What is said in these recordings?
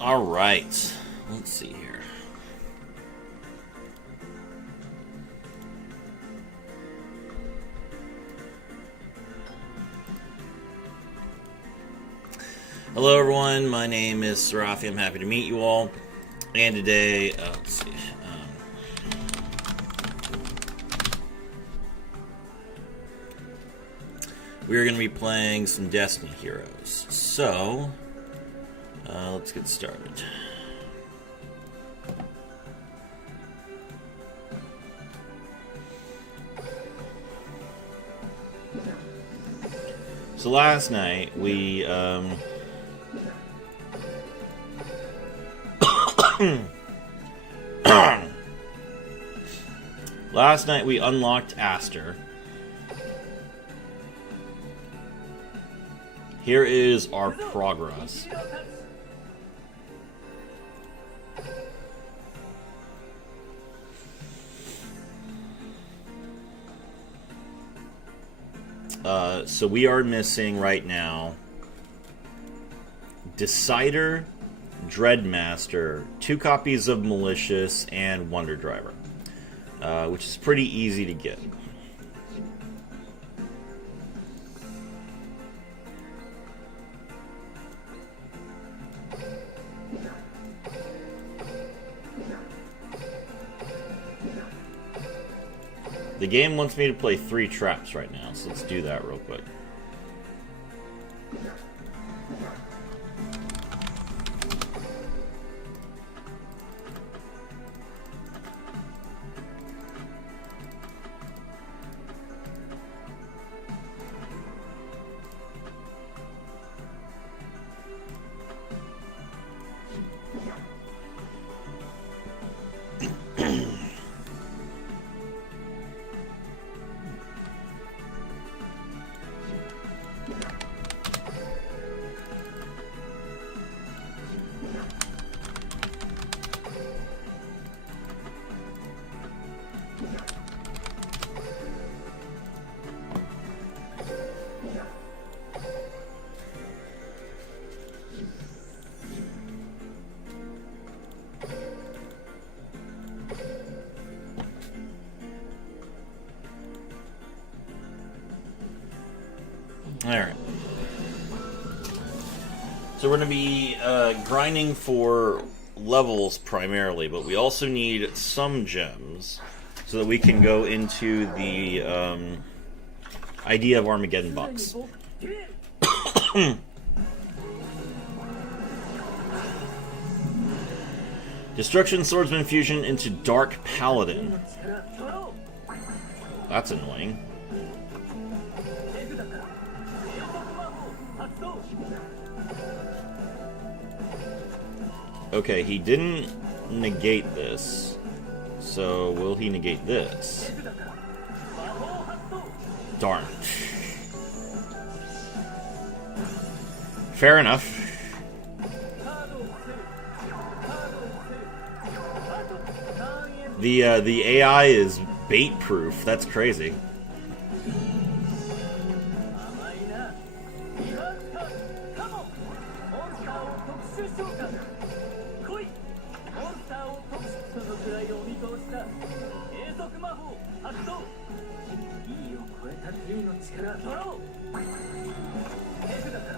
All right. Let's see here. Hello, everyone. My name is Serafi. I'm happy to meet you all. And today, let's see. We're going to be playing some Destiny Heroes. So, let's get started. So last night we unlocked Aster. Here is our progress. So we are missing right now Decider, Dreadmaster, 2 copies of Malicious, and Wonder Driver, which is pretty easy to get. The game wants me to play 3 traps right now, so let's do that real quick. Alright. So we're going to be grinding for levels primarily, but we also need some gems so that we can go into the idea of Armageddon Bucks. Destruction Swordsman fusion into Dark Paladin. That's annoying. Okay, he didn't negate this. So, will he negate this? Darn. Fair enough. The AI is bait-proof. That's crazy.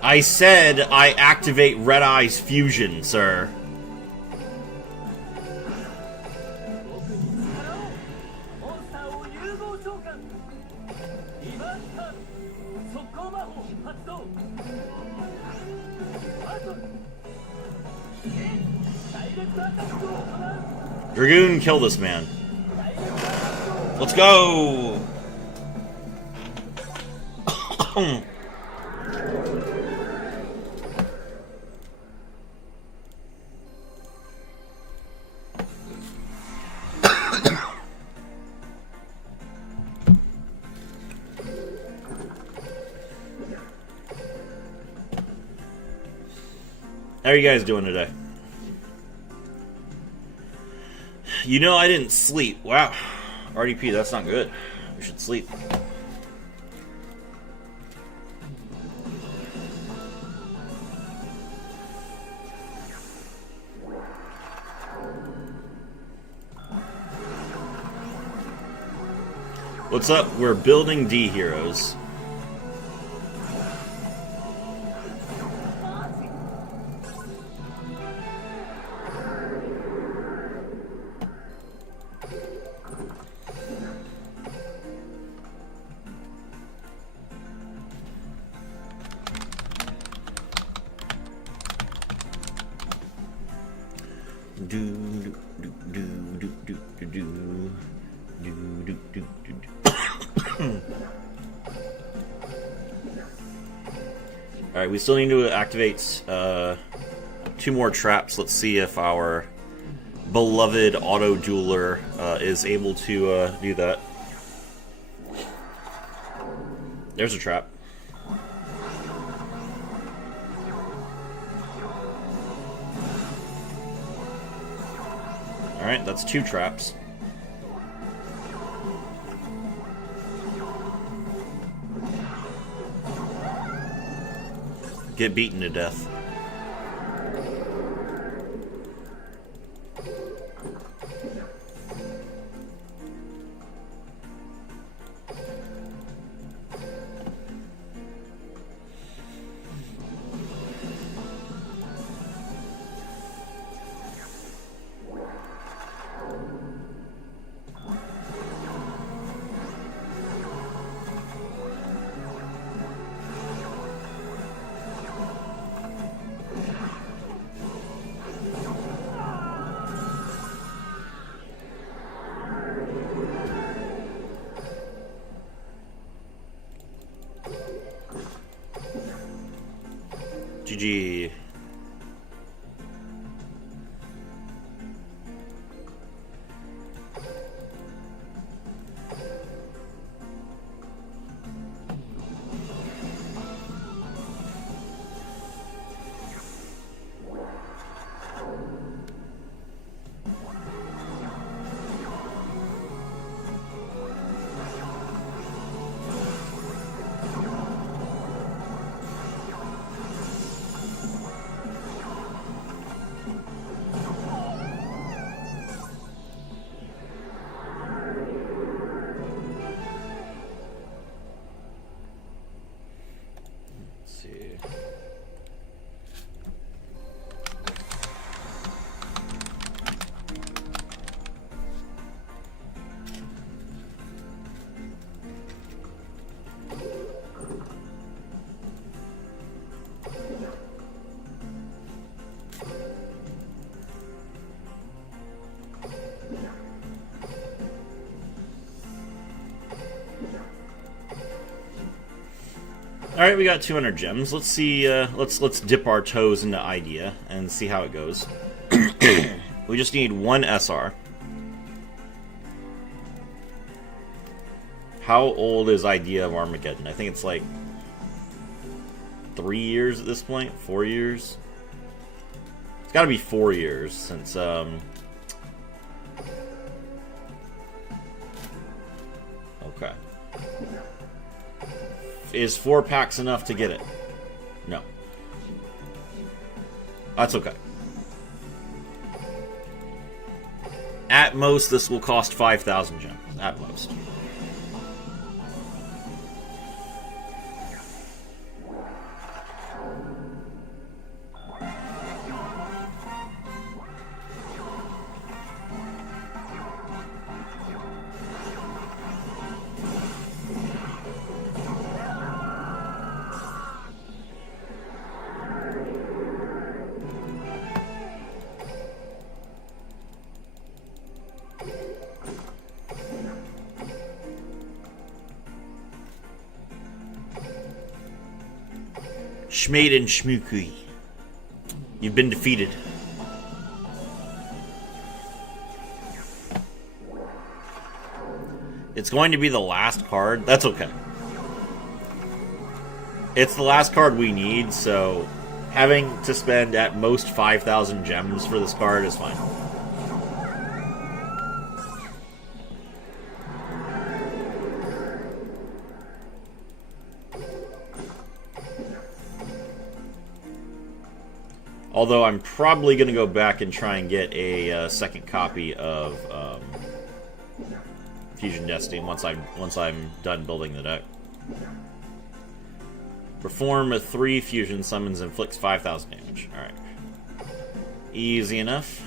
I said I activate Red Eye's fusion, sir. Dragoon, kill this man. Let's go! How are you guys doing today? You know I didn't sleep. Wow. RDP, that's not good. We should sleep. What's up? We're building D heroes. Alright, we still need to activate 2 more traps. Let's see if our beloved auto-dueler is able to do that. There's a trap. Alright, that's 2 traps. Get beaten to death. GG. Alright, we got 200 gems. Let's see, let's dip our toes into Idea and see how it goes. We just need 1 SR. How old is Idea of Armageddon? I think it's like 3 years at this point? 4 years? It's gotta be 4 years since, okay. Is 4 packs enough to get it? No. That's okay. At most, this will cost 5,000 gems. At most. Schmaden Schmookui. You've been defeated. It's going to be the last card. That's okay. It's the last card we need, so having to spend at most 5,000 gems for this card is fine. Although I'm probably going to go back and try and get a second copy of Fusion Destiny once I'm done building the deck. Perform a 3 fusion summons, inflicts 5,000 damage. Alright. Easy enough.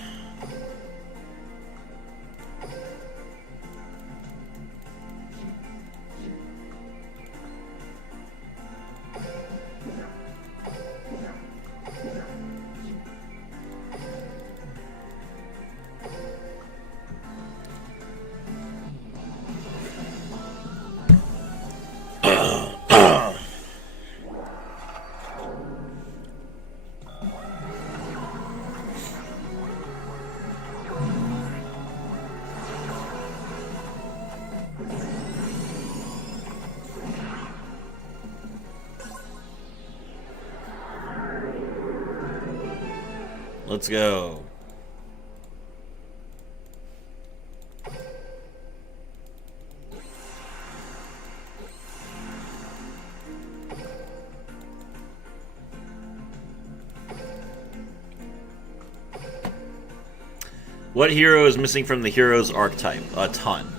Let's go. What hero is missing from the heroes archetype? A ton.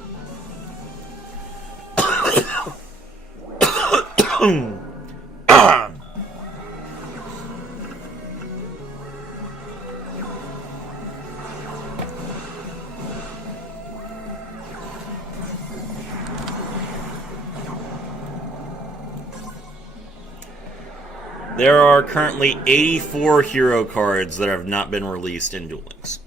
There are currently 84 hero cards that have not been released in Duel Links.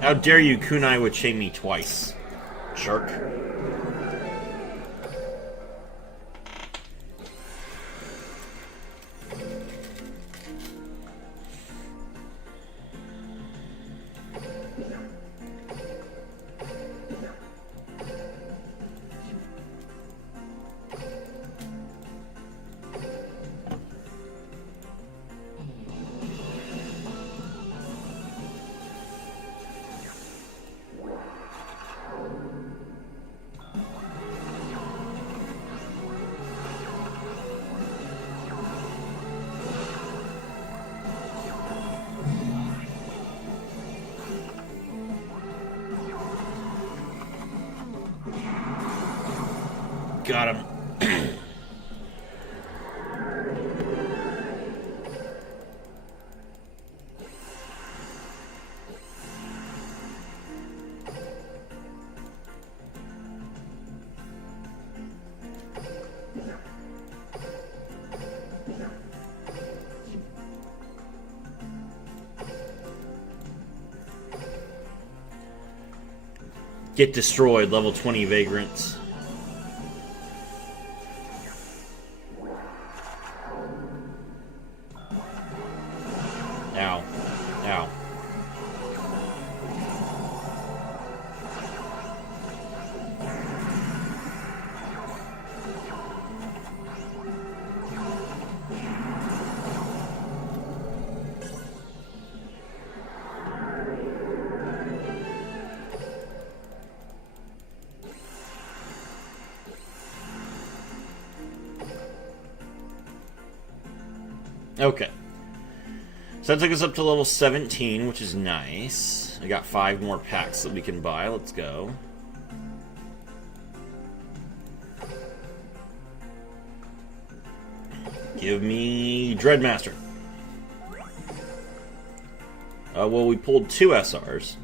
How dare you kunai with chain me twice, jerk. Got him. Get destroyed, level 20 Vagrants. Ow. Ow. Okay. So that took us up to level 17, which is nice. I got 5 more packs that we can buy. Let's go. Give me Dreadmaster. Well, we pulled 2 SRs.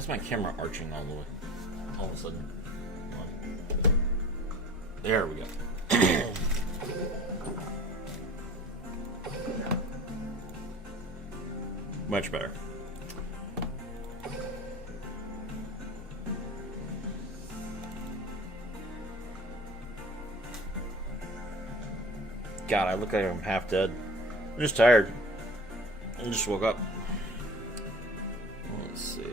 is my camera arching all the way? All of a sudden. There we go. Much better. God, I look like I'm half dead. I'm just tired. I just woke up. Let's see.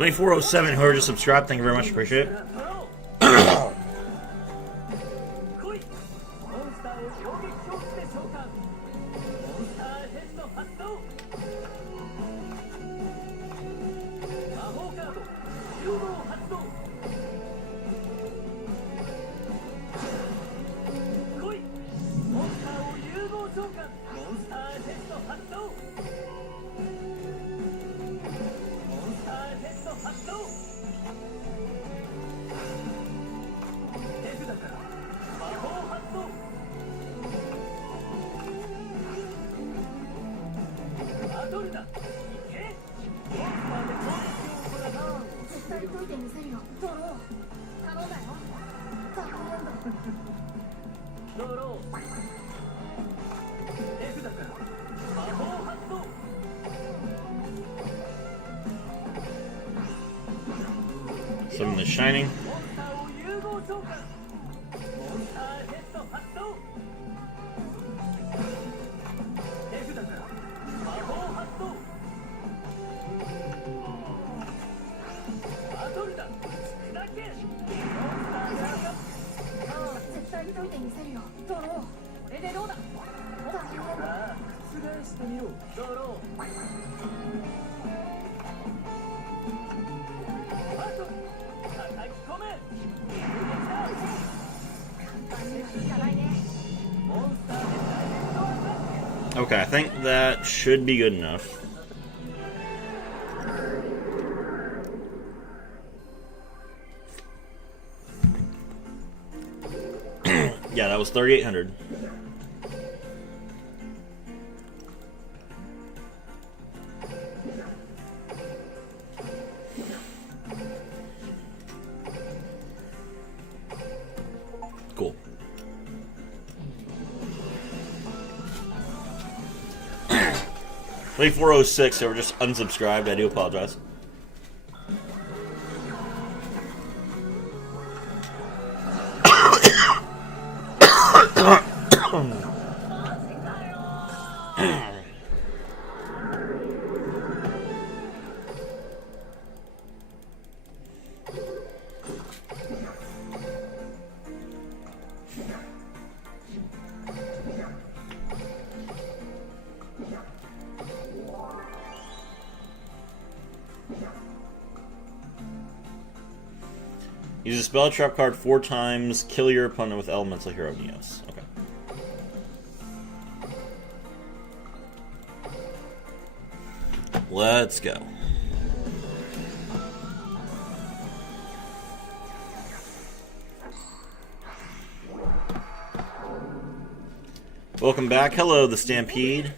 $24.07 whoever just subscribed, thank you very much, appreciate it. Some of the Shining. Okay, I think that should be good enough. Yeah, that was 3,800. Cool. Late 406, so we're just unsubscribed. I do apologize. Use a spell trap card 4 times. Kill your opponent with elemental hero Neos. Okay. Let's go. Welcome back. Hello, the Stampede.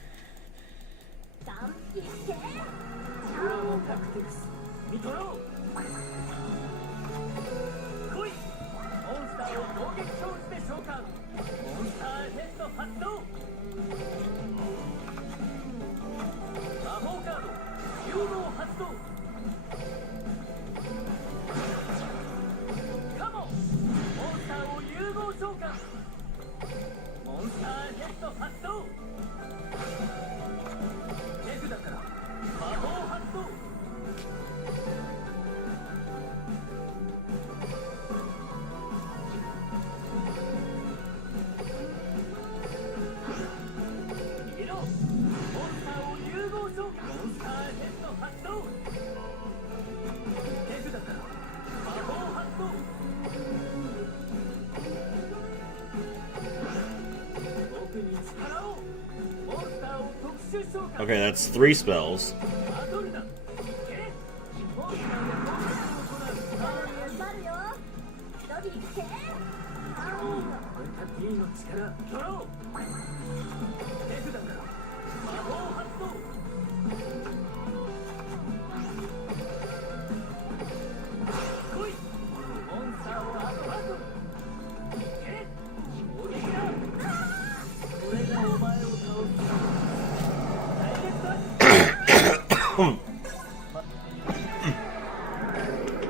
Okay, that's 3 spells.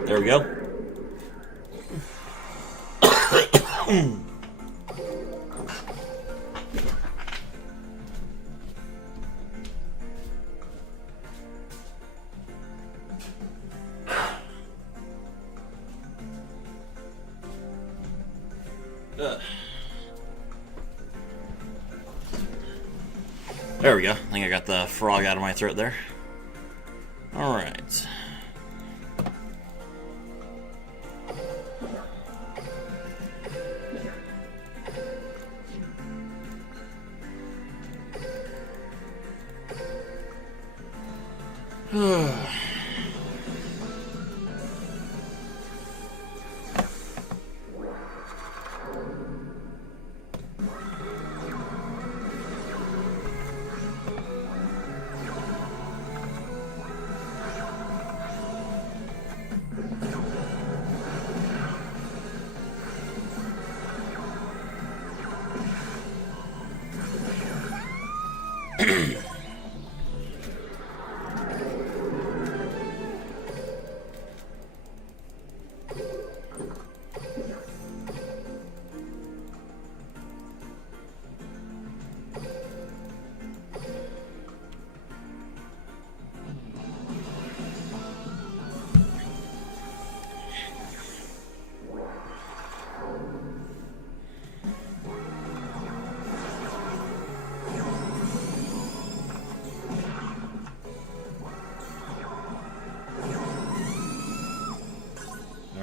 There we go. There we go. I think I got the frog out of my throat there. Alright.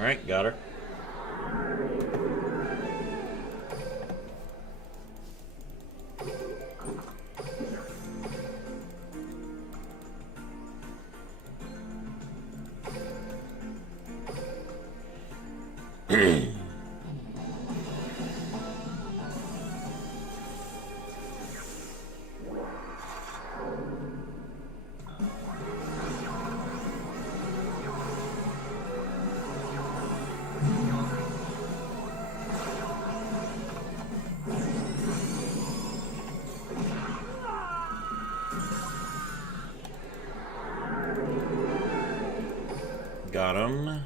Alright, got her. Got him.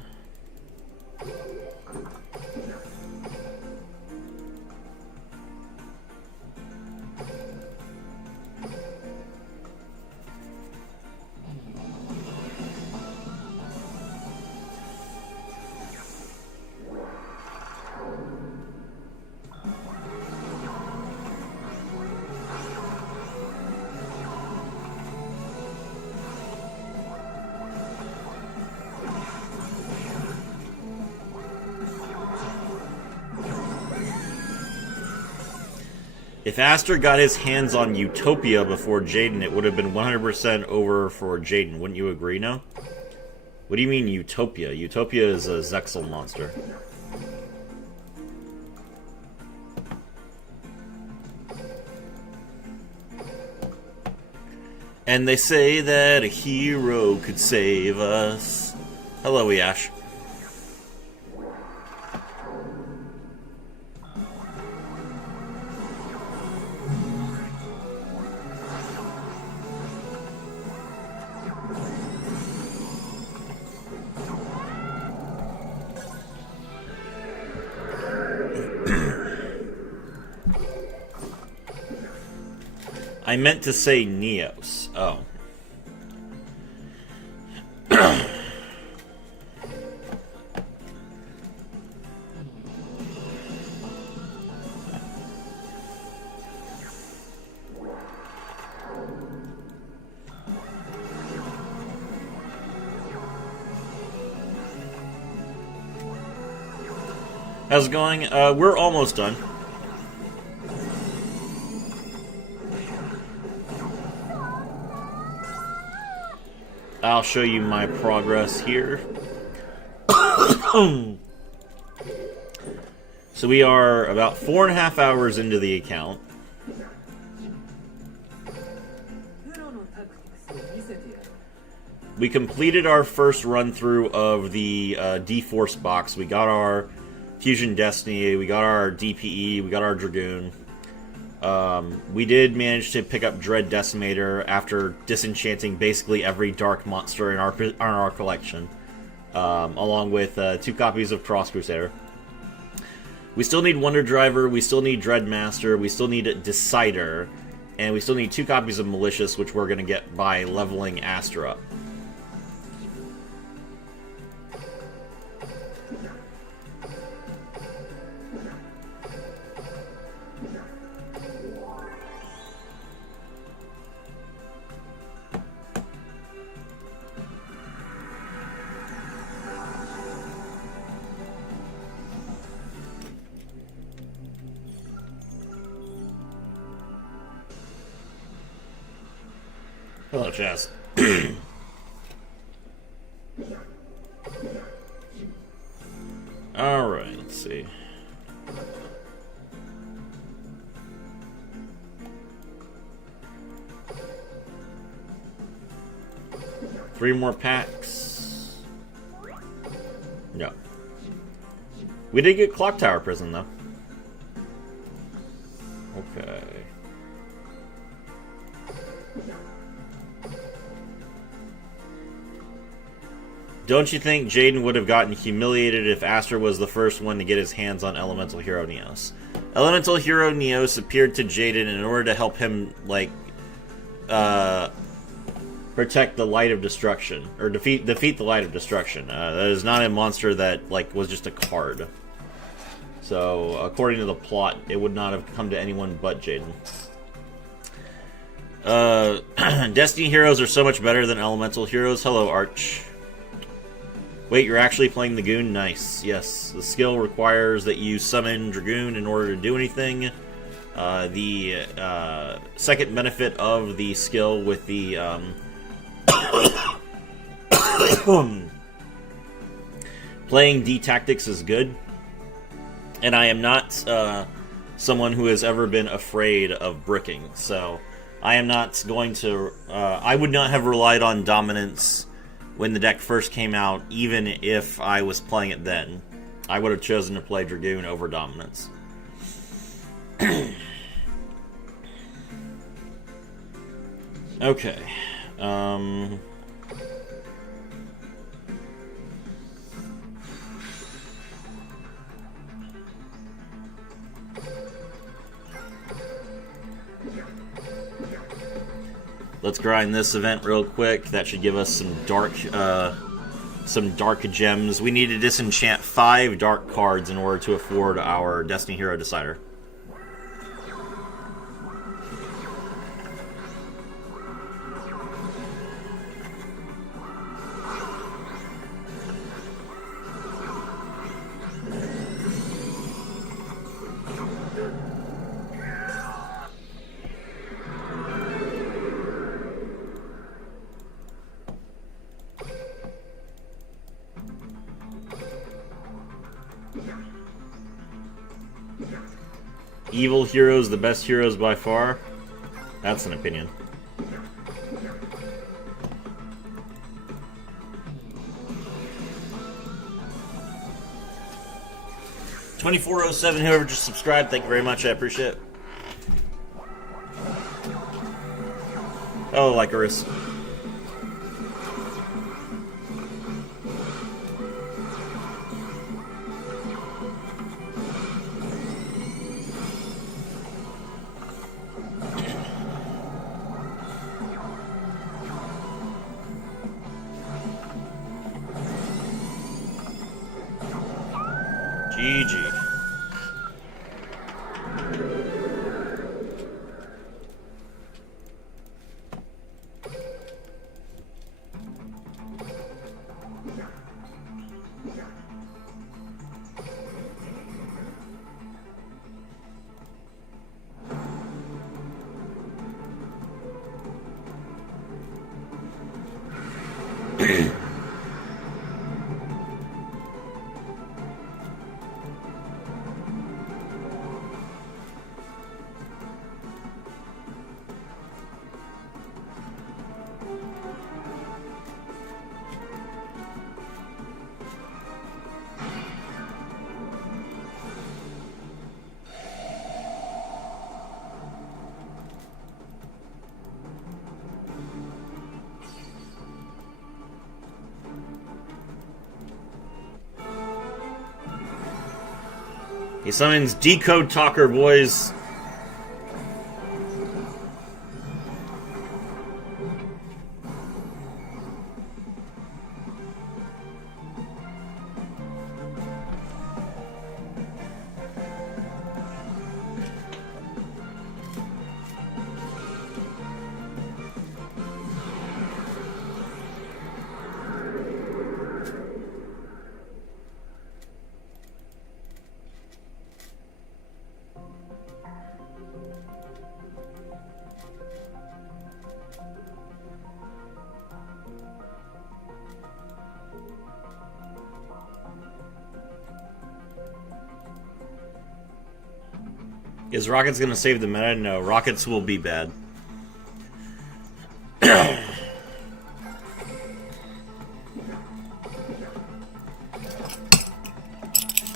If Aster got his hands on Utopia before Jaden, it would have been 100% over for Jaden. Wouldn't you agree now? What do you mean Utopia? Utopia is a Zexal monster. And they say that a hero could save us. Hello, Yash. I meant to say Neos. Oh. How's it going? We're almost done. I'll show you my progress here. So we are about 4.5 hours into the account. We completed our first run through of the D-Force box. We got our Fusion Destiny, we got our DPE, we got our Dragoon. We did manage to pick up Dread Decimator after disenchanting basically every dark monster in our collection, along with 2 copies of Cross Crusader. We still need Wonder Driver, we still need Dread Master, we still need Decider, and we still need 2 copies of Malicious, which we're going to get by leveling Aster up. Hello, Chess. Alright, let's see. Three more packs. No. We did get Clock Tower Prison, though. Okay. Don't you think Jaden would have gotten humiliated if Aster was the first one to get his hands on Elemental Hero Neos? Elemental Hero Neos appeared to Jaden in order to help him, like, protect the Light of Destruction, or defeat the Light of Destruction. That is not a monster that, like, was just a card. So, according to the plot, it would not have come to anyone but Jaden. Destiny Heroes are so much better than Elemental Heroes. Hello, Arch. Wait, you're actually playing the Goon? Nice. Yes. The skill requires that you summon Dragoon in order to do anything. The second benefit of the skill with the playing D-Tactics is good. And I am not someone who has ever been afraid of bricking. So I am not going to... I would not have relied on Dominance when the deck first came out, even if I was playing it then. I would have chosen to play Dragoon over Dominance. Okay. Let's grind this event real quick. That should give us some dark gems. We need to disenchant 5 dark cards in order to afford our Destiny Hero Decider. Evil heroes, the best heroes by far. That's an opinion. $24.07, whoever just subscribed, thank you very much, I appreciate it. Oh, Lycoris. GG. He summons Decode Talker, boys. Is Rockets going to save the meta? No, Rockets will be bad.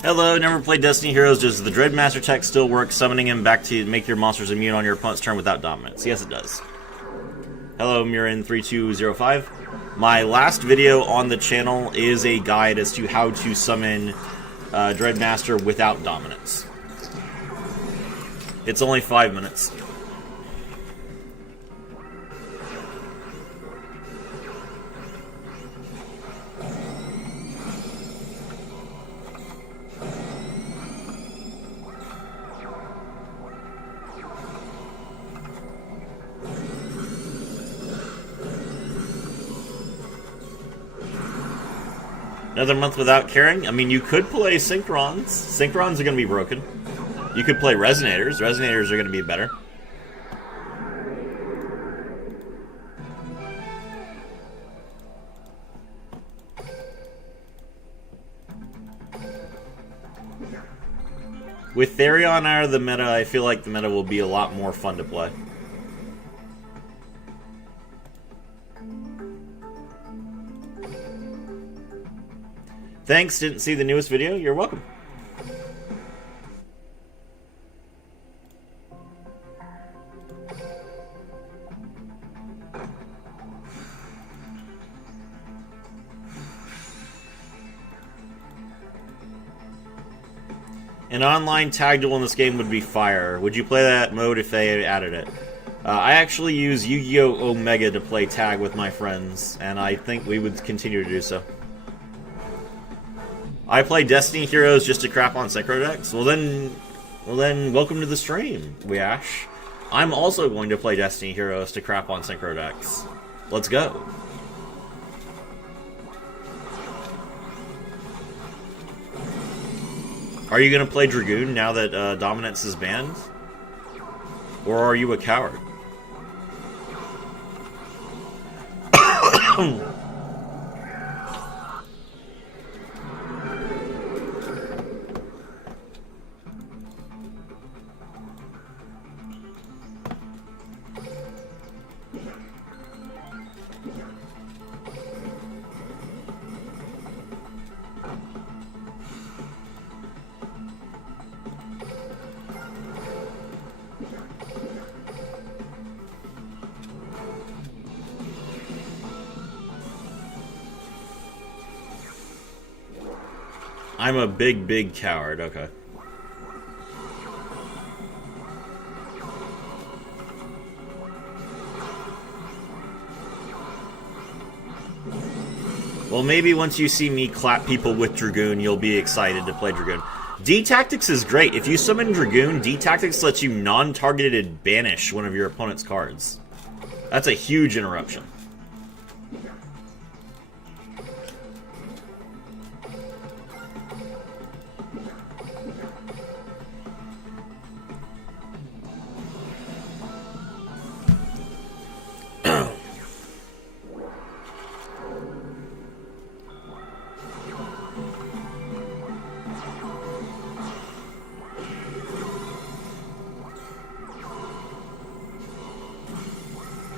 Hello, never played Destiny Heroes. Does the Dreadmaster tech still work, summoning him back to make your monsters immune on your opponent's turn without dominance? Yes, it does. Hello, Murin3205. My last video on the channel is a guide as to how to summon Dreadmaster without dominance. It's only 5 minutes. Another month without caring? I mean, you could play Synchrons. Synchrons are going to be broken. You could play Resonators. Resonators are going to be better. With Therion out of the meta, I feel like the meta will be a lot more fun to play. Thanks, didn't see the newest video. You're welcome. An online tag duel in this game would be fire. Would you play that mode if they added it? I actually use Yu-Gi-Oh! Omega to play tag with my friends, and I think we would continue to do so. I play Destiny Heroes just to crap on Synchro decks? Well then, welcome to the stream, Weash. I'm also going to play Destiny Heroes to crap on Synchro decks. Let's go. Are you going to play Dragoon now that Dominance is banned? Or are you a coward? I'm a big coward, okay. Well, maybe once you see me clap people with Dragoon, you'll be excited to play Dragoon. D-Tactics is great. If you summon Dragoon, D-Tactics lets you non-targeted banish one of your opponent's cards. That's a huge interruption.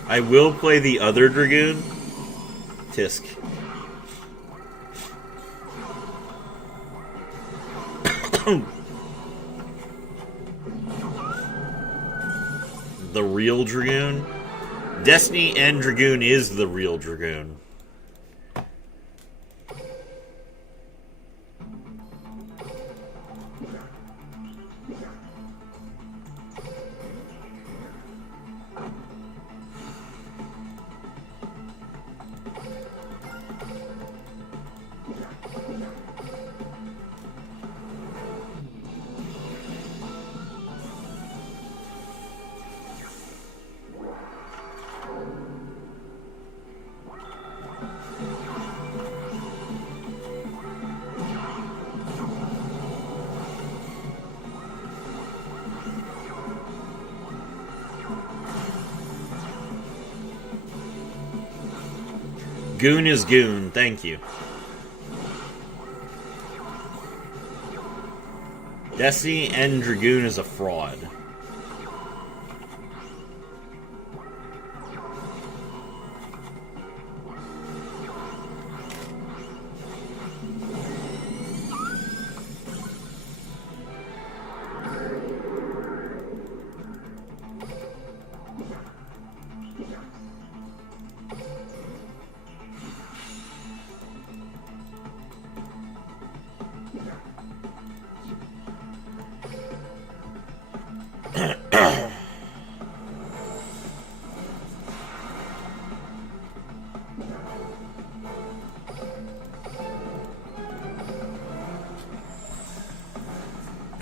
I will play the other Dragoon, Tisk. The real Dragoon? Destiny and Dragoon is the real Dragoon. Goon is goon. Thank you. Destiny and Dragoon is a fraud.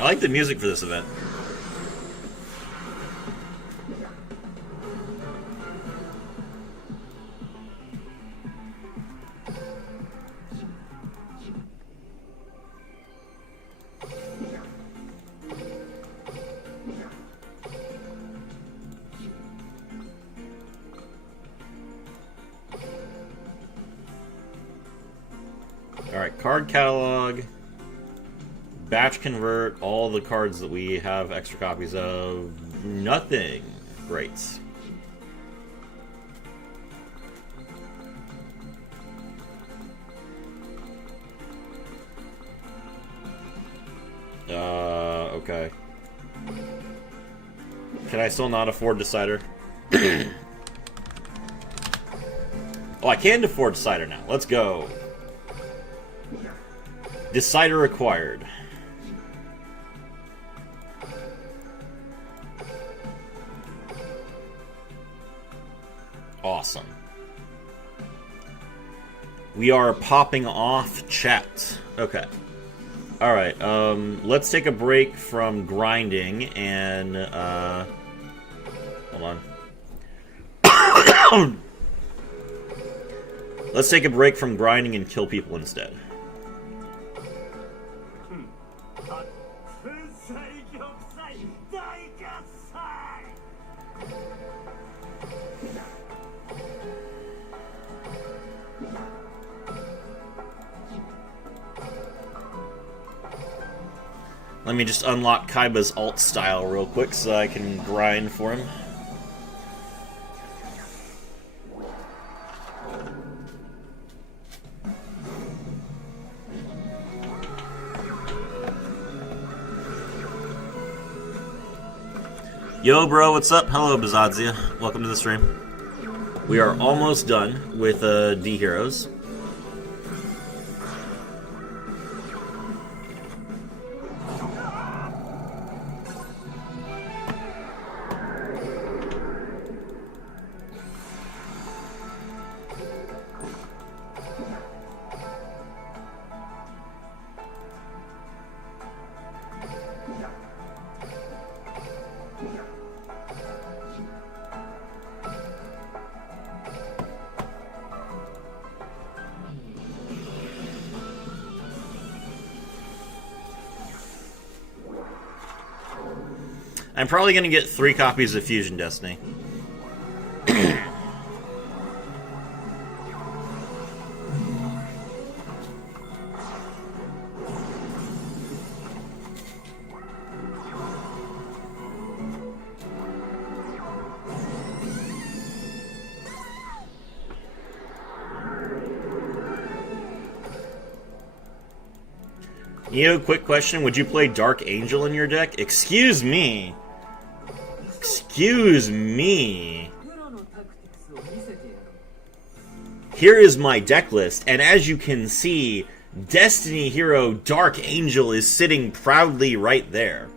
I like the music for this event. Alright, card catalog. Batch convert all the cards that we have extra copies of. Nothing. Great. Okay. Can I still not afford Decider? Oh, I can afford Decider now. Let's go. Decider acquired. Awesome. We are popping off chat. Okay. Alright, let's take a break from grinding and, hold on. Let's take a break from grinding and kill people instead. Let me just unlock Kaiba's alt style real quick so I can grind for him. Yo, bro, what's up? Hello, Bazadzia. Welcome to the stream. We are almost done with D Heroes. I'm probably going to get 3 copies of Fusion Destiny. Neo, quick question. Would you play Dark Angel in your deck? Excuse me. Excuse me. Here is my deck list, and as you can see, Destiny Hero Dark Angel is sitting proudly right there.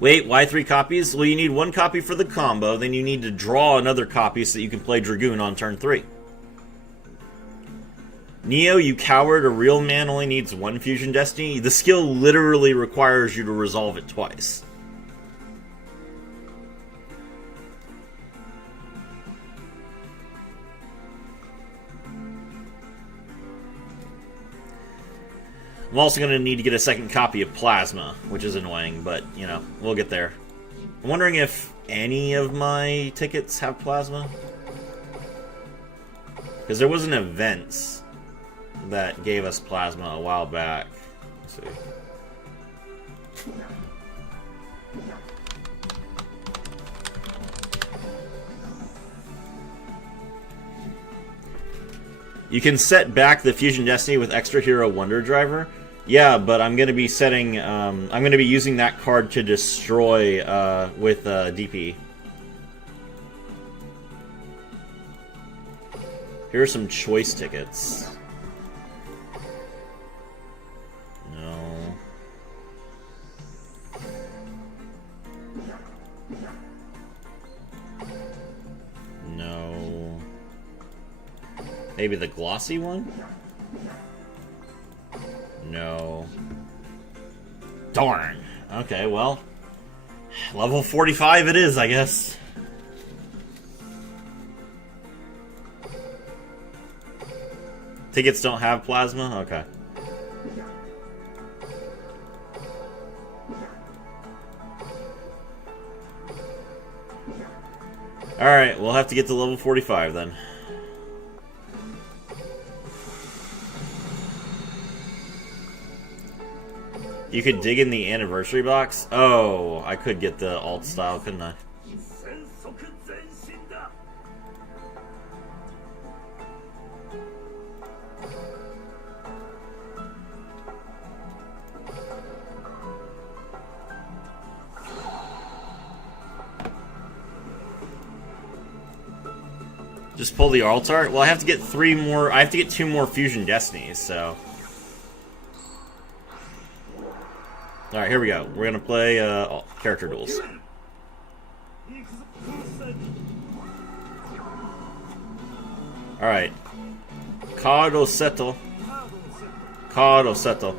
Wait, why 3 copies? Well, you need 1 copy for the combo, then you need to draw another copy so that you can play Dragoon on turn 3. Neo, you coward, a real man only needs 1 Fusion Destiny. The skill literally requires you to resolve it twice. I'm also going to need to get a second copy of Plasma, which is annoying, but, you know, we'll get there. I'm wondering if any of my tickets have Plasma. Because there was an event that gave us plasma a while back. Let's see. You can set back the Fusion Destiny with Extra Hero Wonder Driver. Yeah, but I'm going to be setting... I'm going to be using that card to destroy with DP. Here are some choice tickets. No. No. Maybe the glossy one? No. Darn. Okay, well. Level 45 it is, I guess. Tickets don't have plasma? Okay. Alright, we'll have to get to level 45 then. You could dig in the anniversary box? Oh, I could get the alt style, couldn't I? Just pull the alt art? Well, I have to get 3 more. I have to get 2 more Fusion Destinies, so. Alright, here we go. We're gonna play character duels. Alright. Card Oseto. Card Oseto.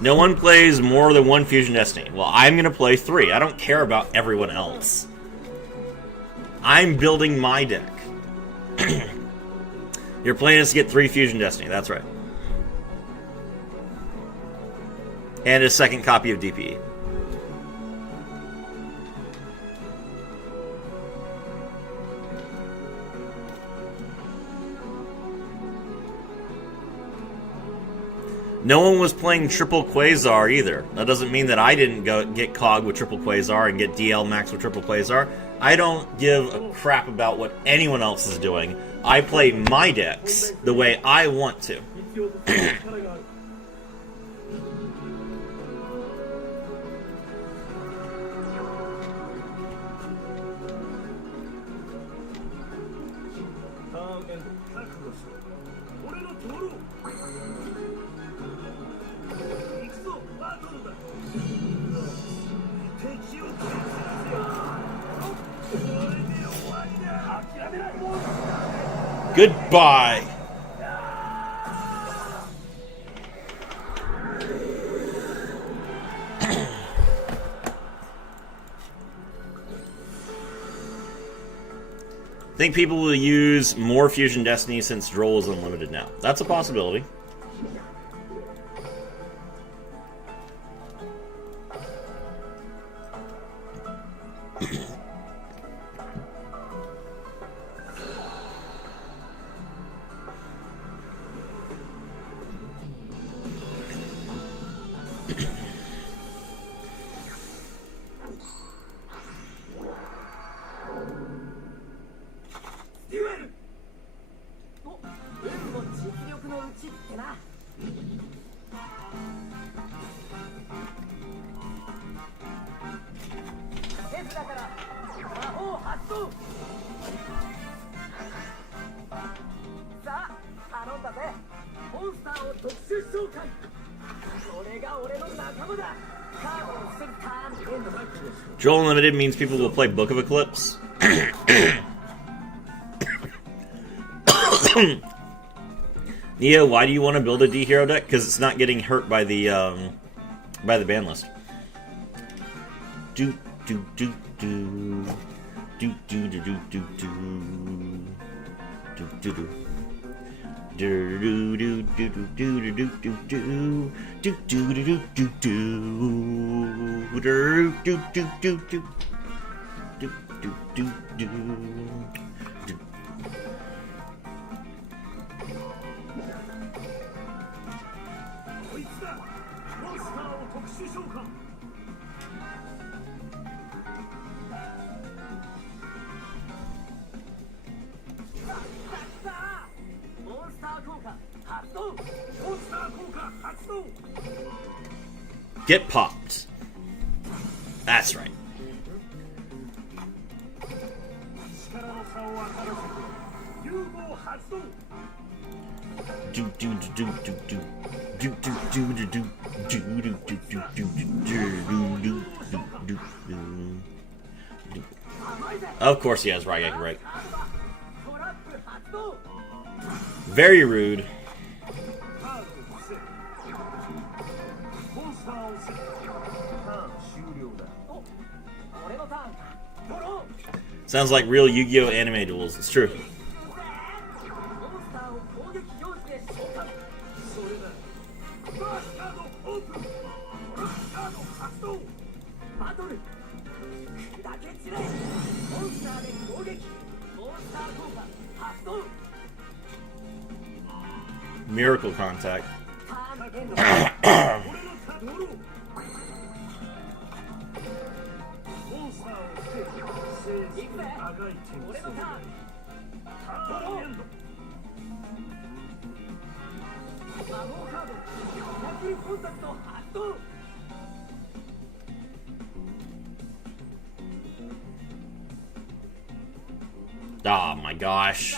No one plays more than 1 Fusion Destiny. Well, I'm going to play 3. I don't care about everyone else. I'm building my deck. Your plan is to get 3 Fusion Destiny. That's right. And a second copy of DPE. No one was playing Triple Quasar either. That doesn't mean that I didn't go get Cog with Triple Quasar and get DL Max with Triple Quasar. I don't give a crap about what anyone else is doing. I play my decks the way I want to. Goodbye. I think people will use more Fusion Destiny since Droll is unlimited now. That's a possibility. Joel Unlimited means people will play Book of Eclipse. Neo, why do you want to build a D hero deck? Because it's not getting hurt by the ban list. Do do do do do do do do do do do do. Do do do do do do do do do do do do do do do do do. 発動。モンスター効果発動。 Get popped. That's right. 力の差を分からせて融合発動。 Do do do do do do do do do do do do do do do do. Of course he has Raigeki, right? Very rude. Sounds like real Yu-Gi-Oh! Anime duels. It's true. Miracle Contact. Oh my gosh.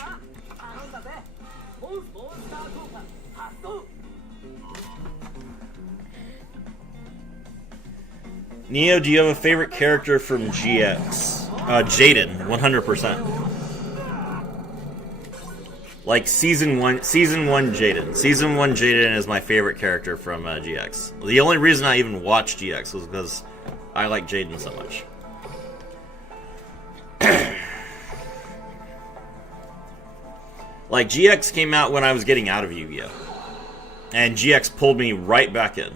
Neo, do you have a favorite character from GX? Jaden, 100%. Like season one Jaden. Season 1 Jaden is my favorite character from GX. The only reason I even watched GX was because I like Jaden so much. Like, GX came out when I was getting out of Yu-Gi-Oh! And GX pulled me right back in.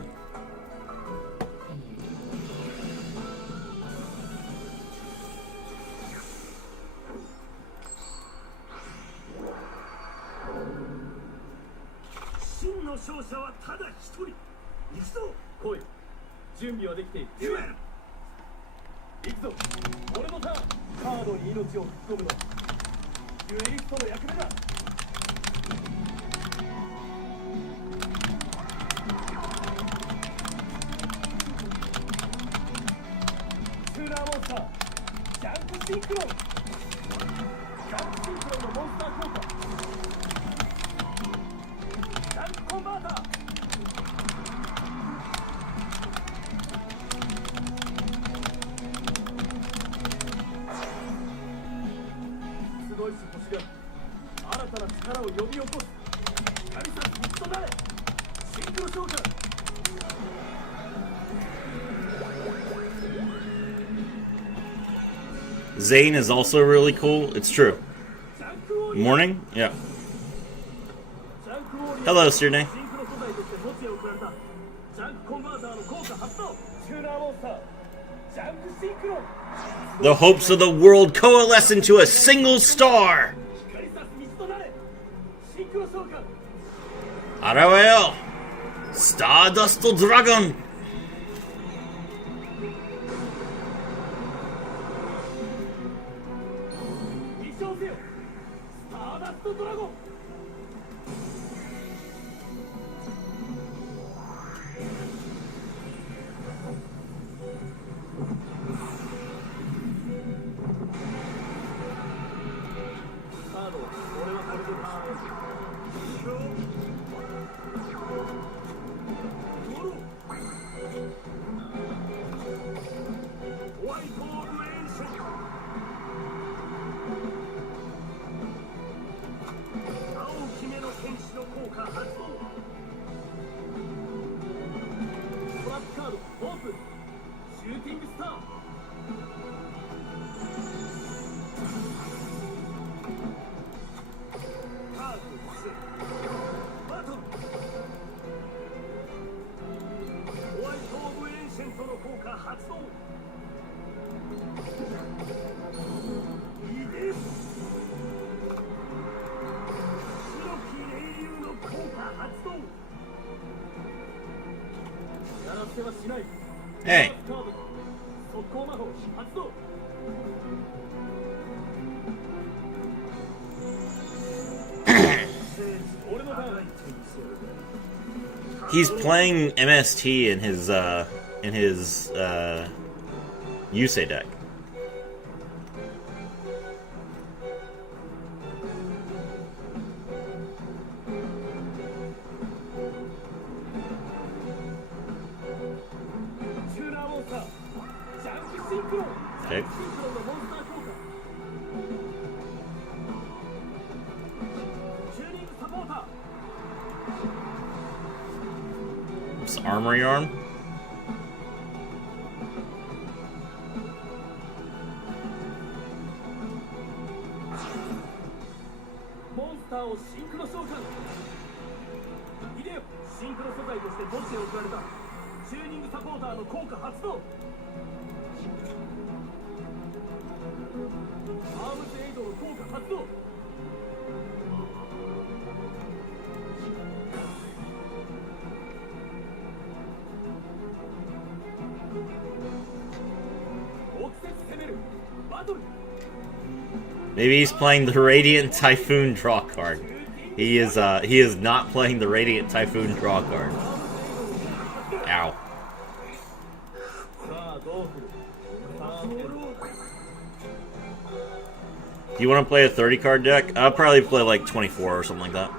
Zane is also really cool. It's true. Morning? Yeah. Hello, Sirne. The hopes of the world coalesce into a single star. Araweo, Stardust Dragon. シューティングスターカード2バトルホワイトオブエンシェントの効果発動いで白き英雄の効果発動やらせはしない Hey. カード速攻魔法発動 He's playing MST in his Yusei deck. Okay. It's Armory Arm. Maybe he's playing the Radiant Typhoon draw card. He is not playing the Radiant Typhoon draw card. Ow. Do you want to play a 30 card deck? I'll probably play like 24 or something like that.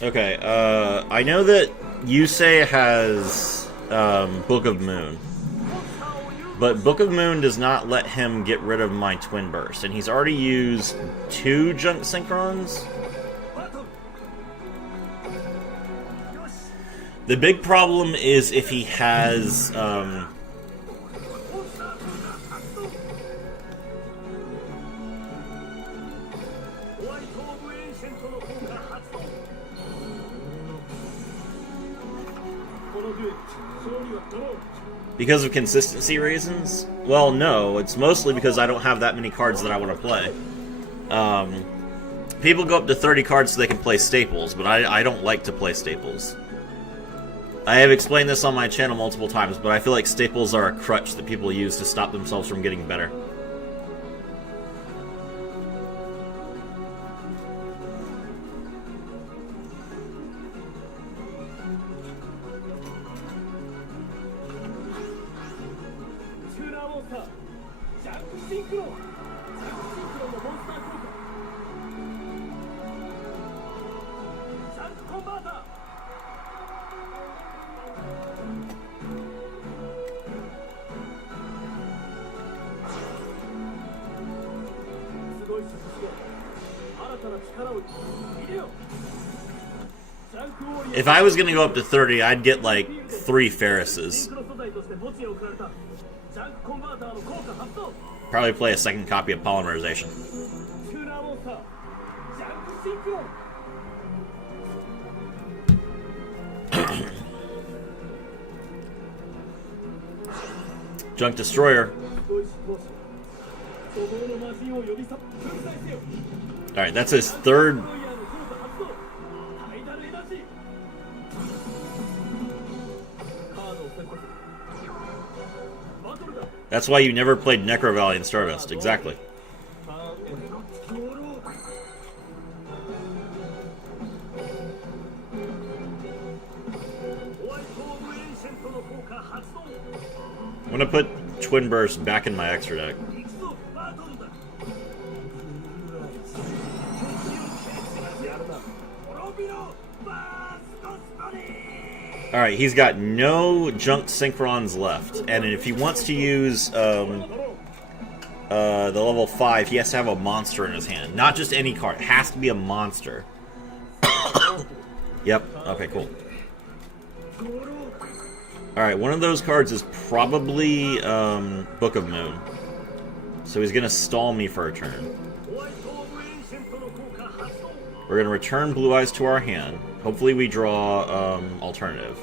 Okay, I know that Yusei has Book of Moon, but Book of Moon does not let him get rid of my Twin Burst, and he's already used 2 Junk Synchrons. The big problem is if he has because of consistency reasons. Well, no, it's mostly because I don't have that many cards that I want to play. People go up to 30 cards so they can play staples, but I don't like to play staples. I have explained this on my channel multiple times, but I feel like staples are a crutch that people use to stop themselves from getting better. If I was gonna go up to 30, I'd get like 3 Ferrises. Probably play a second copy of Polymerization. Junk Destroyer. Alright, that's his 3rd. That's why you never played Necro Valley in Stardust. Exactly. I'm gonna put Twin Burst back in my extra deck. Alright, he's got no junk synchrons left. And if he wants to use the level 5, he has to have a monster in his hand. Not just any card. It has to be a monster. Yep. Okay, cool. Alright, one of those cards is probably Book of Moon. So he's going to stall me for a turn. We're going to return Blue Eyes to our hand. Hopefully we draw alternative.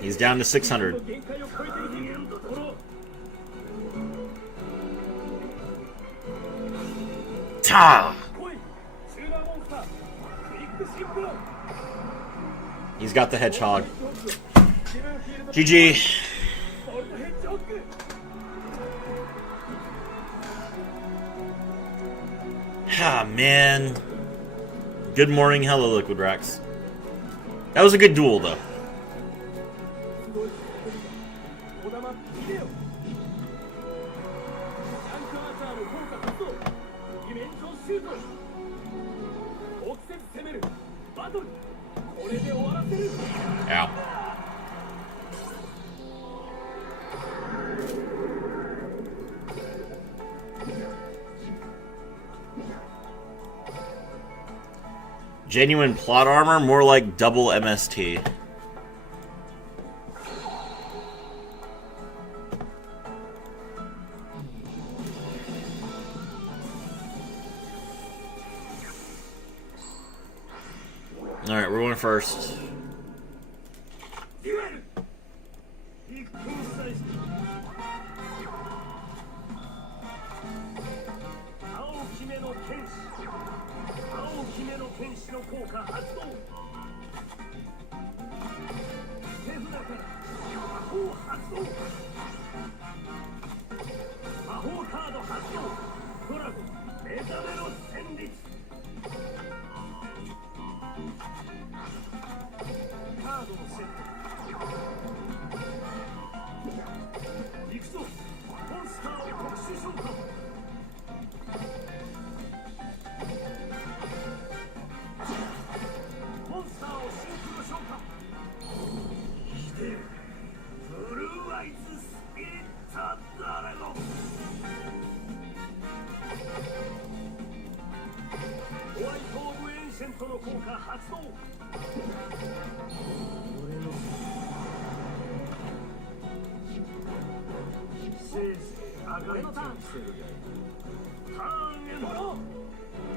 He's down to 600. Ta! He's got the hedgehog. GG. Ah, man. Good morning, hello, Liquid Rex. That was a good duel, though. Ow. Genuine plot armor, more like double MST. Alright, we're going first.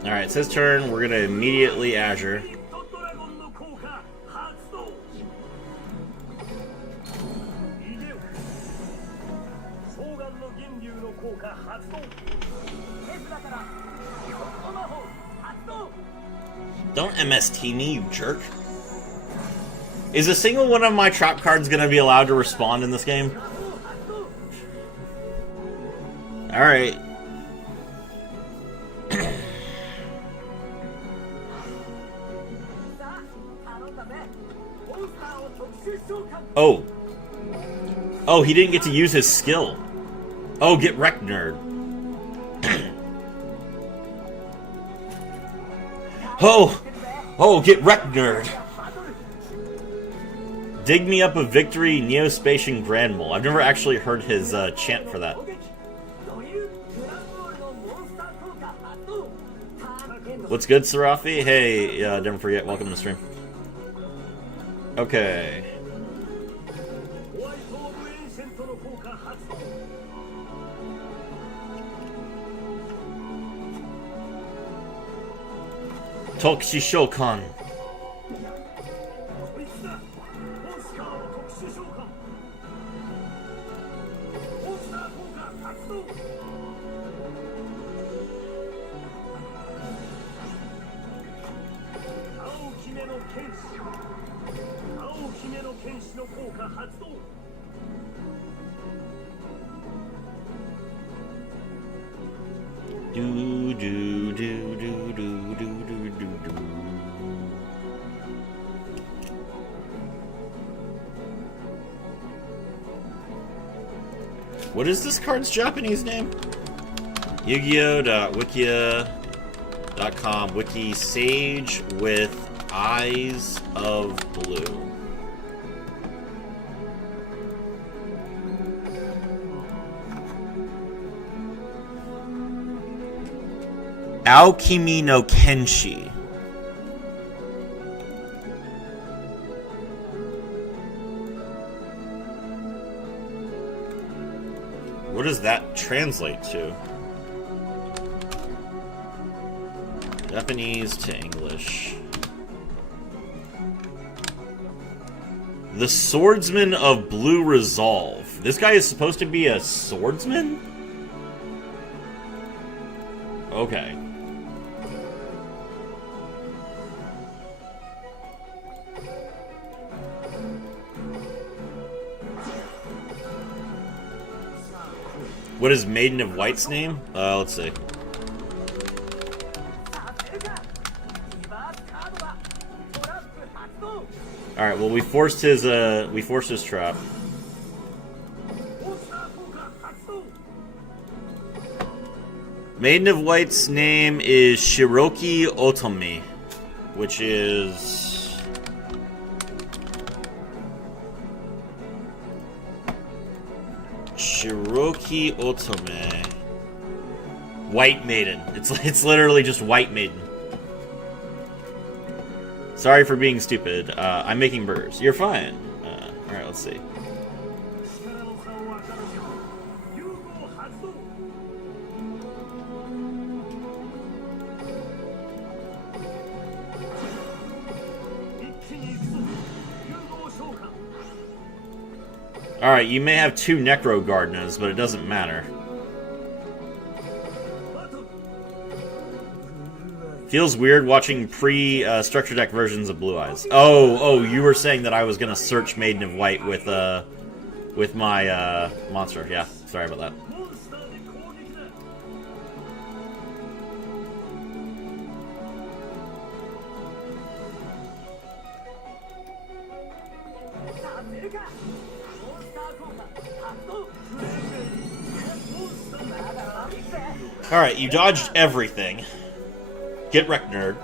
Alright, it's his turn. We're gonna immediately Azure. Don't MST me, you jerk. Is a single one of my trap cards gonna be allowed to respond in this game? Alright. Oh. Oh, he didn't get to use his skill. Oh, get wrecked, nerd. Oh! Oh, get wrecked, nerd. Dig me up a victory, Neospatian Granmole. I've never actually heard his chant for that. What's good, Serafi? Hey, don't forget, welcome to the stream. Okay. Tokushi Shokan. Do do do do do do do do do. What is this card's Japanese name? Yu-Gi-Oh!.wikia.com Wiki Sage with Eyes of Blue. Aokimi no Kenshi. What does that translate to? Japanese to English. The Swordsman of Blue Resolve. This guy is supposed to be a swordsman? Okay. What is Maiden of White's name? Let's see. Alright, well we forced his trap. Maiden of White's name is Shiroki Otomi, which is Shiroki Otome. White Maiden. It's literally just White Maiden. Sorry for being stupid. I'm making burgers. You're fine. Alright, let's see. Alright, you may have 2 Necro Gardenas, but it doesn't matter. Feels weird watching pre-structure deck versions of Blue Eyes. Oh, you were saying that I was gonna search Maiden of White with my monster. Yeah, sorry about that. Alright, you dodged everything. Get wrecked, nerd.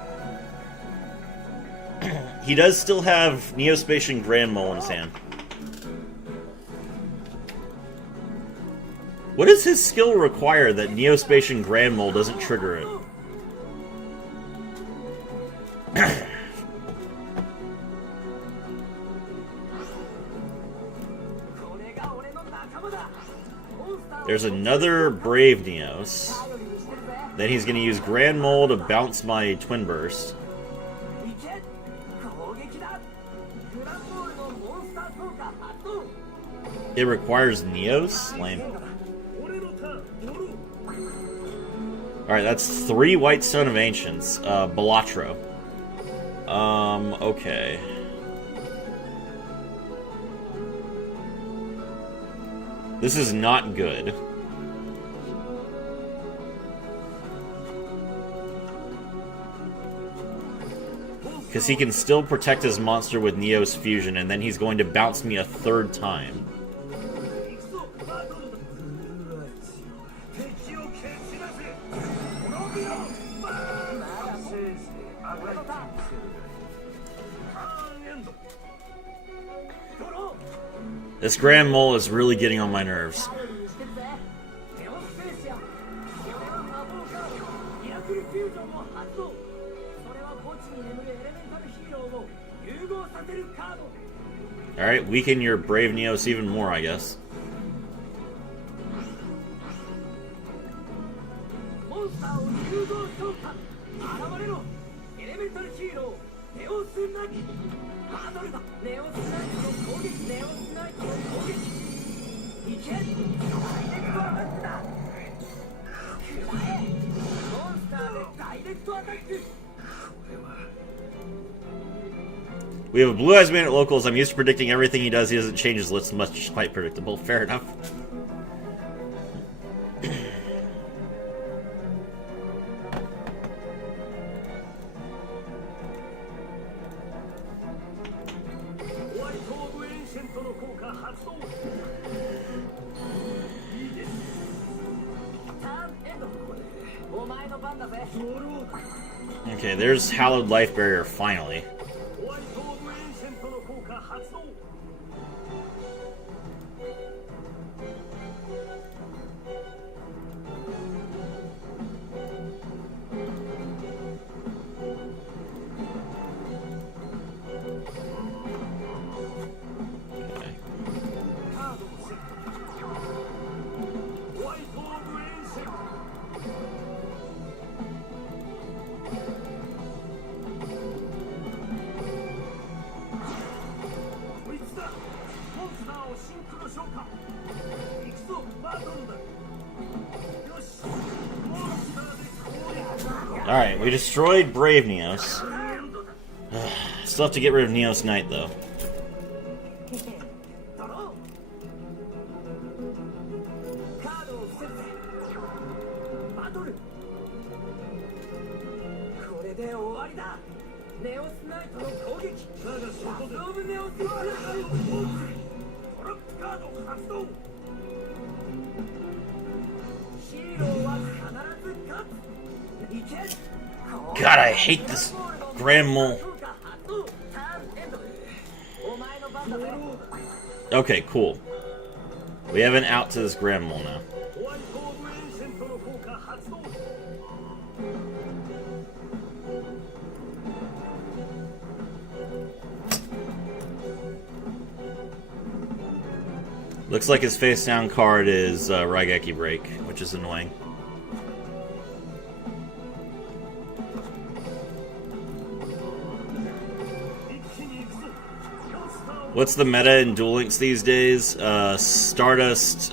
He does still have Neospacian Grand Mole in his hand. What does his skill require that Neospacian Grand Mole doesn't trigger it? There's another Brave Neos. Then he's going to use Grand Mole to bounce my Twin Burst. It requires Neos? Lame. Alright, that's 3 White Stone of Ancients. Balatro. Okay. This is not good. Because he can still protect his monster with Neos Fusion, and then he's going to bounce me a 3rd time. This Grand Mole is really getting on my nerves. Alright, weaken your Brave Neos even more, I guess. We have a Blue Eyes Man at locals. I'm used to predicting everything he does. He doesn't change his list much. It's quite predictable. Fair enough. Okay, there's Hallowed Life Barrier finally. ホワイトオブエンシェントの効果発動 Okay. カードをセットホワイトオブエンシェントこいつだモンスターをシンクロ召喚行くぞバトルだよしモンスターで攻略 Alright, we destroyed Brave Neos. Still have to get rid of Neos Knight, though. ドローカードを伏せてバトルこれで終わりだネオスナイトの攻撃だがそこでオブネオスナイトトラップカード発動ヒーローは必ず勝ついけ God, I hate this Grand Mole. Okay, cool. We have an out to this Grand Mole now. ホワイトオブエンシェントの効果発動 Looks like his face down card is Raigeki Break, which is annoying. What's the meta in Duel Links these days? Stardust,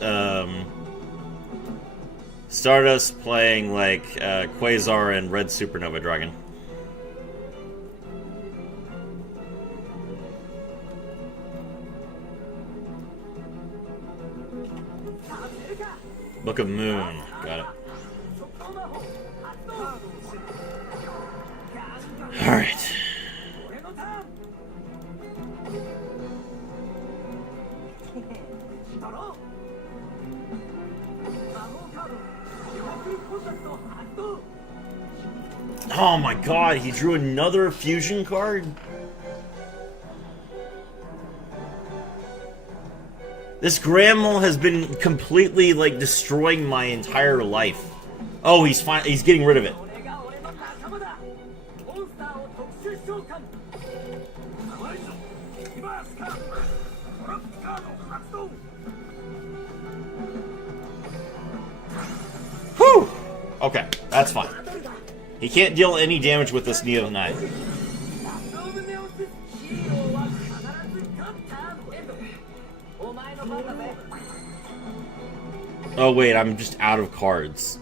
Stardust playing like Quasar and Red Supernova Dragon. Book of Moon. Got it. Alright. Oh my god, he drew another fusion card? This Grand Mole has been completely, like, destroying my entire life. Oh, he's getting rid of it. Whew! Okay, that's fine. He can't deal any damage with this Neo Knight. Oh wait, I'm just out of cards.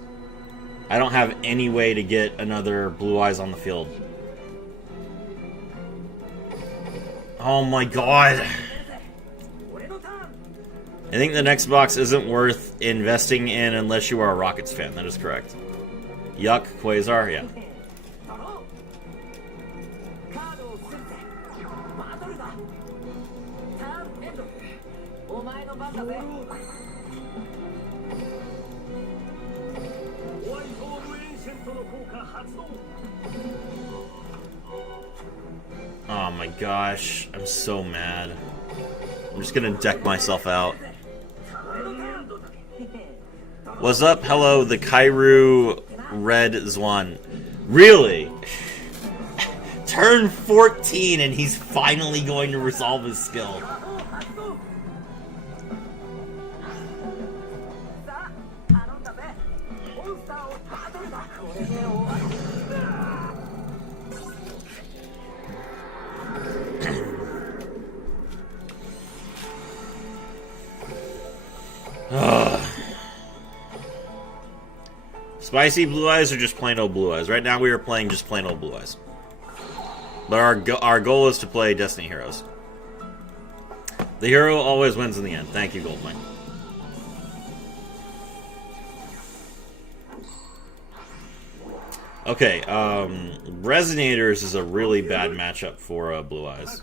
I don't have any way to get another Blue Eyes on the field. Oh my god. I think the next box isn't worth investing in unless you are a Rockets fan. That is correct. Yuck, Quasar, yeah. Oh my gosh, I'm so mad. I'm just gonna deck myself out. What's up? Hello, the Kairu Red Zwan. Really? Turn 14 and he's finally going to resolve his skill. Spicy Blue Eyes or just plain old Blue Eyes? Right now we are playing just plain old Blue Eyes. But our goal is to play Destiny Heroes. The hero always wins in the end. Thank you, Goldmine. Okay, Resonators is a really bad matchup for Blue Eyes.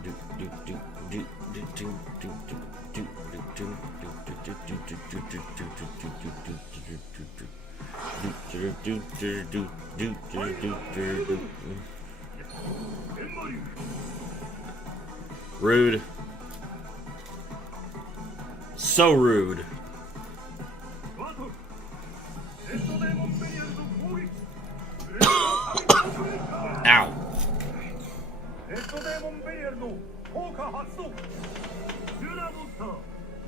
Rude. So rude. バトルレッドデーモンベリアルの攻撃 Ow. レッドデーモンベリアルの効果発動シューラーモンスター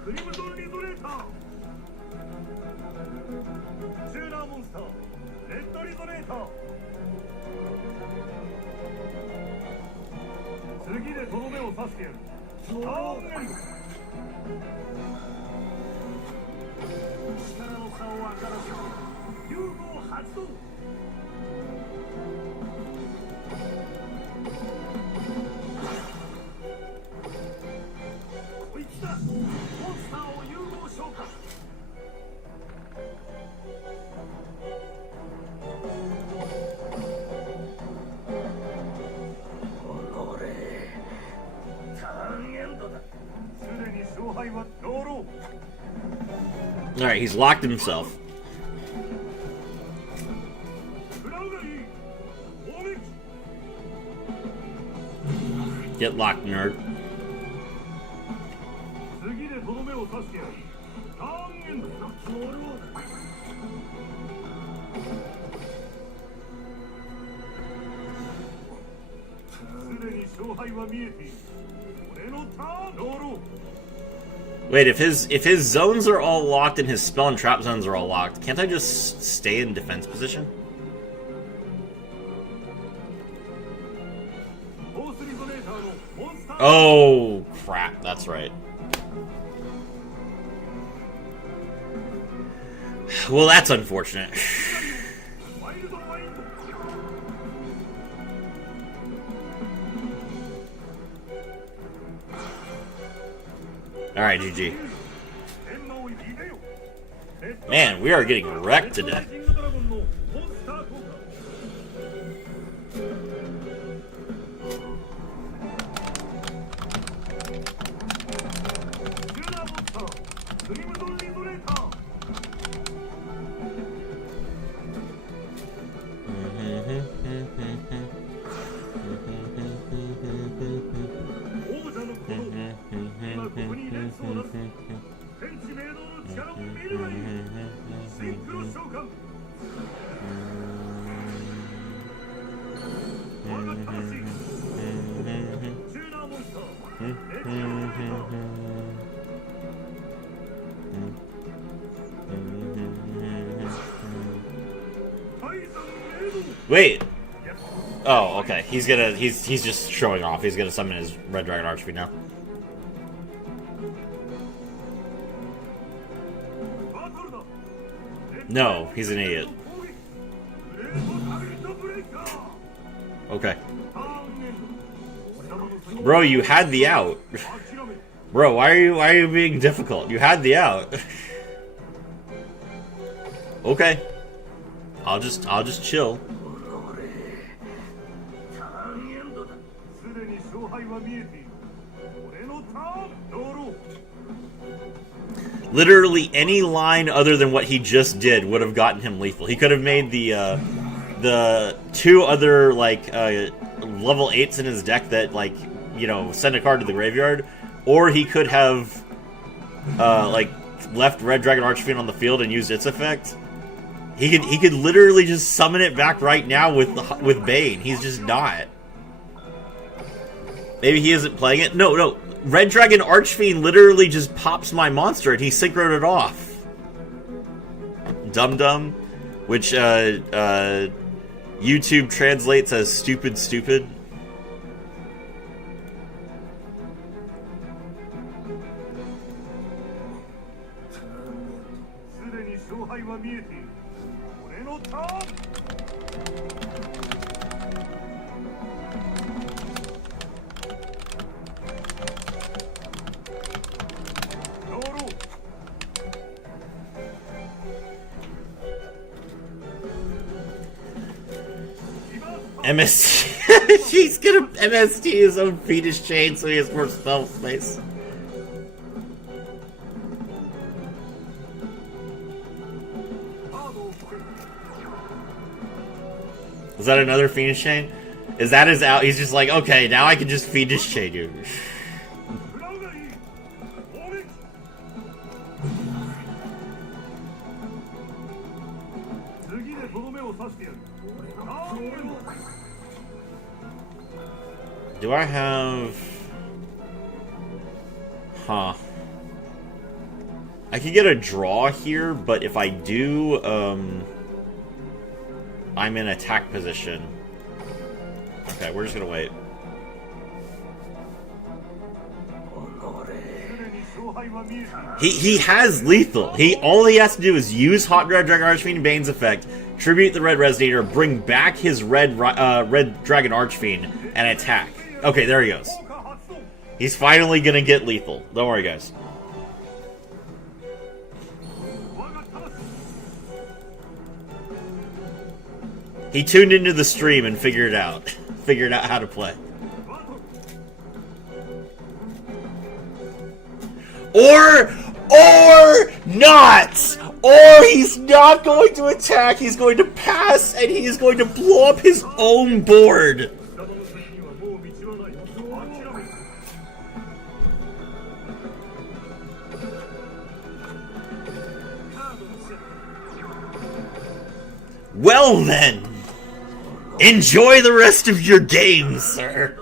クリムゾンリゾレーターシューラーモンスターレッドリゾレーター次でとどめを刺してやるターンエンド力の差を分からず融合発動こいつだモンスターを融合召喚おのれターンエンドだすでに勝敗はドロー Alright, he's locked himself. フラウガリー攻撃 Get locked, nerd. 次でとどめを刺してやるターンエンドだドローすでに勝敗は見えている俺のターンドロー Wait, if his zones are all locked and his spell and trap zones are all locked, can't I just stay in defense position? フォースリゾネーターのモンスター Oh, crap. That's right. Well, that's unfortunate. ワイルドマインド Alright, GG. 天魔を入れよ Man, we are getting wrecked today. ライジングドラゴンのモンスター効果シューラーモンスタークリムゾンリゾレーター王者の鼓動今ここに連想なす天地明道の力を見るがいいシンクロ召喚我が魂シューラーモンスターレッドリゾレーター泰山明道 Wait. Oh, okay. He's just showing off. He's gonna summon his Red Dragon Archfiend now. バトルだ No, he's an idiot. 攻撃グレートタビリトブレイカー Okay. ターンエンド貴様の才能 Bro, you had the out. 諦め Bro, why are you being difficult? You had the out. Okay. I'll just chill. ターンエンドだすでに勝敗は見えている俺のターンドロー Literally any line other than what he just did would have gotten him lethal. He could have made the two other level 8s in his deck that send a card to the graveyard, or he could have left Red Dragon Archfiend on the field and used its effect. He could literally just summon it back right now with Bane. He's just not. Maybe he isn't playing it. No. Red Dragon Archfiend literally just pops my monster and he synchroed it off. Dum-dum, which YouTube translates as stupid. すでに勝敗は見えている俺のターンドロー MSC. He's gonna MST his own fetus chain so he has more spell space. Is that another Phoenix Chain? Is that his out? He's just like, okay, now I can just Phoenix Chain you. Do I have... Huh. I could get a draw here, but if I do, I'm in attack position. Okay, we're just gonna wait. He has lethal. All he has to do is use Hot Red Dragon Archfiend Bane's effect, tribute the Red Resonator, bring back his Red Dragon Archfiend, and attack. Okay, there he goes. He's finally gonna get lethal. Don't worry, guys. He tuned into the stream and figured out how to play. Or not! Or he's not going to attack, he's going to pass, and he's going to blow up his own board. Well then, enjoy the rest of your game, sir.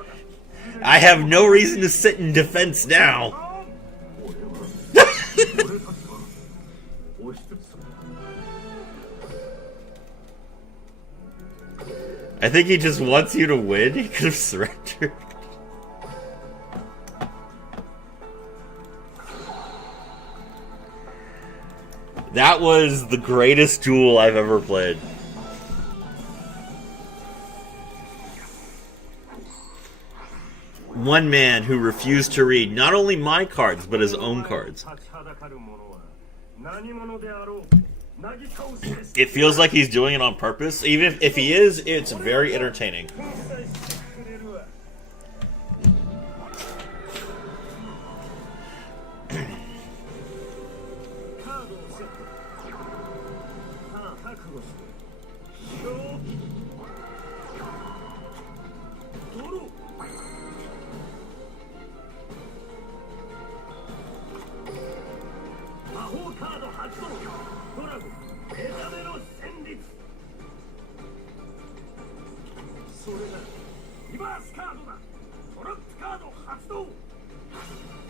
I have no reason to sit in defense now. I think he just wants you to win. He could have surrendered. That was the greatest duel I've ever played. One man who refused to read not only my cards, but his own cards. It feels like he's doing it on purpose. Even if he is, it's very entertaining.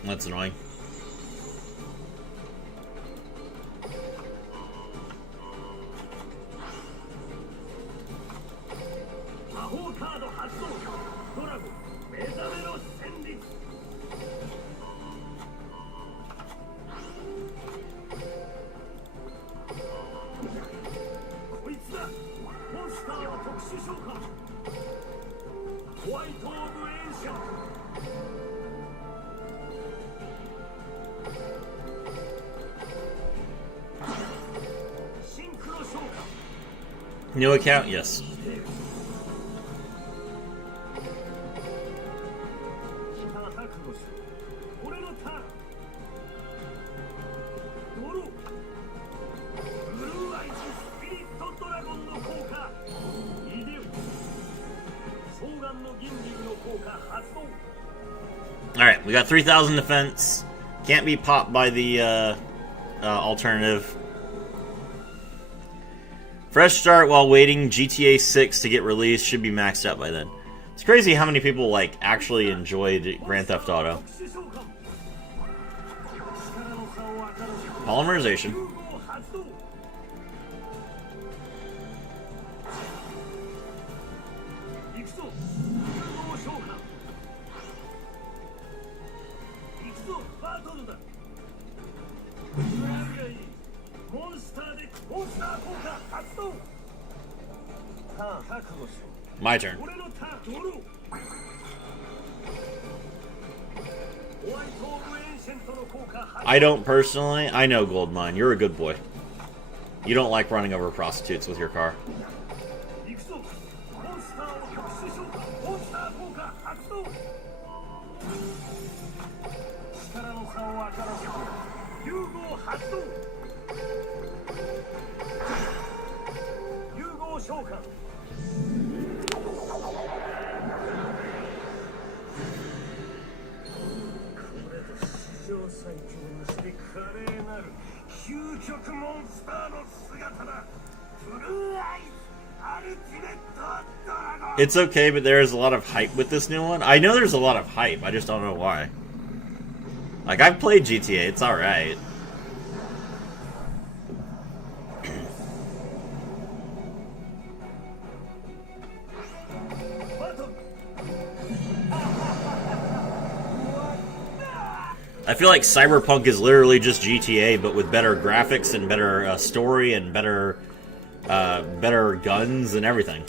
That's annoying. New account? Yes. Alright, we got 3,000 defense. Can't be popped by the alternative. Fresh start while waiting GTA 6 to get released. Should be maxed out by then. It's crazy how many people like actually enjoyed Grand Theft Auto. Polymerization. My turn. I don't personally. I know, Goldmine. You're a good boy. You don't like running over prostitutes with your car. を明らせて融合発動融合召喚史上最強にして華麗なる究極モンスターの姿だブルーアイズアルティメットドラゴン It's okay, but there is a lot of hype with this new one. I know there's a lot of hype, I just don't know why. Like, I've played GTA, it's alright. I feel like Cyberpunk is literally just GTA, but with better graphics and better story and better guns and everything.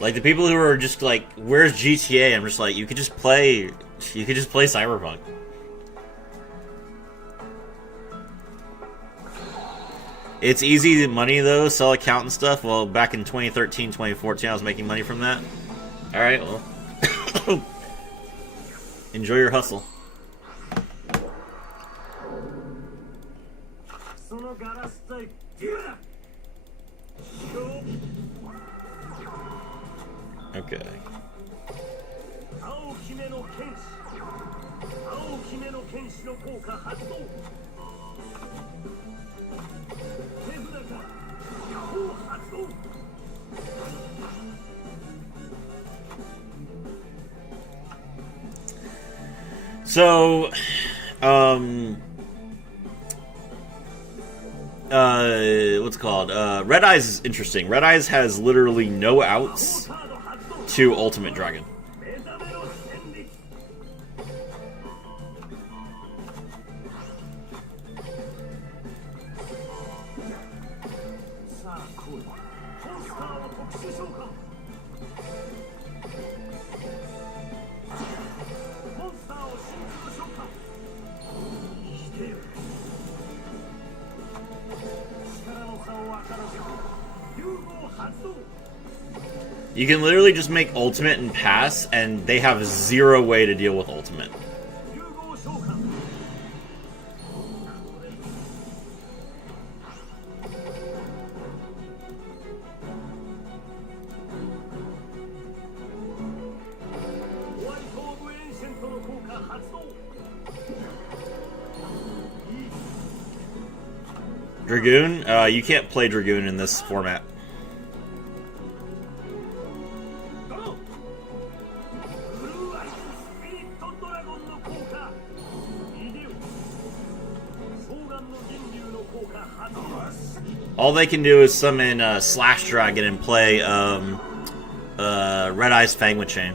Like, the people who are just like, where's GTA? I'm just like, you could just play Cyberpunk. It's easy money, though, sell account and stuff. Well, back in 2013, 2014, I was making money from that. Alright, well. Enjoy your hustle. Okay. So, what's it called? Red Eyes is interesting. Red Eyes has literally no outs to Ultimate Dragon. You can literally just make Ultimate and pass, and they have zero way to deal with Ultimate. Dragoon? You can't play Dragoon in this format. All they can do is summon Slash Dragon and play Red Eyes Fangma Chain.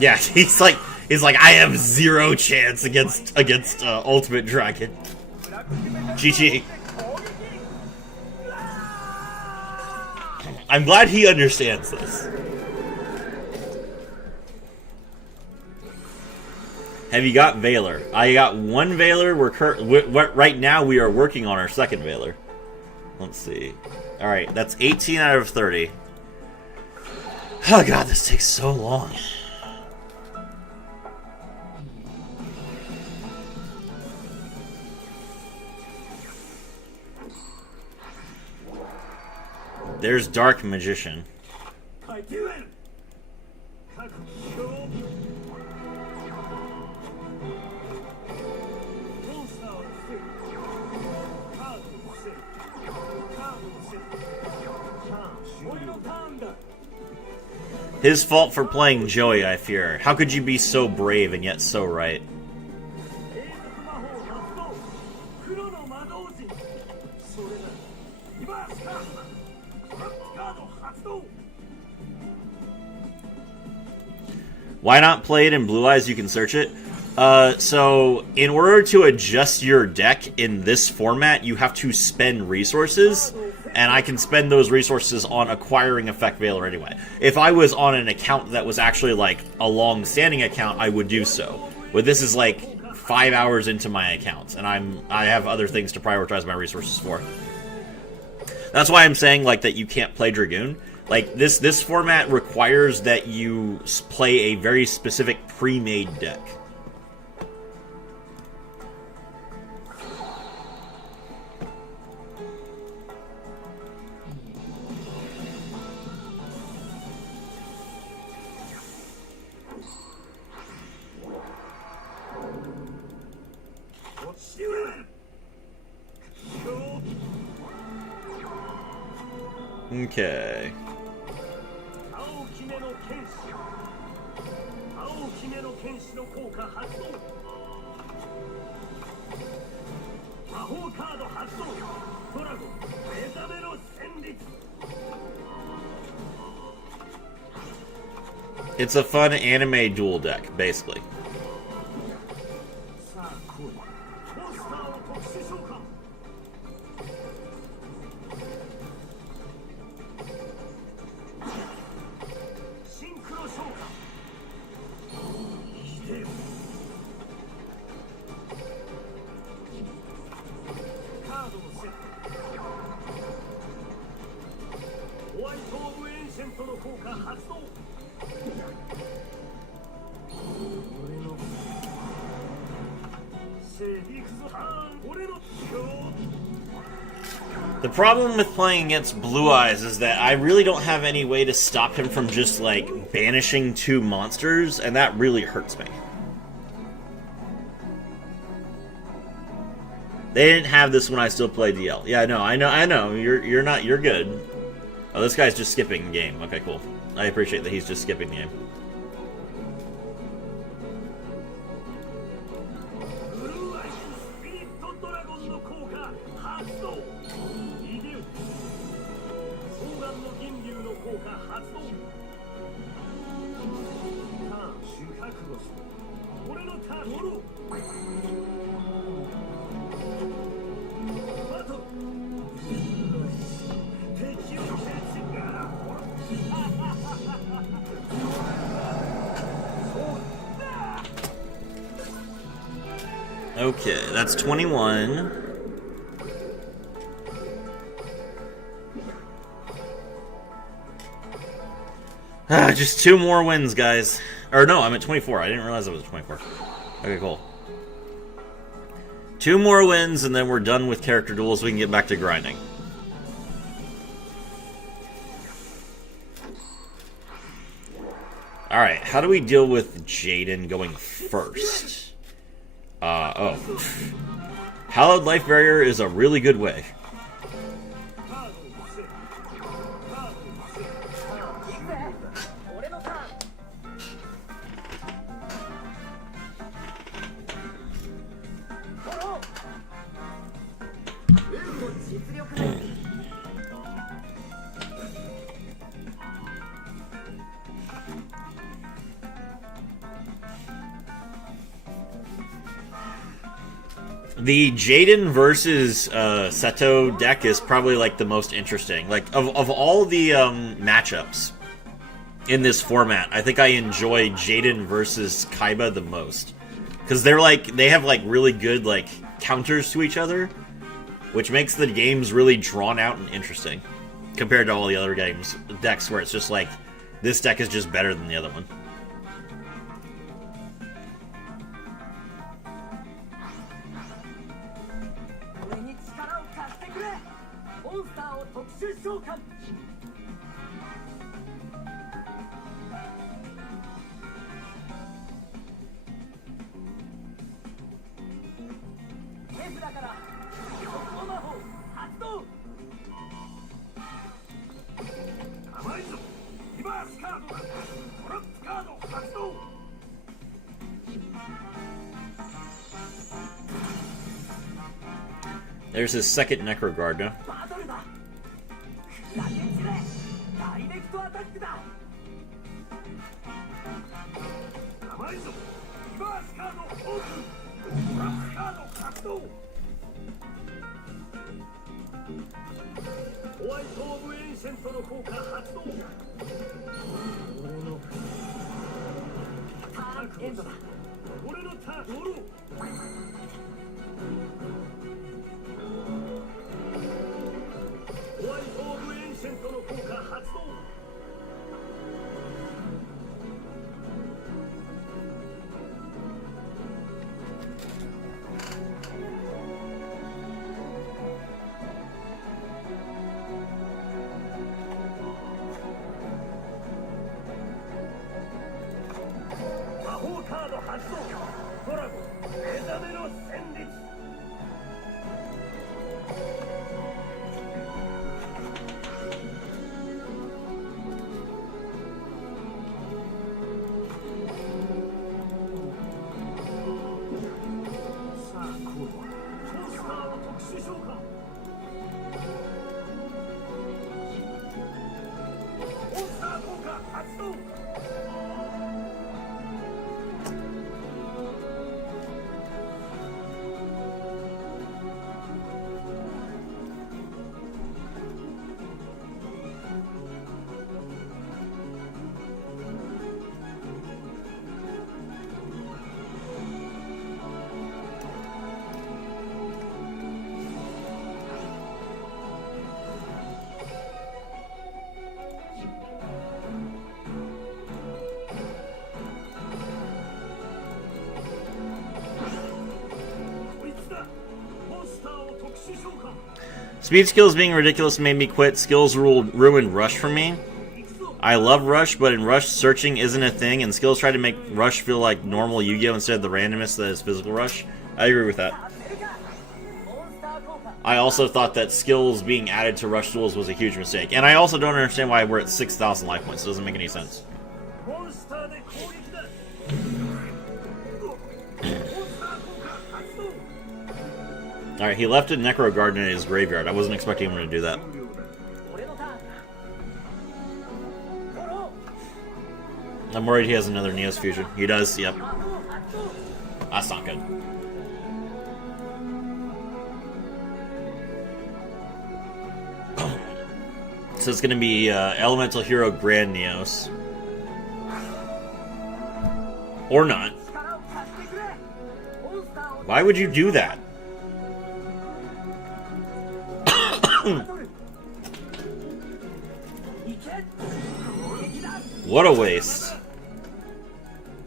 Yeah, he's like, I have zero chance against Ultimate Dragon. GG. I'm glad he understands this. Have you got Valor? I got one Valor. Right now we are working on our second Valor. Let's see. All right, that's 18 out of 30. Oh god, this takes so long. There's Dark Magician. His fault for playing Joey, I fear. How could you be so brave and yet so right? Why not play it in Blue Eyes? You can search it. So, in order to adjust your deck in this format, you have to spend resources, and I can spend those resources on acquiring Effect Veiler anyway. If I was on an account that was actually like a long-standing account, I would do so. But this is like 5 hours into my account, and I have other things to prioritize my resources for. That's why I'm saying like that you can't play Dragoon. Like this format requires that you play a very specific pre-made deck. Okay. It's a fun anime duel deck, basically. The problem with playing against Blue Eyes is that I really don't have any way to stop him from just, like, banishing 2 monsters, and that really hurts me. They didn't have this when I still played DL. Yeah, I know. You're good. Oh, this guy's just skipping the game. Okay, cool. I appreciate that he's just skipping the game. Okay, that's 21. Just 2 more wins, guys. Or no, I'm at 24. I didn't realize I was at 24. Okay, cool. 2 more wins, and then we're done with character duels. We can get back to grinding. Alright, how do we deal with Jaden going first? Oh. Hallowed Life Barrier is a really good way. The Jaden versus Seto deck is probably like the most interesting. Like of all the matchups in this format, I think I enjoy Jaden versus Kaiba the most because they have like really good like counters to each other, which makes the games really drawn out and interesting compared to all the other decks where it's just like this deck is just better than the other one. There's his second Necroguard now. セントの効果発動。俺のターンエンドだ。俺のターンドロー。ホワイトオブエンシェントの効果発動。魔法カード発動。ドラゴン目覚めの戦慄。さあこうトースターの特殊召喚。モンスター効果発動。こいつだ。モンスターを特殊召喚。 Speed skills being ridiculous made me quit. Skills ruined Rush for me. I love Rush, but in Rush, searching isn't a thing, and skills try to make Rush feel like normal Yu-Gi-Oh! Instead of the randomness that is physical Rush. I agree with that. 当てるか。モンスター効果。 I also thought that skills being added to Rush duels was a huge mistake. And I also don't understand why we're at 6,000 life points. It doesn't make any sense. モンスターで攻撃だ。モンスター効果発動。 Alright, he left a Necro Garden in his graveyard. I wasn't expecting him to do that. 俺のターン。ドロ I'm worried he has another Neos Fusion. He does, yep. ー。魔法発動。 That's not good. So it's going to be Elemental Hero Grand Neos. Or not. 力を貸してくれ。モンスターを Why would you do that? バトル。いけ。攻撃だ。 What a waste.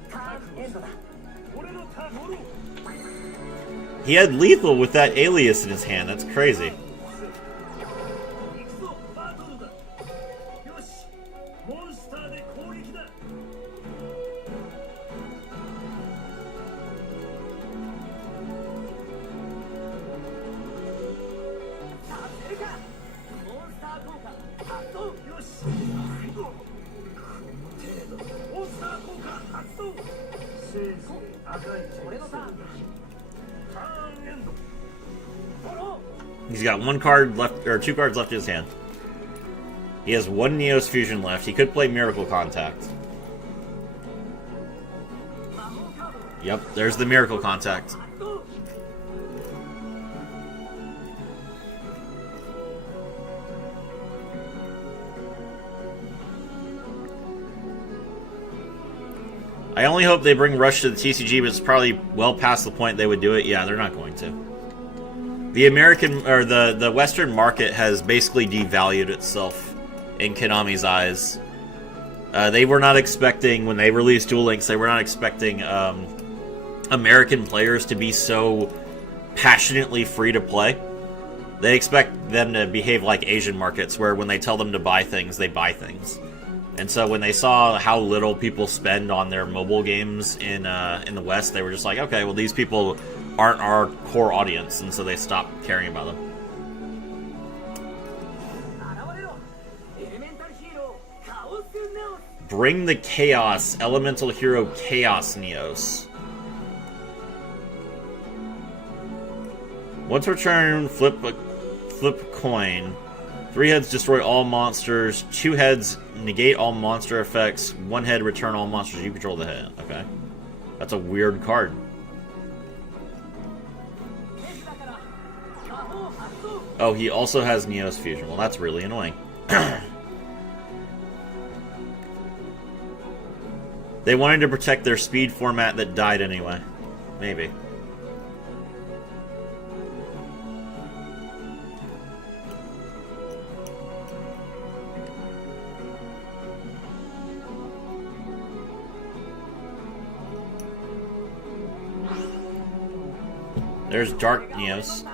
ターンエンドだ。俺のターンドロー。 He had lethal with that alias in his hand. That's crazy. 行くぞバトルだ。よし。モンスターで攻撃だ。 当てるか。モンスター効果発動。よし。この程度。モンスター効果発動。せいぜい赤い俺のターン。ターンエンド。ドロ He's got one card left, or 2 cards left in his hand. He has 1 Neos Fusion left. He could play Miracle Contact. ー。魔法カード。 Yep, there's the Miracle Contact. 発動。 I only hope they bring Rush to the TCG, but it's probably well past the point they would do it. Yeah, they're not going to. The American, or the Western market has basically devalued itself in Konami's eyes. They were not expecting, when they released Duel Links, they were not expecting American players to be so passionately free to play. They expect them to behave like Asian markets, where when they tell them to buy things, they buy things. And so when they saw how little people spend on their mobile games in the West, they were just like, okay, well, these people aren't our core audience, and so they stopped caring about them. 現れろ。エレメンタルヒーローカオスネオス。 Bring the Chaos, Elemental Hero Chaos Neos. Once returned, flip a coin. 3 heads destroy all monsters. 2 heads negate all monster effects. 1 head return all monsters. You control the head. Okay. That's a weird card. 手札から魔法発動。 Oh, he also has Neos Fusion. Well, that's really annoying. They wanted to protect their speed format that died anyway. Maybe. There's Dark Neos.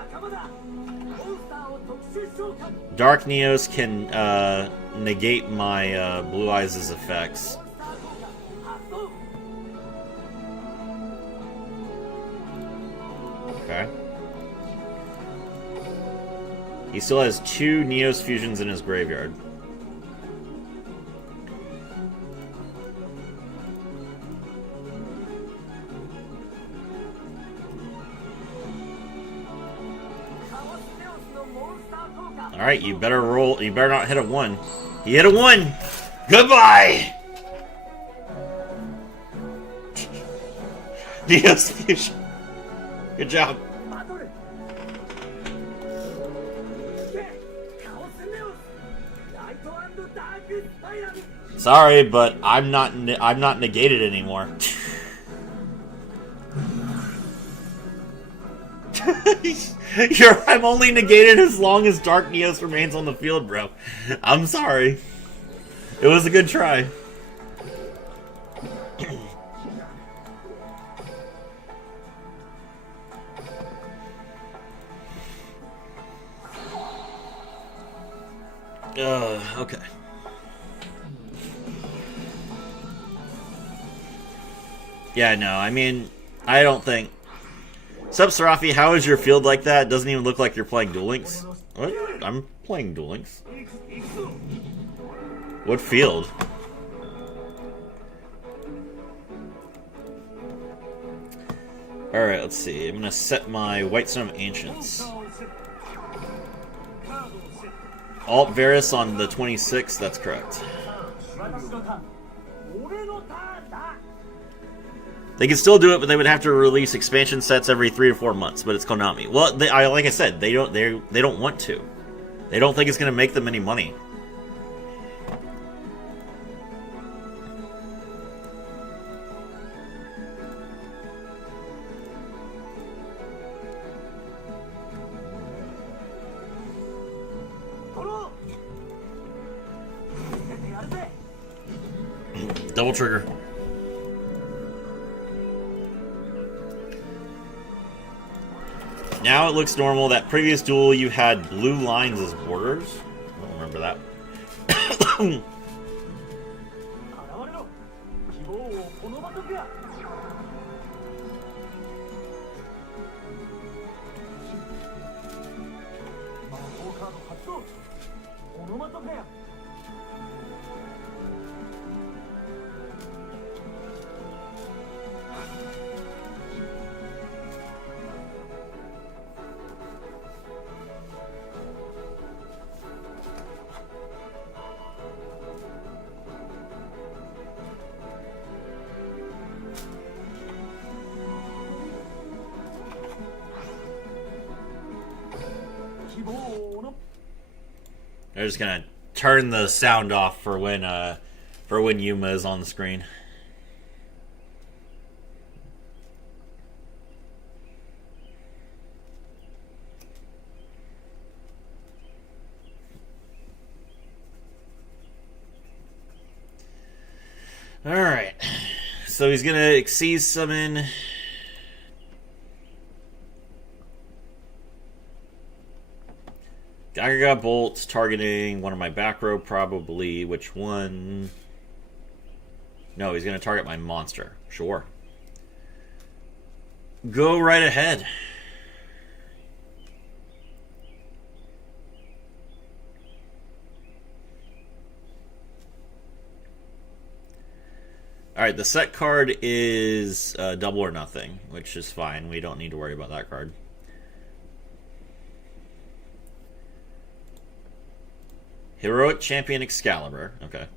Dark Neos can negate my Blue Eyes' effects. Okay. He still has 2 Neos fusions in his graveyard. Alright, you better roll. You better not hit a 1. He hit a 1! Goodbye! Neos fusion. Good job. Sorry, but I'm not negated anymore. I'm only negated as long as Dark Neos remains on the field, bro. I'm sorry. It was a good try. Okay. Yeah, no, I mean, I don't think... Sup, Serafi, how is your field like that? It doesn't even look like you're playing Duel Links. What? I'm playing Duel Links. What field? Alright, let's see. I'm gonna set my Whitestone Ancients. Alt Varus on the 26th, that's correct. They can still do it, but they would have to release expansion sets every 3 or 4 months. But it's Konami. Well, like I said, they don't want to. They don't think it's going to make them any money. Double trigger. Now it looks normal. That previous duel you had blue lines as borders. I don't remember that. I'm just gonna turn the sound off for when Yuma is on the screen. Alright. So he's gonna Xyz summon. Gagaga bolts targeting one of my back row, probably. Which one? No, he's going to target my monster. Sure. Go right ahead. Alright, the set card is double or nothing, which is fine. We don't need to worry about that card. Heroic Champion Excalibur. Okay.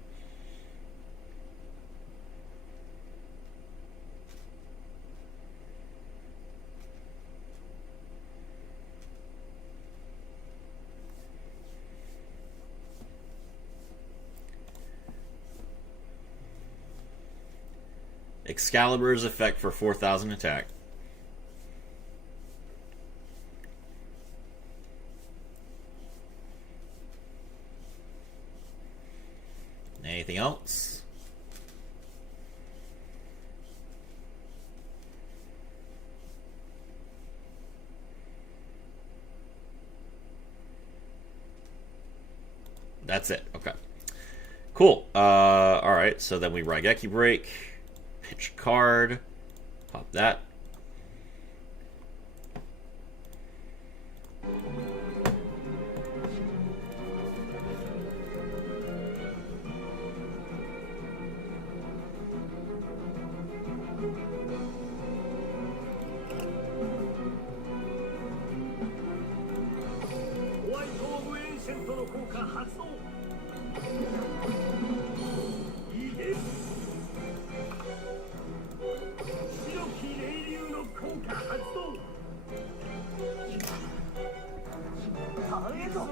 Excalibur's effect for 4,000 attack. Anything else? That's it. Okay. Cool. Alright, so then we Raigeki Break. Pitch card. Pop that.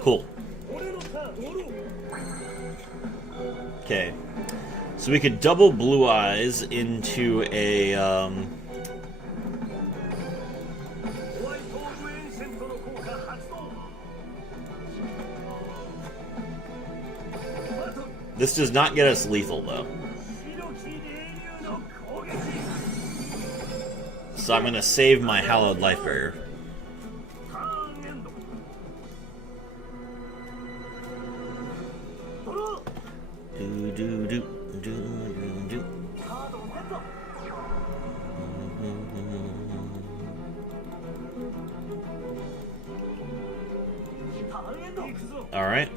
Cool. Okay. So we could double Blue Eyes into a, This does not get us lethal, though. So I'm going to save my Hallowed Life Barrier. Alright.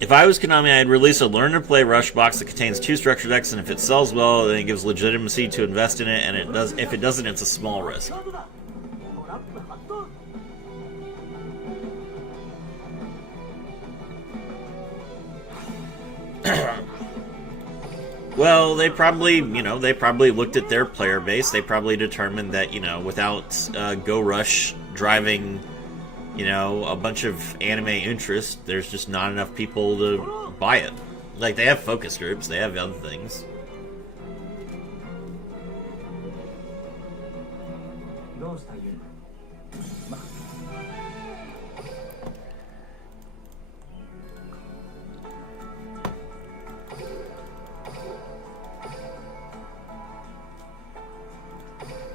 If I was Konami, I'd release a Learn to Play Rush box that contains 2 structure decks, and if it sells well, then it gives legitimacy to invest in it, and if it doesn't, it's a small risk. Well, they probably looked at their player base. They probably determined that, without Go Rush driving, a bunch of anime interest, there's just not enough people to buy it. Like, they have focus groups, they have other things.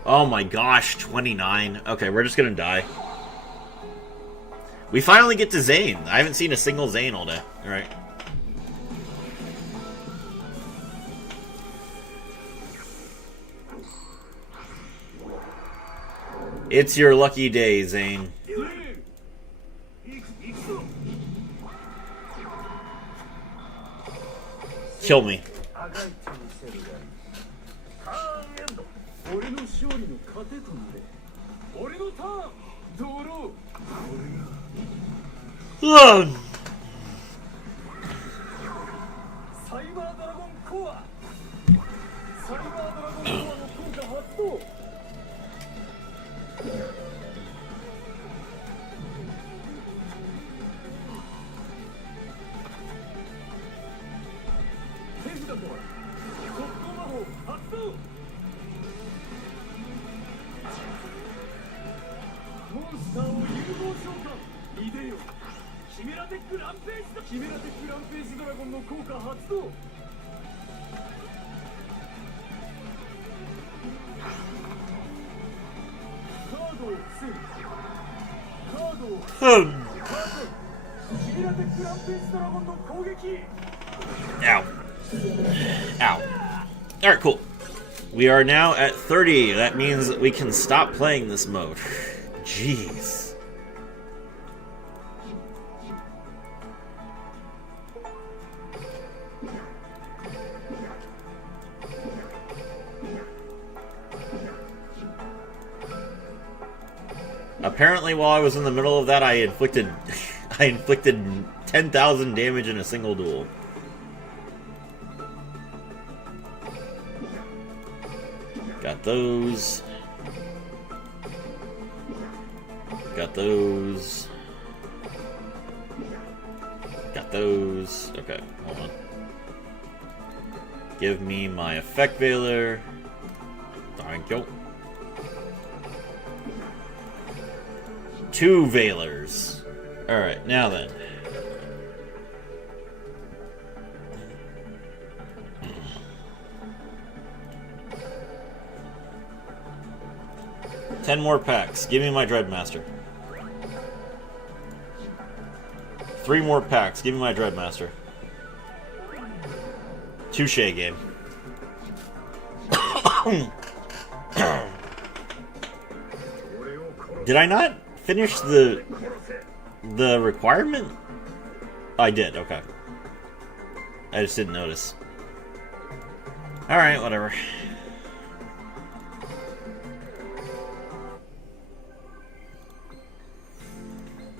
Oh my gosh, 29. Okay, we're just gonna die. We finally get to Zane. I haven't seen a single Zane all day. Alright. It's your lucky day, Zane. Kill me. Ugh. Ow. Ow. Alright, cool. We are now at 30. That means that we can stop playing this mode. Jeez. Apparently, while I was in the middle of that, I inflicted I inflicted 10,000 damage in a single duel. Got those. Got those. Got those. Okay, hold on. Give me my effect veiler. Thank you. 2 veilers. Alright, now then. Ten more packs. Give me my Dreadmaster. 3 more packs. Give me my Dreadmaster. Touche game. Did I not finish the requirement? I did, okay. I just didn't notice. Alright, whatever.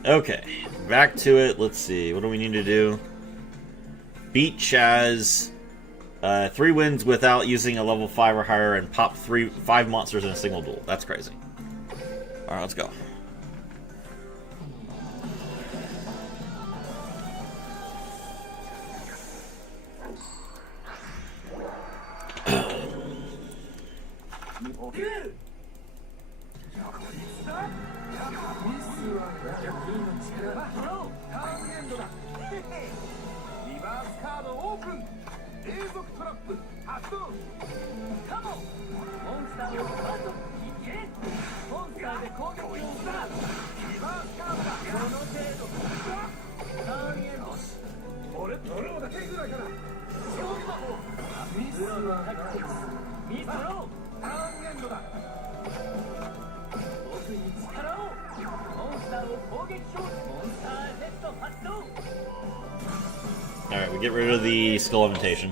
Okay, back to it. Let's see. What do we need to do? Beat Chaz. 3 wins without using a level 5 or higher and pop 5 monsters in a single duel. That's crazy. Alright, let's go. Alright, we get rid of the Skull Invitation.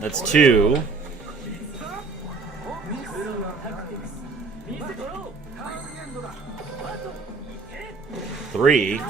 That's 2. 3.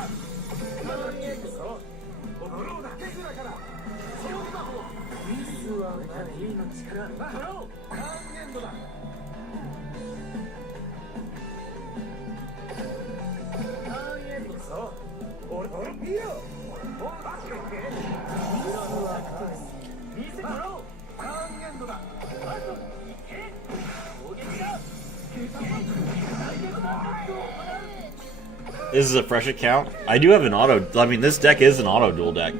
This is a fresh account. I do have an auto. I mean, this deck is an auto duel deck,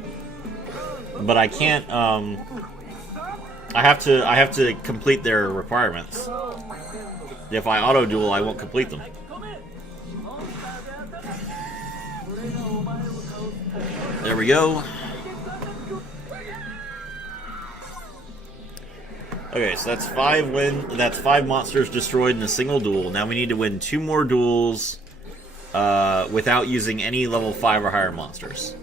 but I can't. I have to complete their requirements. If I auto duel, I won't complete them. There we go. Okay, so that's 5 That's 5 monsters destroyed in a single duel. Now we need to win 2 more duels without using any level 5 or higher monsters.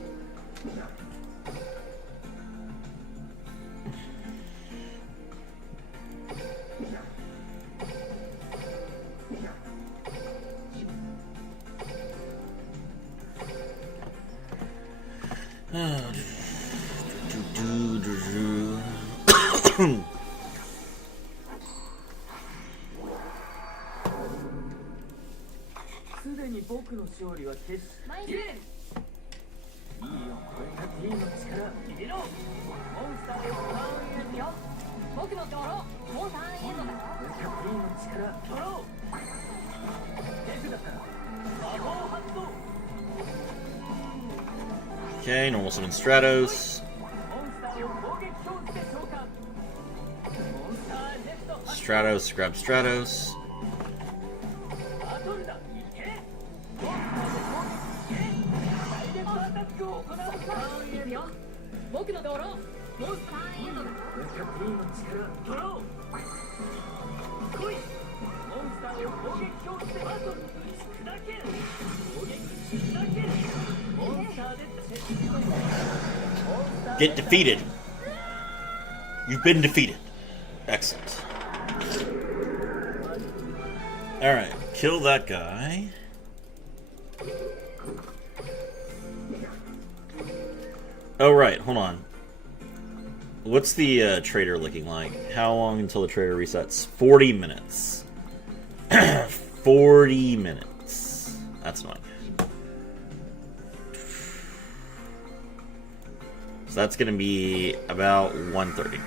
Okay, normal summon Stratos. Stratos, grab Stratos. モンスターエンドだ。メカ P の力ドロー。来い。モンスターを攻撃表示でバトル。砕ける。攻撃砕ける。モンスターで接触。モンスター Get defeated. You've been defeated. Excellent. Alright, kill that guy. Oh, right, hold on. What's the trader looking like? How long until the trader resets? 40 minutes. 40 minutes. That's annoying. So that's going to be about 1:30.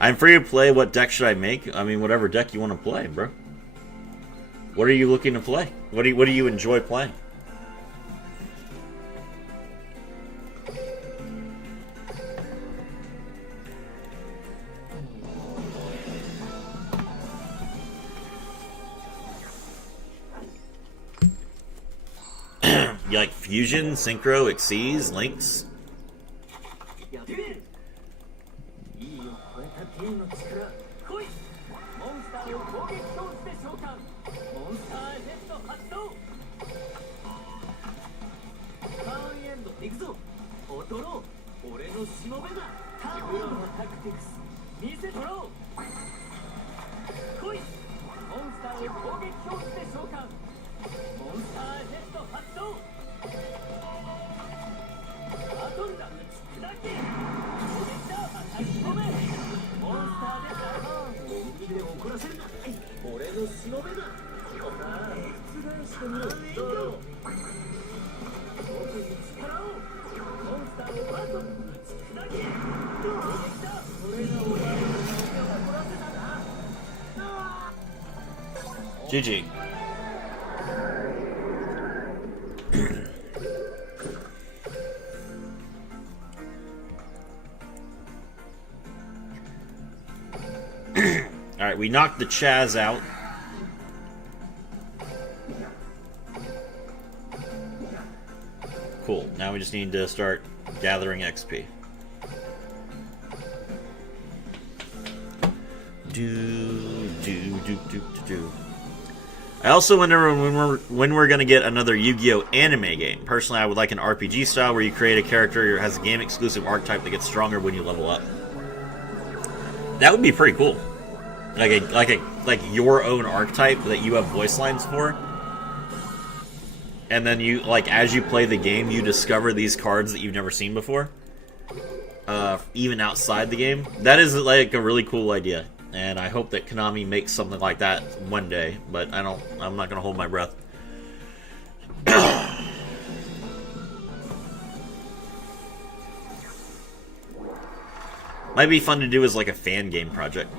I'm free to play. What deck should I make? I mean, whatever deck you want to play, bro. What are you looking to play? What do you enjoy playing? You like Fusion, Synchro, Xyz, Lynx? やってみるいいよメカ P の力来い。モンスターを攻撃表示で召喚。モンスターエフェクト発動。ターンエンド行くぞ。踊ろう。俺のしもべだ。ターンエンドのタクティクス見せとろう。来い。モンスターを攻撃表示で召喚。モンスターエフェクト発動。バトルだ。砕け。攻撃だ。叩き込め。モンスターで大反本気で怒らせるな。俺のしもべだ。ほら覆してみろ。どう僕に力を。モンスターをバトル砕け。攻撃だ。俺がお前を怒らせたな。GG. Alright, we knocked the Chaz out. Cool. Now we just need to start gathering XP. Do. I also wonder when we're going to get another Yu-Gi-Oh! Anime game. Personally, I would like an RPG style where you create a character who has a game-exclusive archetype that gets stronger when you level up. That would be pretty cool. Like your own archetype that you have voice lines for. And then you, like, as you play the game, you discover these cards that you've never seen before. Even outside the game. That is, like, a really cool idea. And I hope that Konami makes something like that one day. But I'm not gonna hold my breath. Might be fun to do as, like, a fan game project.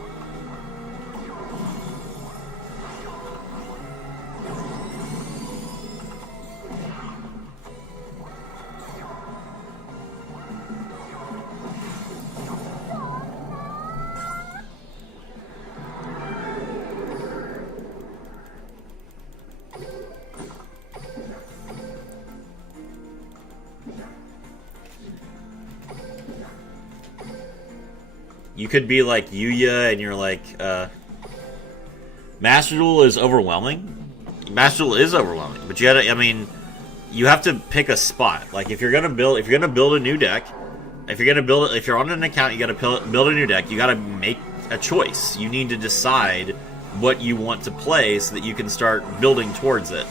You could be like Yuya and you're like, Master Duel is overwhelming. Master Duel is overwhelming, but you gotta, I mean, you have to pick a spot. Like if you're gonna build a new deck, if you're on an account, you gotta build a new deck. You gotta make a choice. You need to decide what you want to play so that you can start building towards it.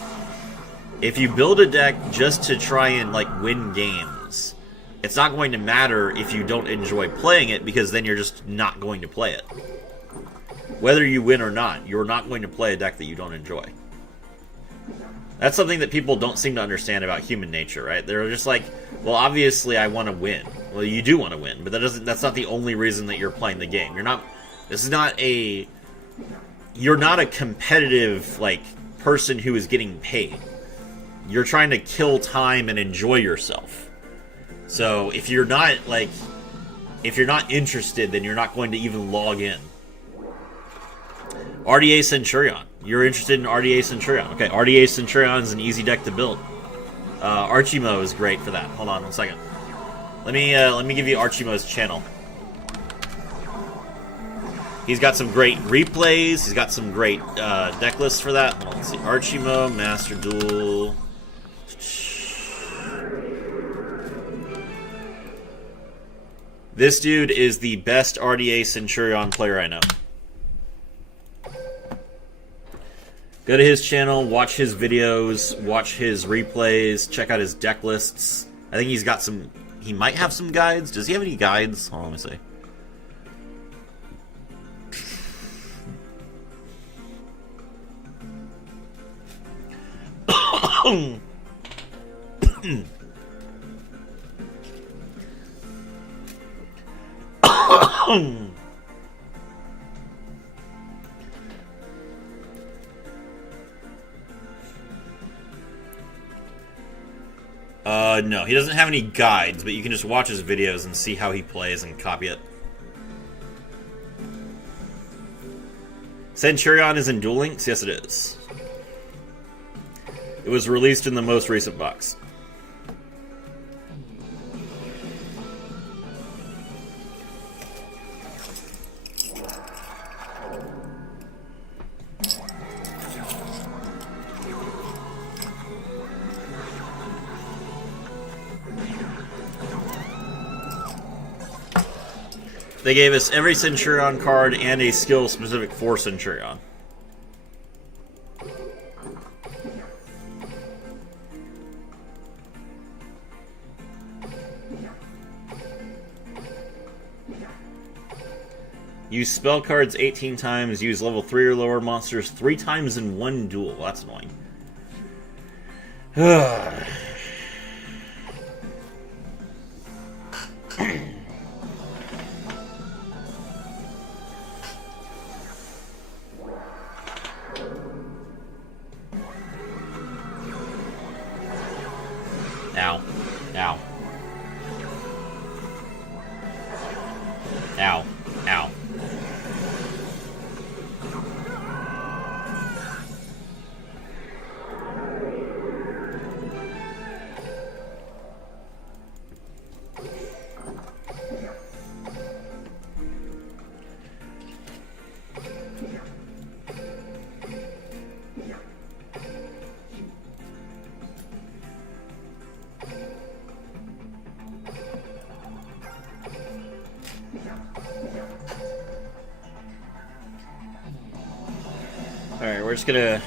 If you build a deck just to try and like win games, it's not going to matter if you don't enjoy playing it, because then you're just not going to play it. Whether you win or not, you're not going to play a deck that you don't enjoy. That's something that people don't seem to understand about human nature, right? They're just like, well, obviously I want to win. Well, you do want to win, but that's not the only reason that you're playing the game. You're not a competitive, like, person who is getting paid. You're trying to kill time and enjoy yourself. So if you're not interested, then you're not going to even log in. RDA Centurion. You're interested in RDA Centurion. Okay, RDA Centurion is an easy deck to build. Archimo is great for that. Hold on one second. Let me give you Archimo's channel. He's got some great replays. He's got some great deck lists for that. Hold on, let's see. Archimo, Master Duel. This dude is the best RDA Centurion player I know. Go to his channel, watch his videos, watch his replays, check out his deck lists. I think he's got some... He might have some guides. Does he have any guides? Hold on, let me see. No, he doesn't have any guides, but you can just watch his videos and see how he plays and copy it. Centurion is in Duel Links? Yes, it is. It was released in the most recent box. They gave us every Centurion card and a skill specific for Centurion. Use spell cards 18 times, use level 3 or lower monsters 3 times in one duel. That's annoying. Ow. Ow. Ow. Ow. Alright, we're just gonna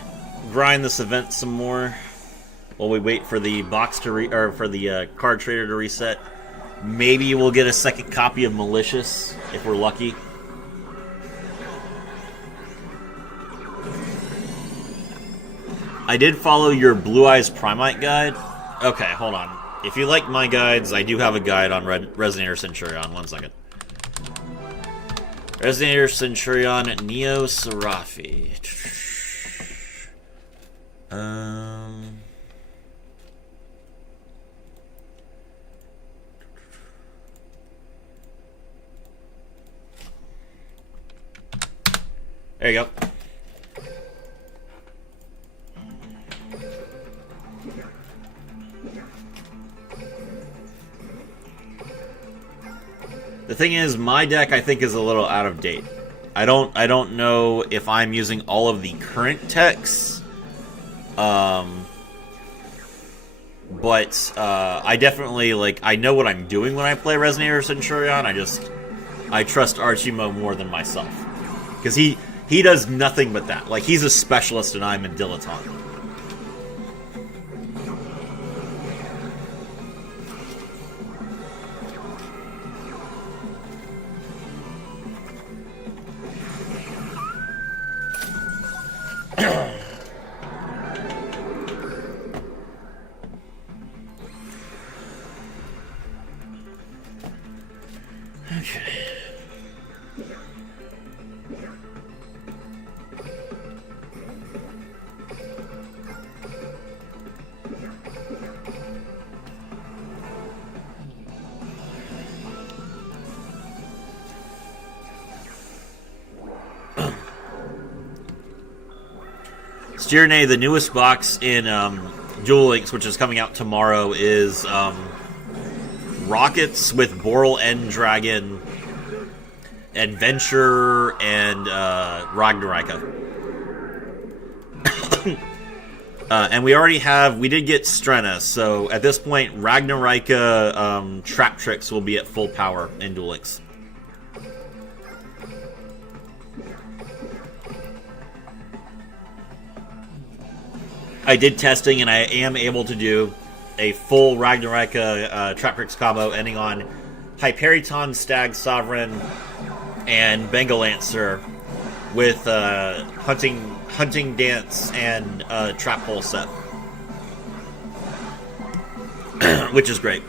grind this event some more while we wait for the box to for the card trader to reset. Maybe we'll get a second copy of Malicious if we're lucky. I did follow your Blue Eyes Primite guide. Okay, hold on. If you like my guides, I do have a guide on Resonator Centurion. 1 second. Resonator Centurion Neo Seraphi. There you go. The thing is, my deck I think is a little out of date. I don't know if I'm using all of the current techs. But I definitely I know what I'm doing when I play Resonator Centurion. I trust Archimo more than myself. Because he does nothing but that. Like, he's a specialist and I'm a dilettante. Okay. Styrne, the newest box in Duel Links, which is coming out tomorrow, is Rockets with Boral End Dragon, Adventure and Ragnaraka. And we did get Strenna, so at this point, Ragnaraka Trap Tricks will be at full power in Duel Links. I did testing, and I am able to do a full Ragnaraka Trap Tricks combo ending on Hyperiton, Stag Sovereign, and Bengal Lancer with Hunting Dance and Trap Hole set. Which is great.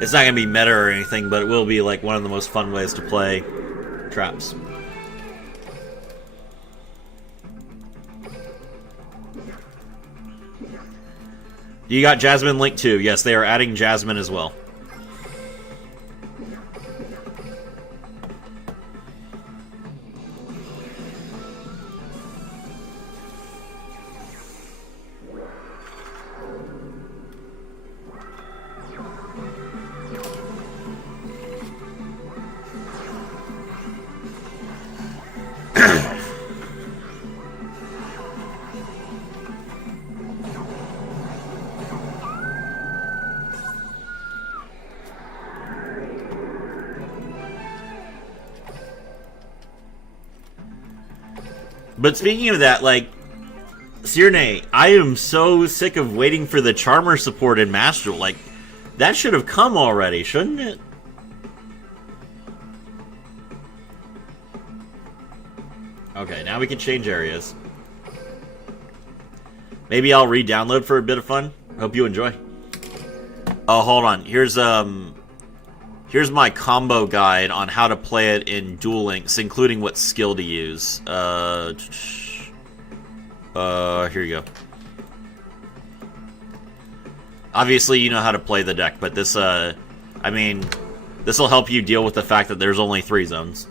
It's not going to be meta or anything, but it will be like one of the most fun ways to play traps. You got Jasmine Link too. Yes, they are adding Jasmine as well. But speaking of that, like, Cirne, I am so sick of waiting for the Charmer support in Master Duel. Like, that should have come already, shouldn't it? Okay, now we can change areas. Maybe I'll re-download for a bit of fun. Hope you enjoy. Oh, hold on. Here's my combo guide on how to play it in Duel Links, including what skill to use. Here you go. Obviously, you know how to play the deck, but this, I mean, this will help you deal with the fact that there's only 3 zones.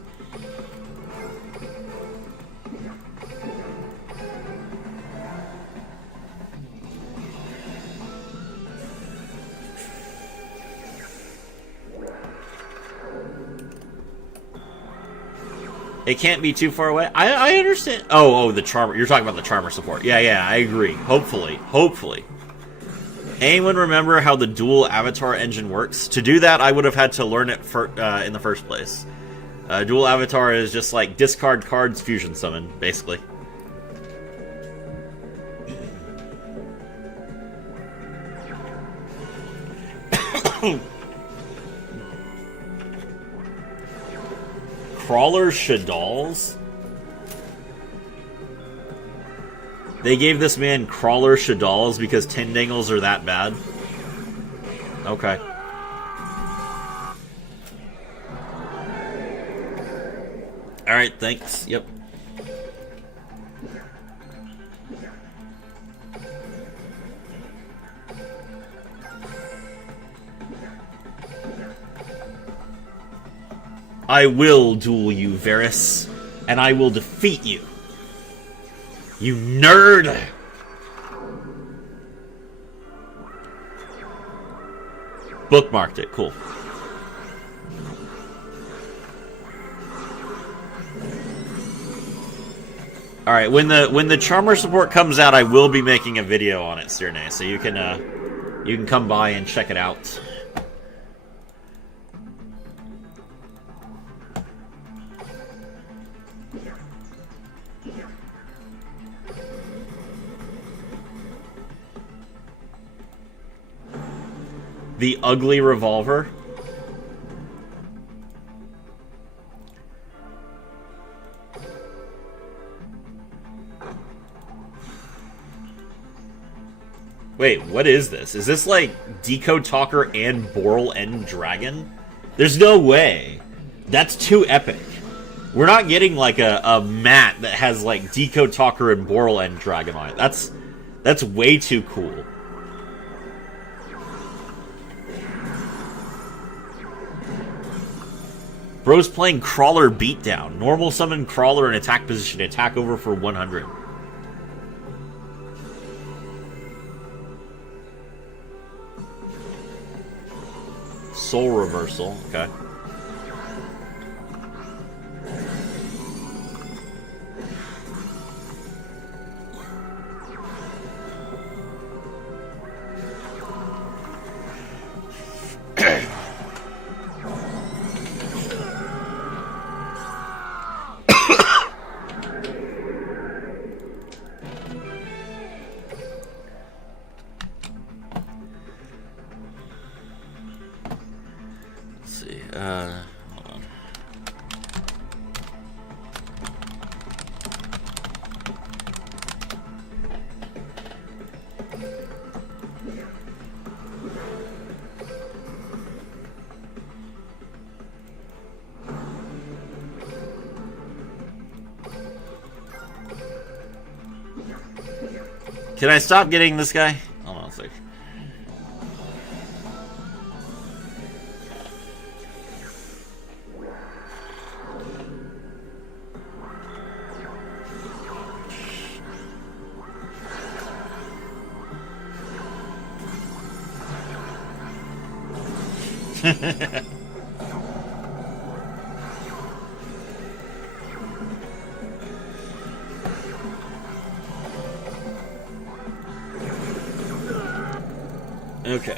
It can't be too far away. I understand. Oh, the Charmer. You're talking about the Charmer support. Yeah, I agree. Hopefully. Anyone remember how the Duel Avatar engine works? To do that, I would have had to learn it in the first place. Duel Avatar is just like discard cards, fusion summon, basically. Crawler Shadalls? They gave this man Crawler Shadalls because Tendangles are that bad? Okay. Alright, thanks. Yep. I will duel you, Varys, and I will defeat you. You nerd! Bookmarked it, cool. Alright, when the Charmer support comes out, I will be making a video on it, Cirne, so you can come by and check it out. The ugly revolver. Wait, what is this? Is this like Decode Talker and Boral End Dragon? There's no way. That's too epic. We're not getting like a mat that has like Decode Talker and Boral End Dragon on it. That's way too cool. Bro's playing Crawler Beatdown. Normal summon Crawler in attack position. Attack over for 100. Soul reversal. Okay. Hold on. Can I stop getting this guy? Hold on a sec. Okay.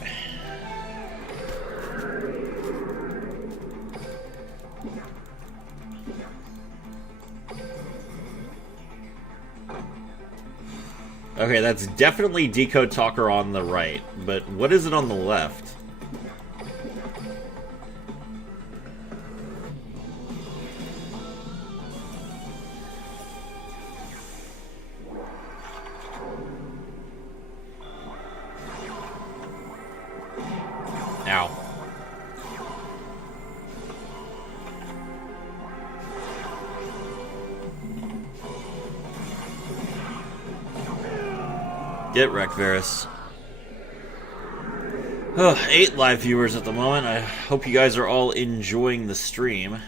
Okay, that's definitely Decode Talker on the right, but what is it on the left? Ow. Get wrecked, Varus. Oh, 8 live viewers at the moment. I hope you guys are all enjoying the stream.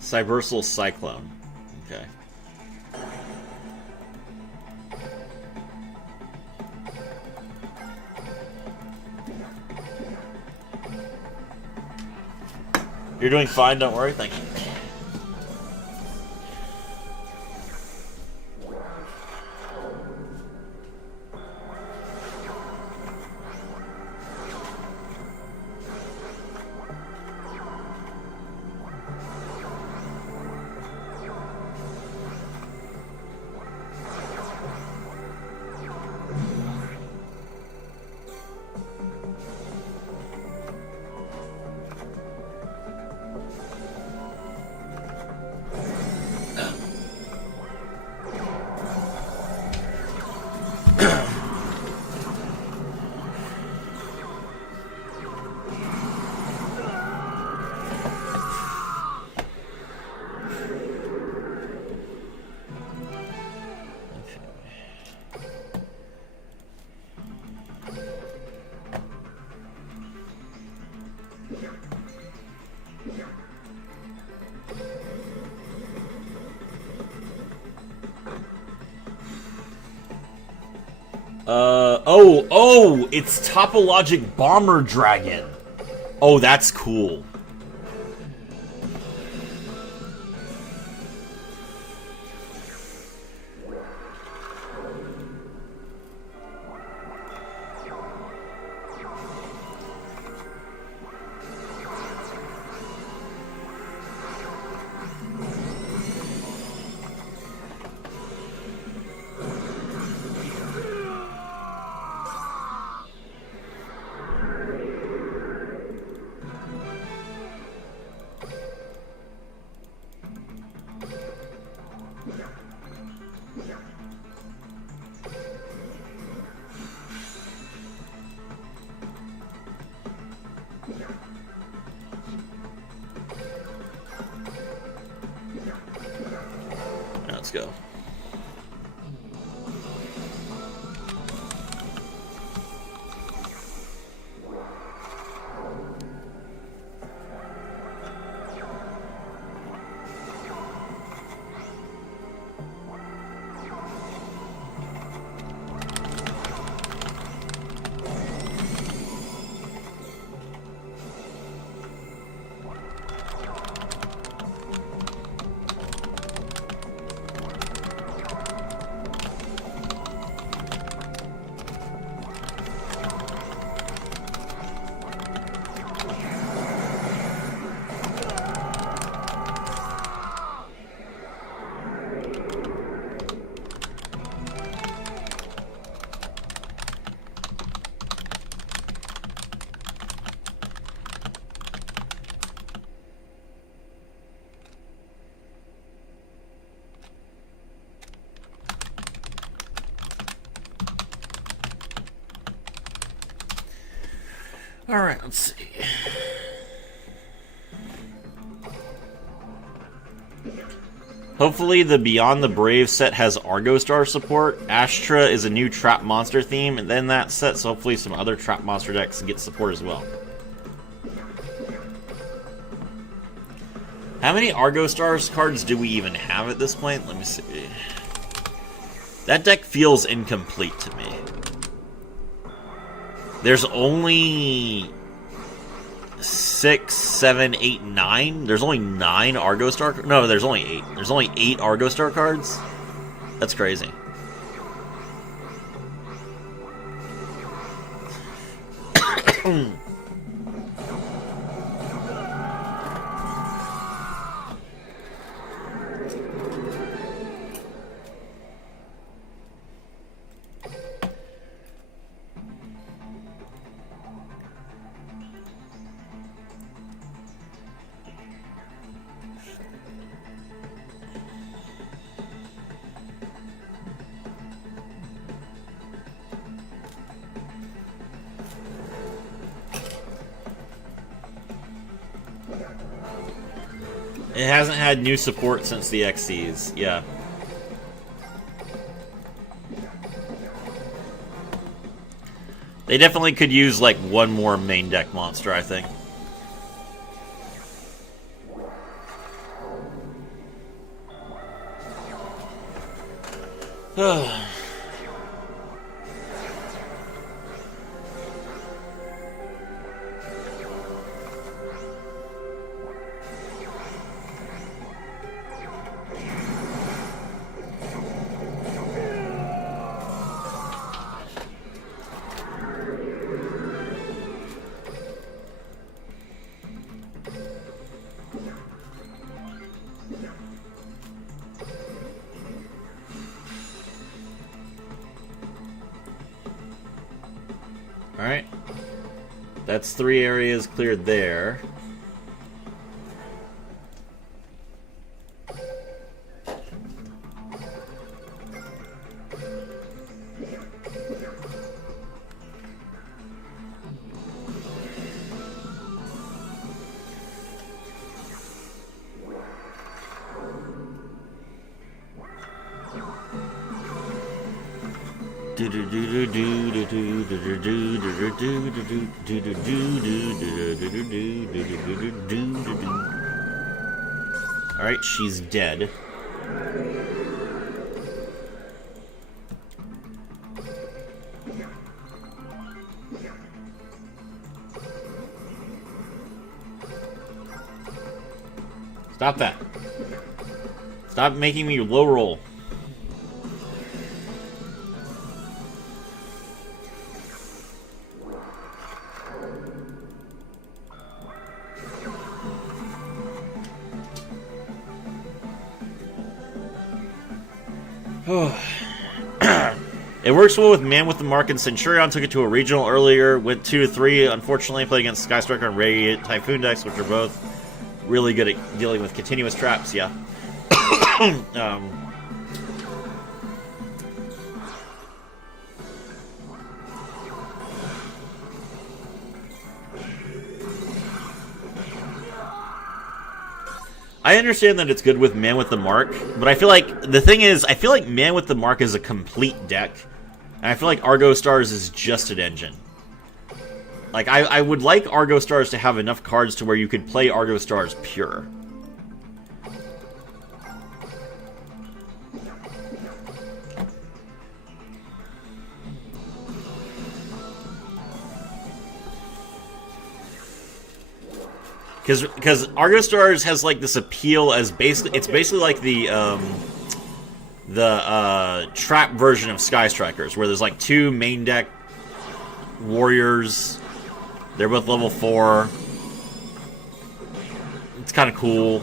Cybersal Cyclone. Okay. You're doing fine, don't worry, thank you. Oh, it's Topologic Bomber Dragon. Oh, that's cool. let's go. Alright, let's see. Hopefully the Beyond the Brave set has Argo Star support. Astra is a new Trap Monster theme, and then that set, so hopefully some other Trap Monster decks get support as well. How many Argo Stars cards do we even have at this point? Let me see. That deck feels incomplete to me. There's only 6, 7, 8, 9. There's only 9 Argo Star. No, there's only 8. There's only 8 Argo Star cards. That's crazy. It hasn't had new support since the XCs, yeah. They definitely could use, like, one more main deck monster, I think. Alright. That's 3 areas cleared there. Alright, she's dead. Stop that. Stop making me low roll. It works well with Man with the Mark and Centurion. Took it to a regional earlier. Went 2-3. Unfortunately, played against Skystriker and Radiant Typhoon decks, which are both really good at dealing with continuous traps. Yeah. I understand that it's good with Man with the Mark, but I feel like the thing is, I feel like Man with the Mark is a complete deck, and I feel like Argo Stars is just an engine. Like, I would like Argo Stars to have enough cards to where you could play Argo Stars pure. Because Argo Stars has like this appeal as basically, it's basically like the trap version of Sky Strikers, where there's like two main deck warriors. They're both level 4. It's kind of cool.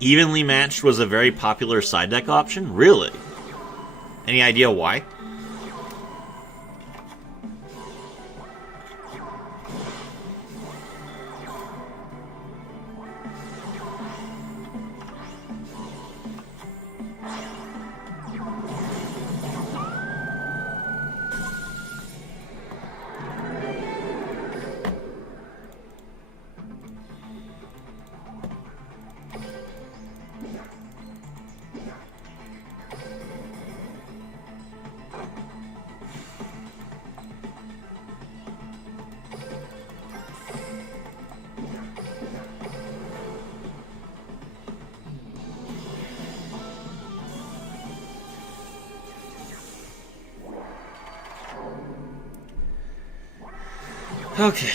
Evenly Matched was a very popular side deck option? Really? Any idea why? Okay.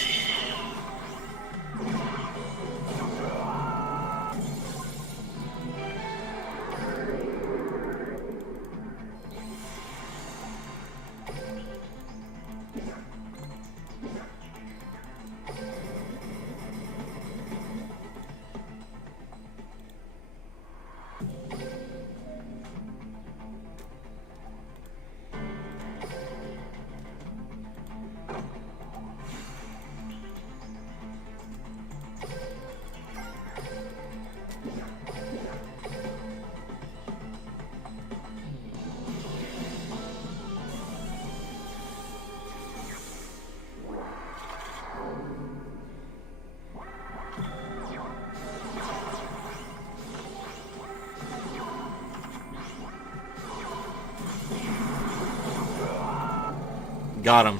Got him.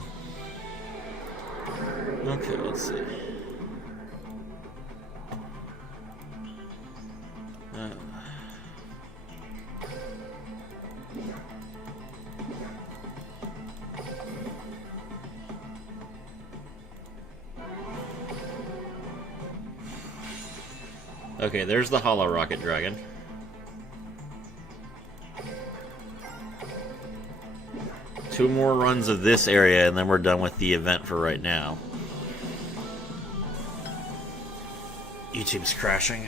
Okay, let's see. Okay, there's the Hollow Rocket Dragon. Two more runs of this area, and then we're done with the event for right now. YouTube's crashing.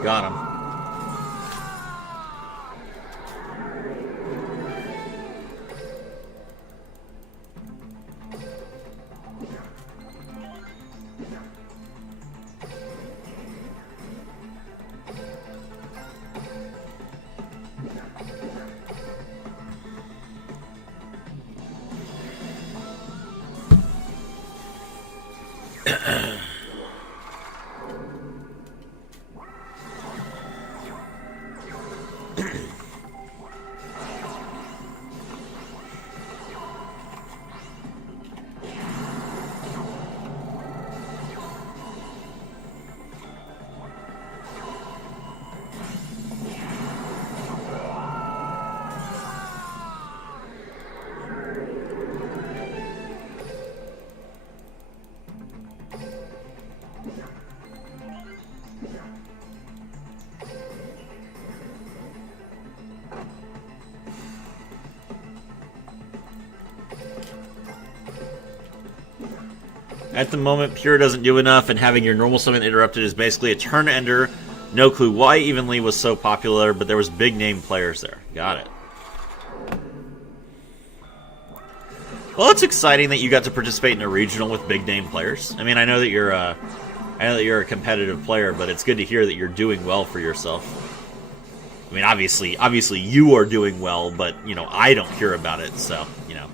Got At the moment, Pure doesn't do enough, and having your normal summon interrupted is basically a turn ender. No clue why Evenly was so popular, but there was big name players there. Got it. Well, it's exciting that you got to participate in a regional with big name players. I mean, I know that you're a competitive player, but it's good to hear that you're doing well for yourself. I mean, obviously you are doing well, but you know, I don't hear about it, so you know,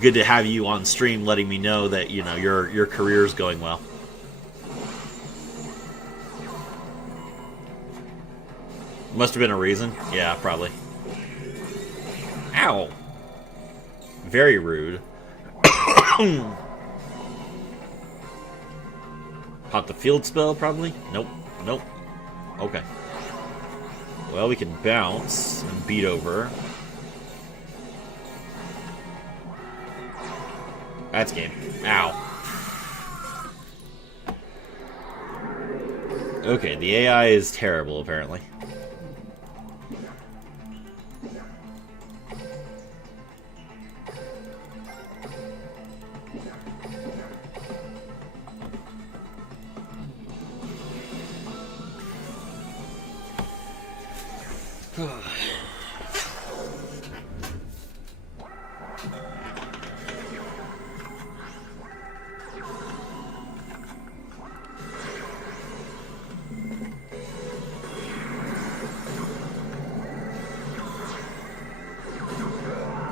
good to have you on stream, letting me know that you know your career's going well. Must have been a reason. Yeah, probably. Ow. Very rude. Pop the field spell, probably? Nope. Nope. Okay. Well, we can bounce and beat over. That's game. Ow. Okay, the AI is terrible, apparently.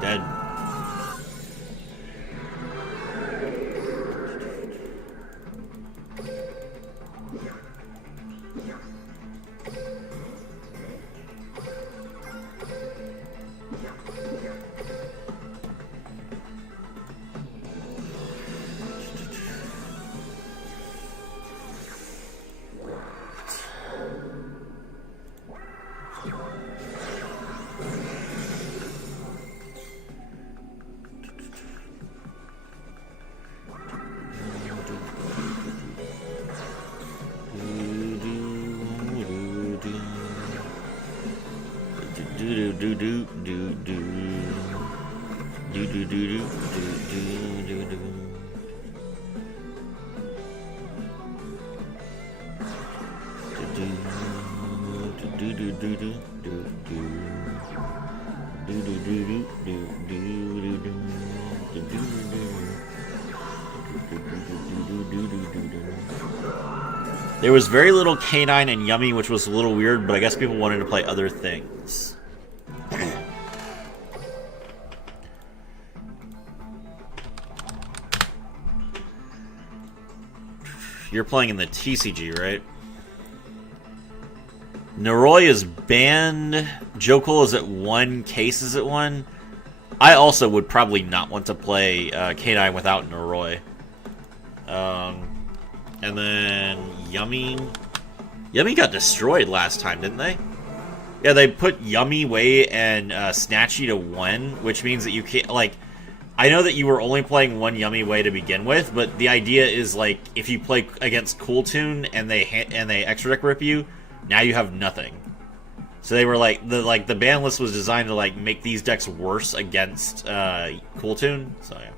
Dead. There was very little Canine and Yummy, which was a little weird, but I guess people wanted to play other things. You're playing in the TCG, right? Noroi is banned. Jokul is at 1. Case is at 1. I also would probably not want to play K9 without Noroi. And then Yummy. Yummy got destroyed last time, didn't they? Yeah, they put Yummy, Wei, and Snatchy to 1, which means that you can't, like, I know that you were only playing 1 Yummy Wei to begin with, but the idea is, like, if you play against Cool Tune and they extra deck rip you, now you have nothing. So they were the ban list was designed to like make these decks worse against Cool Tune. So yeah.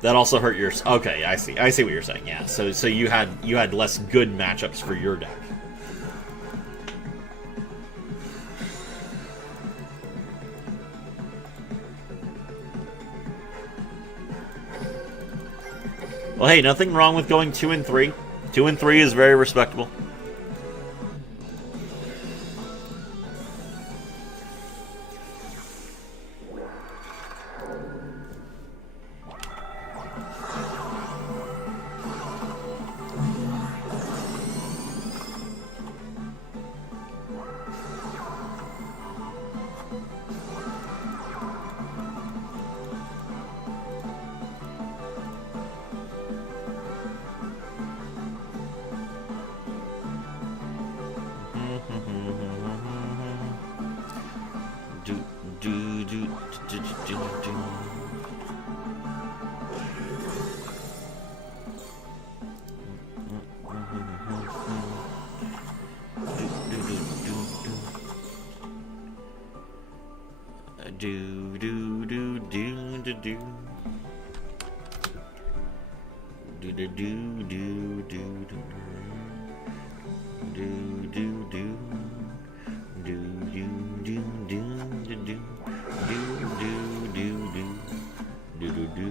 That also hurt your. Okay, I see what you're saying. Yeah. So you had less good matchups for your deck. Well, hey, nothing wrong with going 2 and 3. 2 and 3 is very respectable. Do do do do do do do do do. Do do do do do do do do do do do do.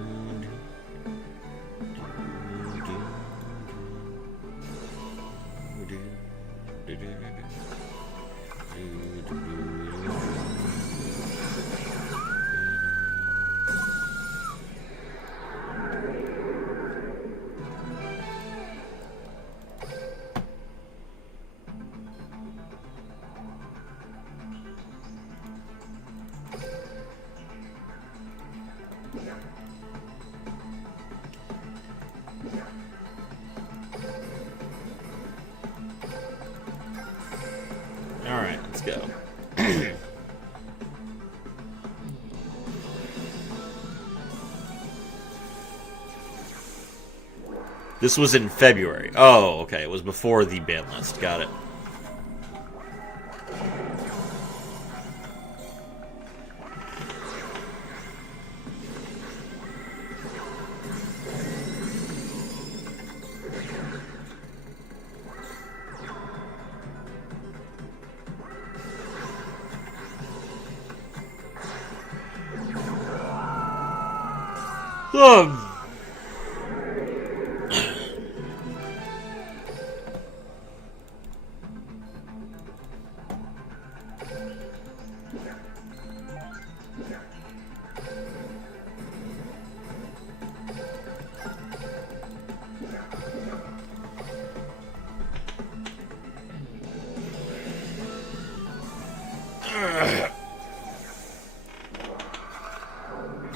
Alright, let's go. This was in February. Oh, okay. It was before the ban list. Got it.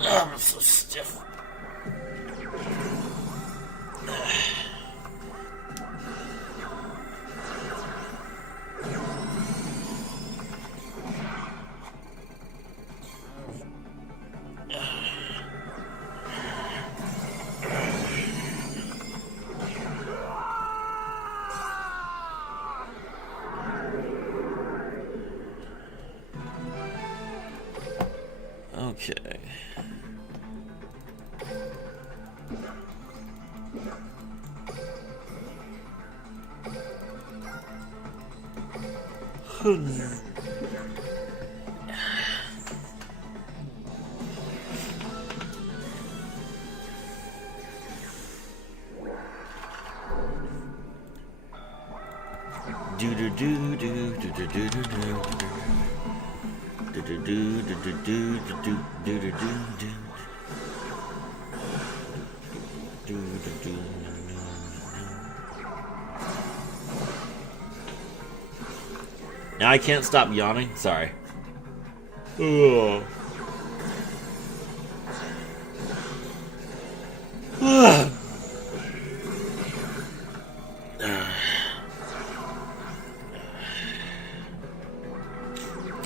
I'm so stiff. Okay. Do do do do do do do do do do do do do do do do do do. Now I can't stop yawning. Sorry. Ugh.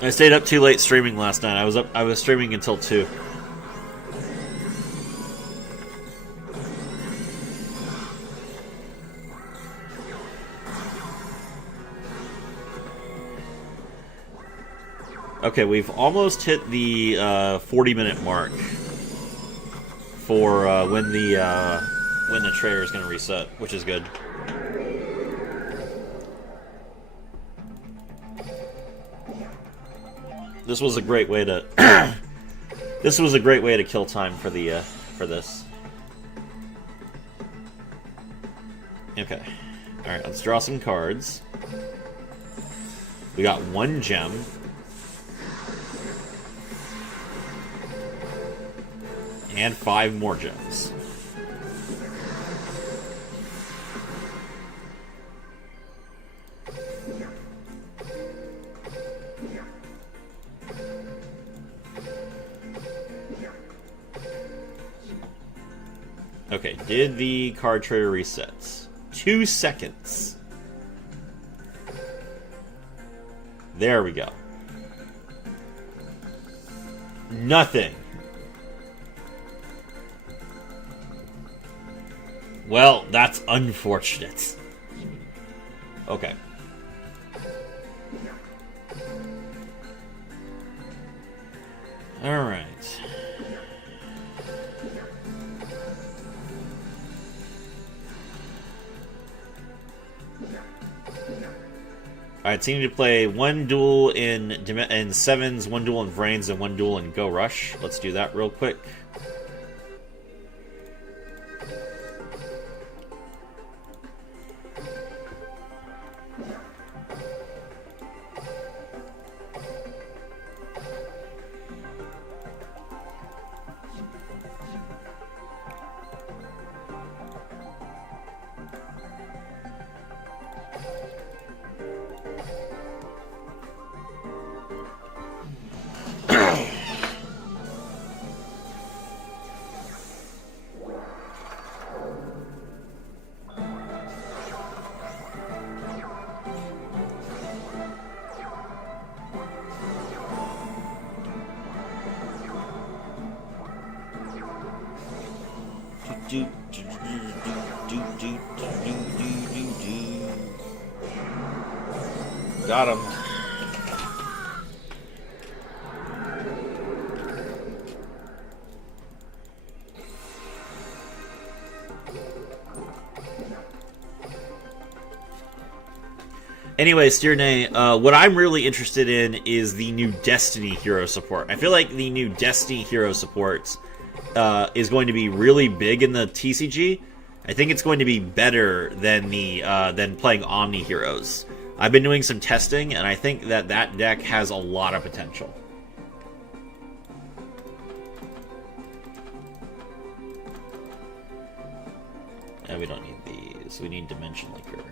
I stayed up too late streaming last night. I was streaming until 2. Okay, we've almost hit the 40-minute mark for when the trailer is going to reset, which is good. This was a great way to this was a great way to kill time for the for this. Okay. All right, let's draw some cards. We got 1 gem. And 5 more gems. Okay, did the card trader resets? 2 seconds. There we go. Nothing. Well, that's unfortunate. Okay. Alright. Alright, so you need to play one duel in Sevens, one duel in Vrains, and one duel in Go Rush. Let's do that real quick. Got him. Anyway, Steernay, what I'm really interested in is the new Destiny hero support. I feel like the new Destiny hero support is going to be really big in the TCG. I think it's going to be better than than playing Omni heroes. I've been doing some testing, and I think that deck has a lot of potential. And we don't need these. We need Dimension Linker.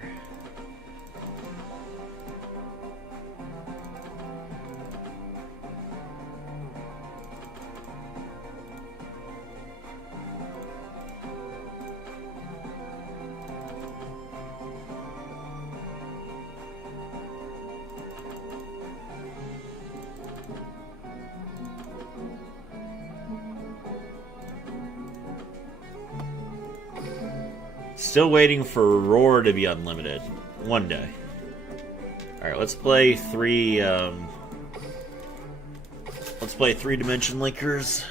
Still waiting for Roar to be unlimited. One day. Alright, let's play three Dimension Linkers.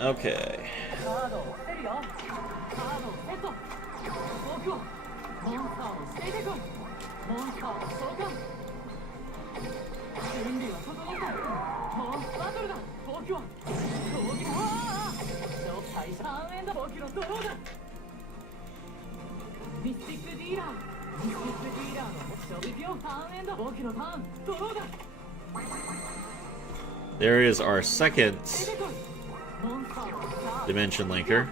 Okay. There is our second Dimension Linker.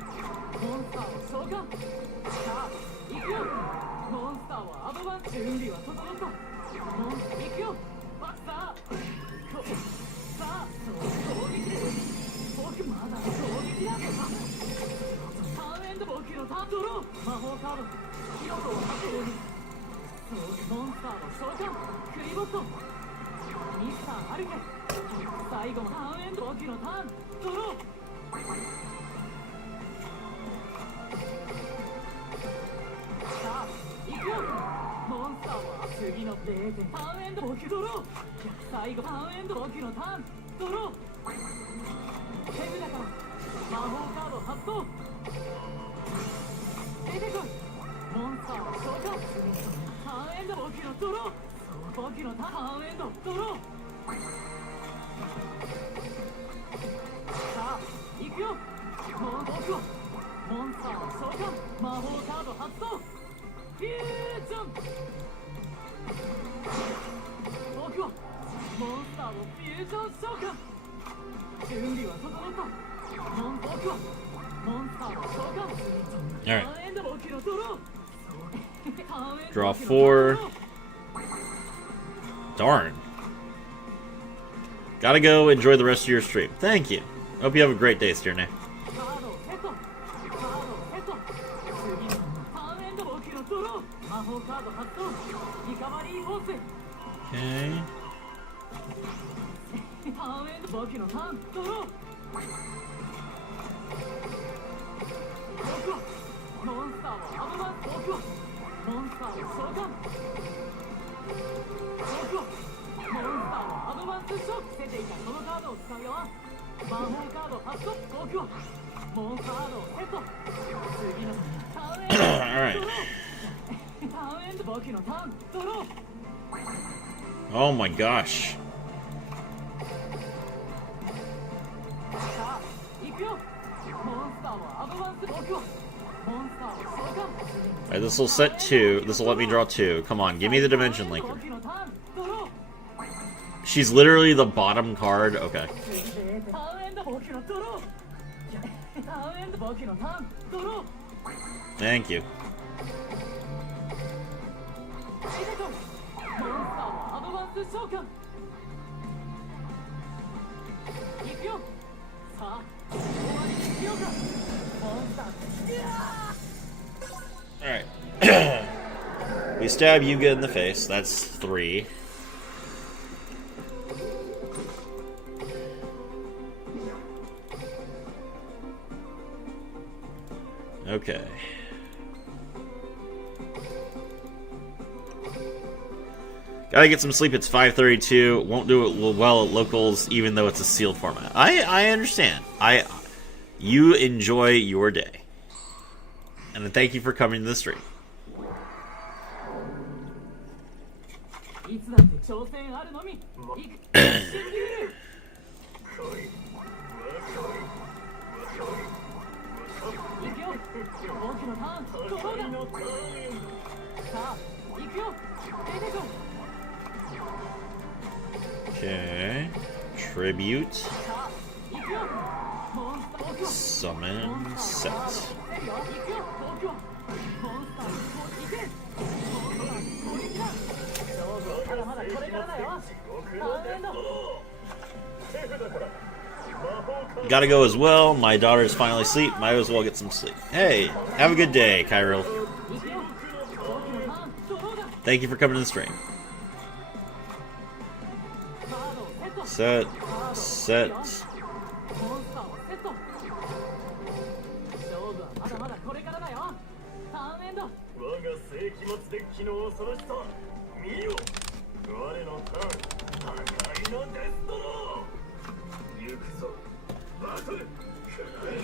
Alright. Draw 4. Darn. Gotta go enjoy the rest of your stream. Thank you. Hope you have a great day, Steernay. ボス Okay. ターンエンド僕のターンドロー僕はモンスターをアドバンス僕はモンスターを召喚僕はモンスターをアドバンスショック捨てていたこのカードを使うよ魔法カード発動僕はモンスターカードをセット次のターンエンド Alright. ターンエンド僕のターンドロー Oh my gosh. さあ行くよモンスターをアドバンス僕はモンスターを召喚 Alright, this will set 2. This will let me draw 2. Come on, give me the Dimension Linker. 僕のターンドロー She's literally the bottom card. Okay. ターンエンド僕のドローターンエンド僕のターンドロー Thank you. モンスターをアドバンス召喚行くよさあ終わりにしようかモンスターいや Alright. We stab Yuga in the face. That's 3. Okay. Gotta get some sleep. It's 5:32. Won't do it well at locals, even though it's a sealed format. I understand. You enjoy your day, and thank you for coming to the stream. いつだって挑戦あるのみ行く信じる行くよ僕のターンどうださあ行くよ出てこい Okay. Tribute. さあ行くよモンスター僕は Summon. Set. 行くよ僕はモンスター行けモンスター攻撃だ勝負はまだまだこれからだよターンエンド Gotta go as well. My daughter's finally asleep. Might as well get some sleep. Hey, have a good day, Kyril. 行くよ僕のターンドローだ Thank you for coming to the stream. カードをセット Set. Set. モンスターをセット勝負はまだまだこれからだよターンエンド我が世紀末デッキの恐ろしさ見よ我のターン破壊のデストロー行くぞバトルくらえ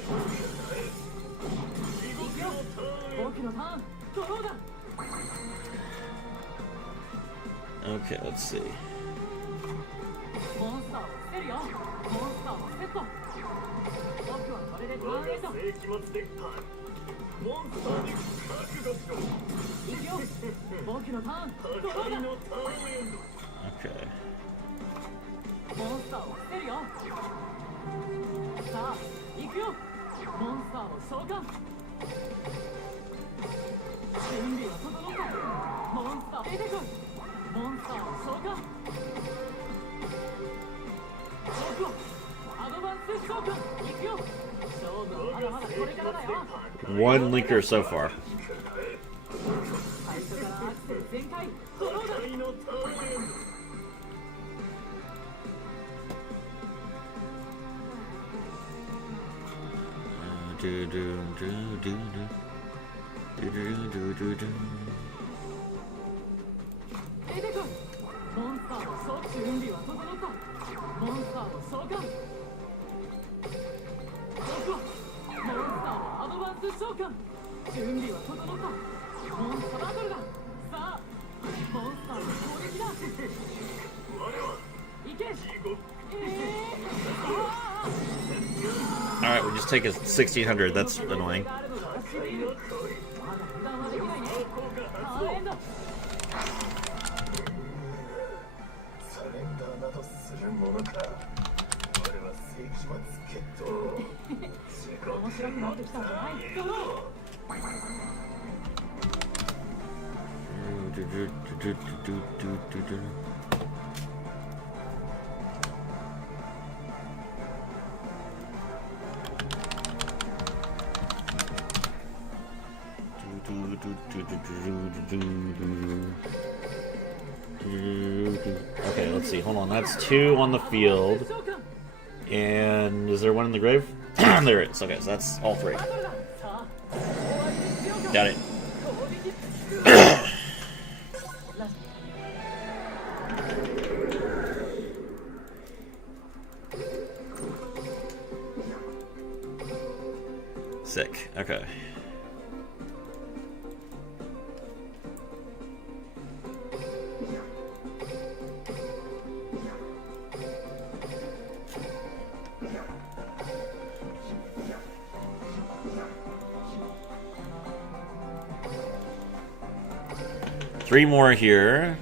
地獄のターン僕のターンドローだ Okay, let's see. モンスターを捨てるよモンスターをセット僕はこれでタ我がーンエンド世紀末デッカーモンスターに覚悟しろ行くよ僕のターン破ドローだ壊のターンエンド Okay. モンスターを捨てるよさあ行くよモンスターを召喚準備は整ったモンスター出てこいモンスターを召喚僕はアドバンス召喚行くよ勝負はまだまだこれからだよ One linker so far. 最初からアクセル全開ドローだ破壊のターンエンド Do do do do do. Do do do do do. 出てこいモンスターを召喚準備は整ったモンスターを召喚僕はモンスターをアドバンス召喚準備は整ったモンスターバトルださあモンスターの攻撃だ行けああ Alright, we just take a 1600. That's annoying. まだ油断はできないねターンエンドサレンダーなどするものか我は世紀末決闘面白くなってきたんじゃないドロー Do do do do do do do do. Do do do do do do do do. let's see. Hold on. That's 2 on the field. And is there one in the grave? There is. Okay, so that's all 3. Got it. Sick. Okay. Three more here.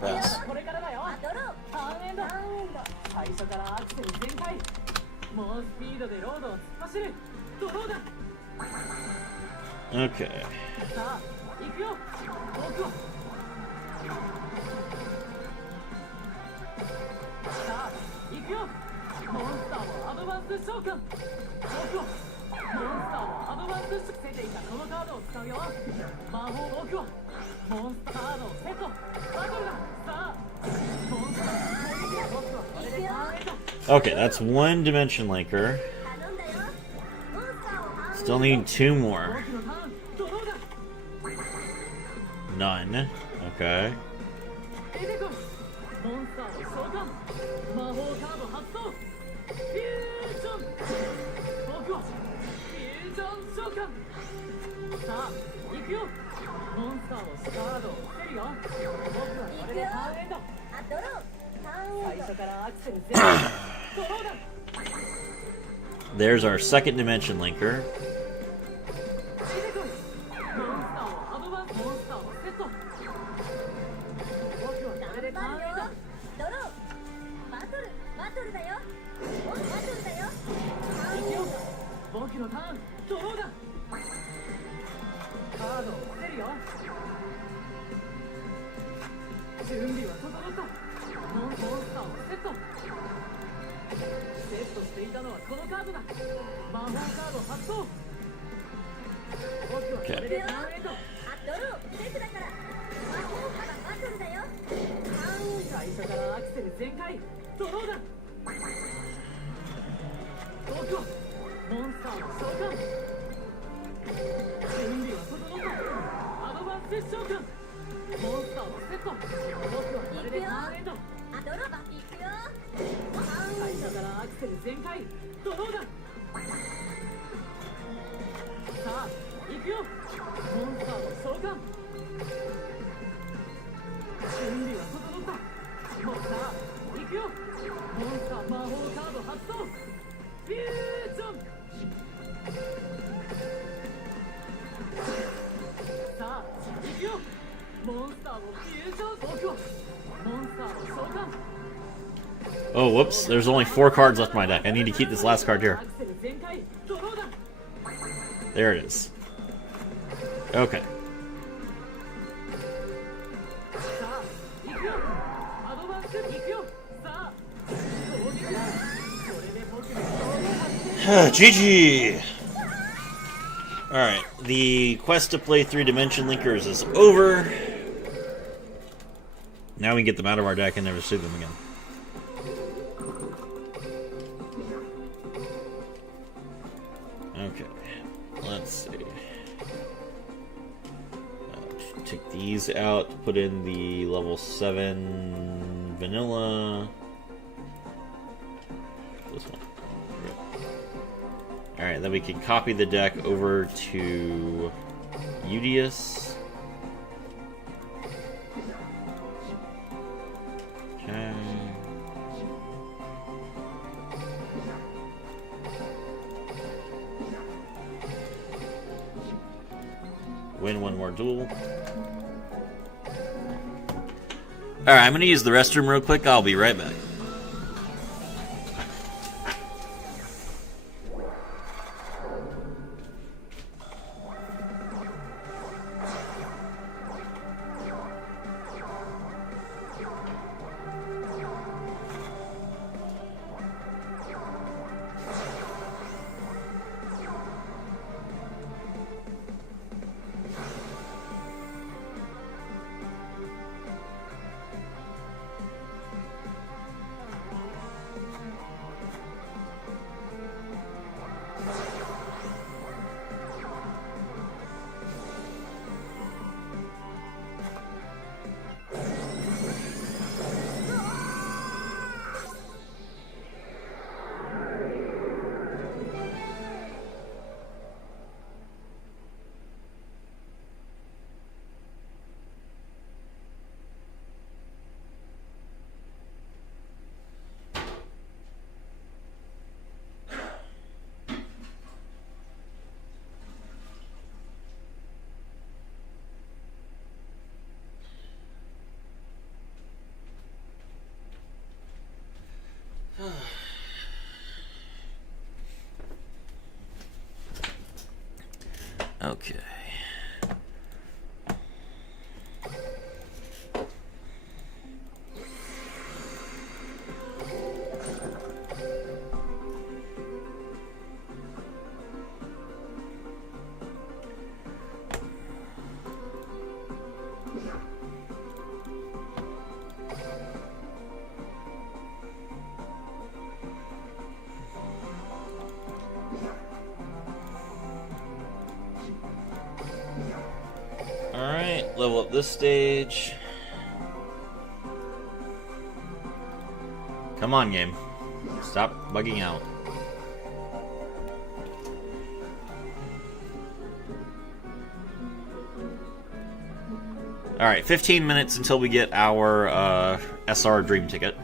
Pass. Okay. Okay, that's 1 dimension linker. Still need 2 more. None. Okay. There's our 2nd dimension linker. Okay. Oh, whoops. There's only 4 cards left in my deck. I need to keep this last card here. There it is. Okay. GG! Alright, the quest to play 3 dimension linkers is over. Now we can get them out of our deck and never see them again. Okay, let's see. Take these out, put in the level 7 vanilla. This one. Alright, then we can copy the deck over to Udius. Okay. Win one more duel. Alright, I'm gonna use the restroom real quick. I'll be right back. Okay. Alright, level up this stage. Come on, game. Stop bugging out. Alright, 15 minutes until we get our SR Dream Ticket.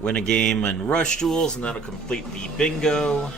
Win a game and rush duels, and that'll complete the bingo.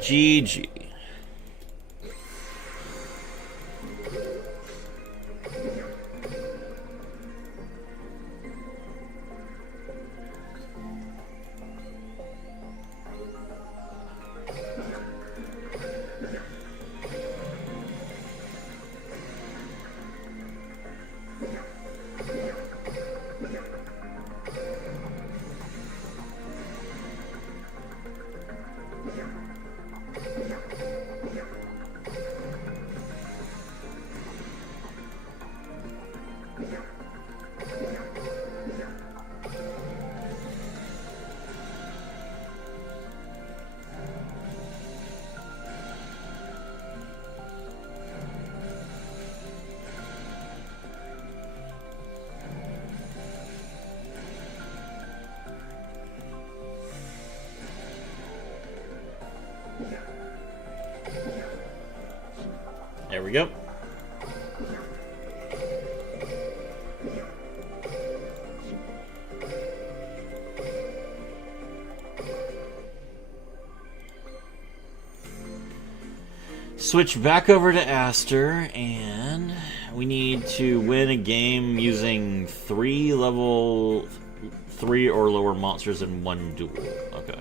GG. There we go. Switch back over to Aster, and we need to win a game using 3 level 3 or lower monsters in one duel. Okay.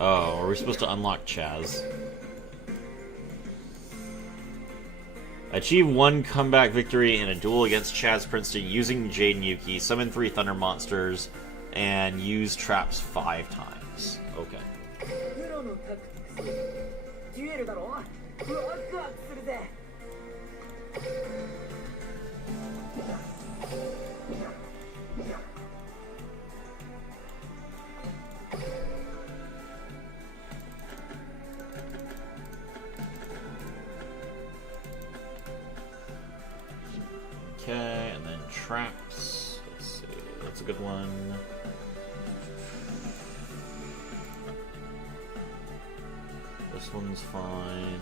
Oh, are we supposed to unlock Chaz? Achieve 1 comeback victory in a duel against Chaz Princeton using Jaden Yuki, summon 3 thunder monsters, and use traps 5 times. Okay. プロのタクティクスデュエルだろワクワクするぜ Okay, and then traps. Let's see. That's a good one. This one's fine.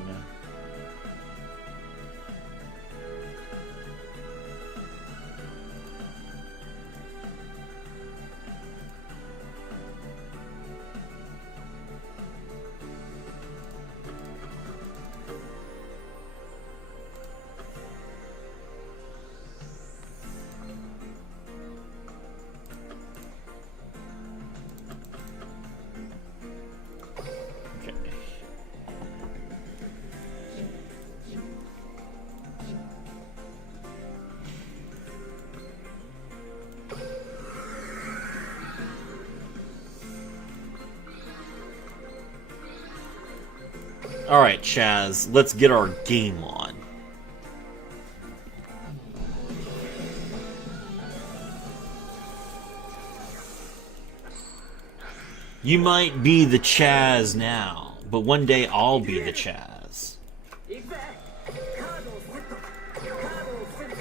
Okay. All right, Chaz, let's get our game on. You might be the Chaz now, but one day I'll be the Chaz. 行くぜカードをセットカードをセット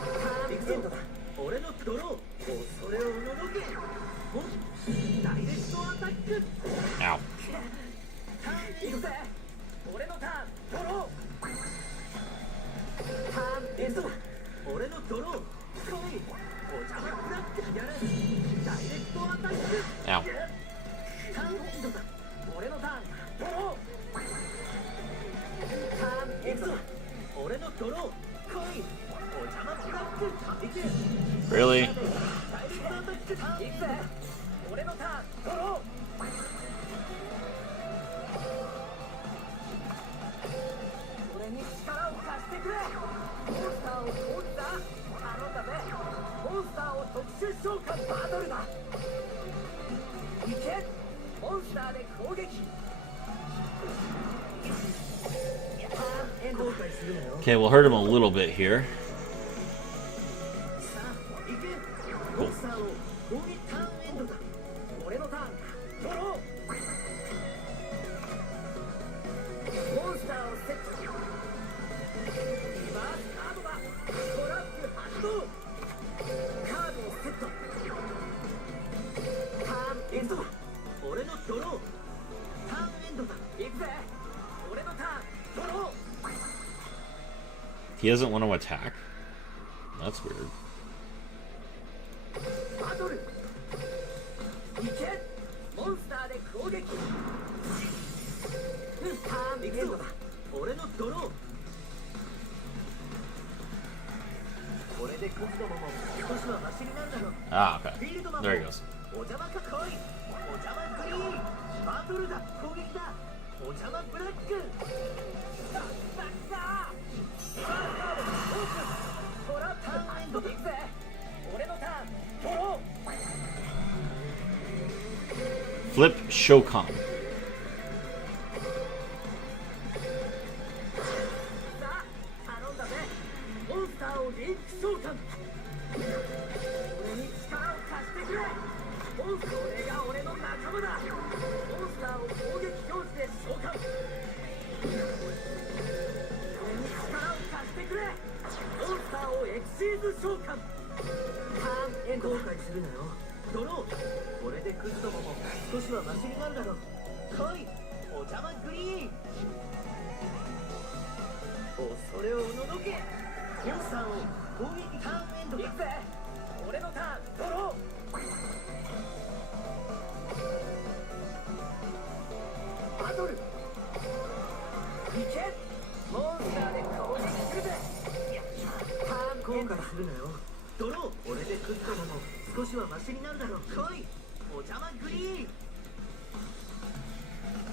カービッグセントだ俺のドローそれをおののけおダイレクトアタック Ow. 行くぜ俺のターンドローターンエンドだ俺のドロー来いお邪魔ブラックやるダイレクトアタック Ow. ターンエンドだ俺のターンドローターンエンドだ俺のドロー来いお邪魔ブラック行け Really? ダイレクトアタック行くぜ俺のターンドロー俺に力を貸してくれモンスターを攻撃だ頼んだぜモンスターを特殊召喚バトルだいけモンスターで攻撃ターンエンド後悔するなよ Okay, we'll hurt him a little bit here. さあ行けモンスターを攻撃ターンエンドだ俺のターンドローモンスターをセットリバースカードだトラップ発動カードをセットターンエンドだ俺のドローターンエンドだ行くぜ俺のターンドロー He doesn't want to attack? That's weird. バトルいけモンスターで攻撃ターンエンドだ俺のドローこれでクズどもも少しはマシになるだろう Ah, okay. フィールドマン There he goes. お邪魔か来いお邪魔グリーンバトルだ攻撃だお邪魔ブラックさあカードオープントラターンエンドでいくぜ俺のターンドロー Flip Shokan. さあ頼んだぜモンスターをリンク召喚俺に力を貸してくれモンスター俺が俺の仲間だモンスターを攻撃表示で召喚俺に力を貸してくれモンスターをエクシーズ召喚ターンエンド後悔するなよドロー俺でクズどもも少しはマシになるだろう来いお邪魔グリーン恐れをおののけモンスターを攻撃ターンエンド行くぜ俺のターンドローバトルいけモンスターで攻撃するぜターン後悔するなよドロー俺でクズどもも少しはマシになるだろう来いお邪魔グリーン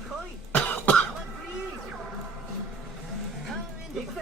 来いお邪魔グリーンターンエンド行くぜ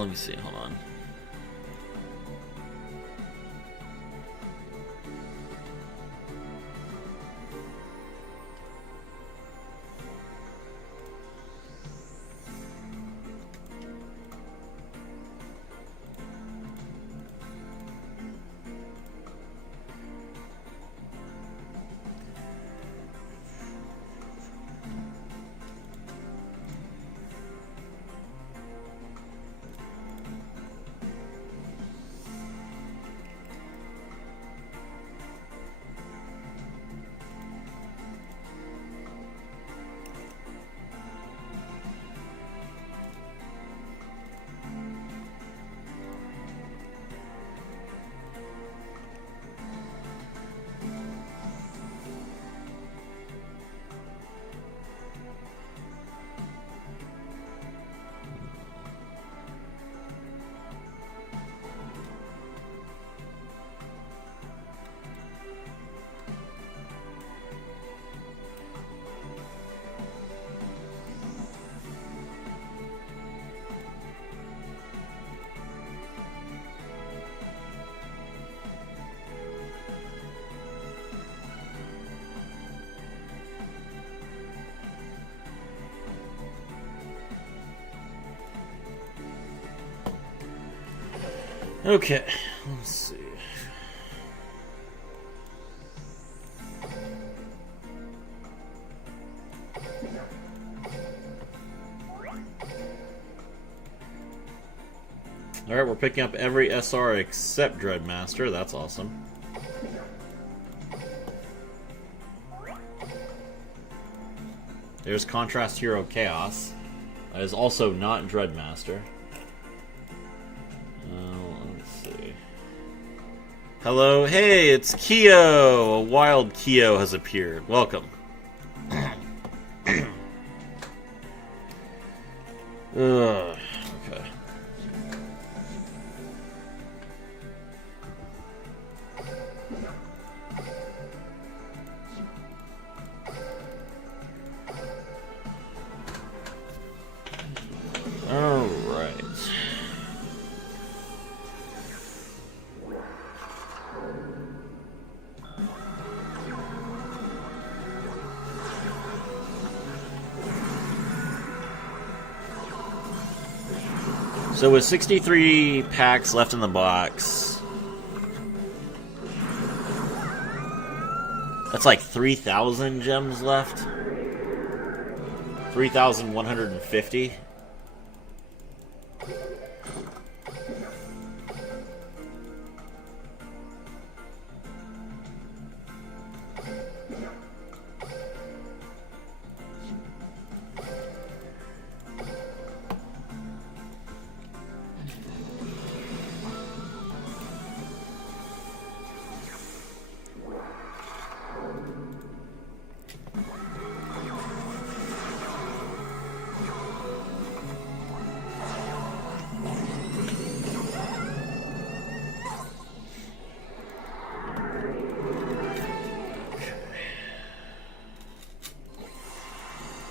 let me see. Hold on. Okay, let's see. Alright, we're picking up every SR except Dreadmaster. That's awesome. There's Contrast Hero Chaos. That is also not Dreadmaster. Let's see. Hello, hey, it's Kyo! A wild Kyo has appeared. Welcome. Okay. Alright. So with 63 packs left in the box, that's like 3,000 gems left. 3,150.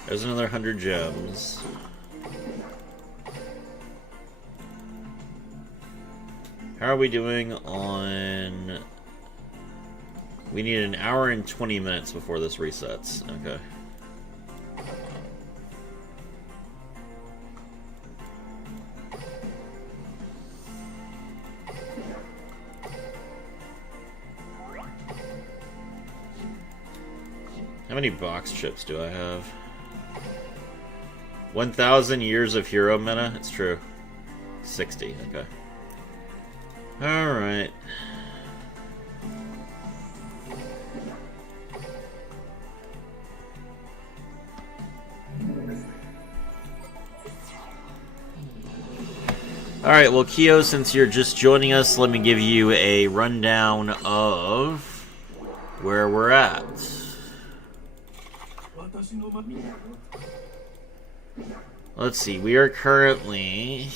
There's another 100 gems. How are we doing on... We need an hour and 20 minutes before this resets. Okay. How many box chips do I have? 1,000 years of hero meta? It's true. 60, okay. Alright. Alright, well, Kyo, since you're just joining us, let me give you a rundown of where we're at. Let's see, we are currently...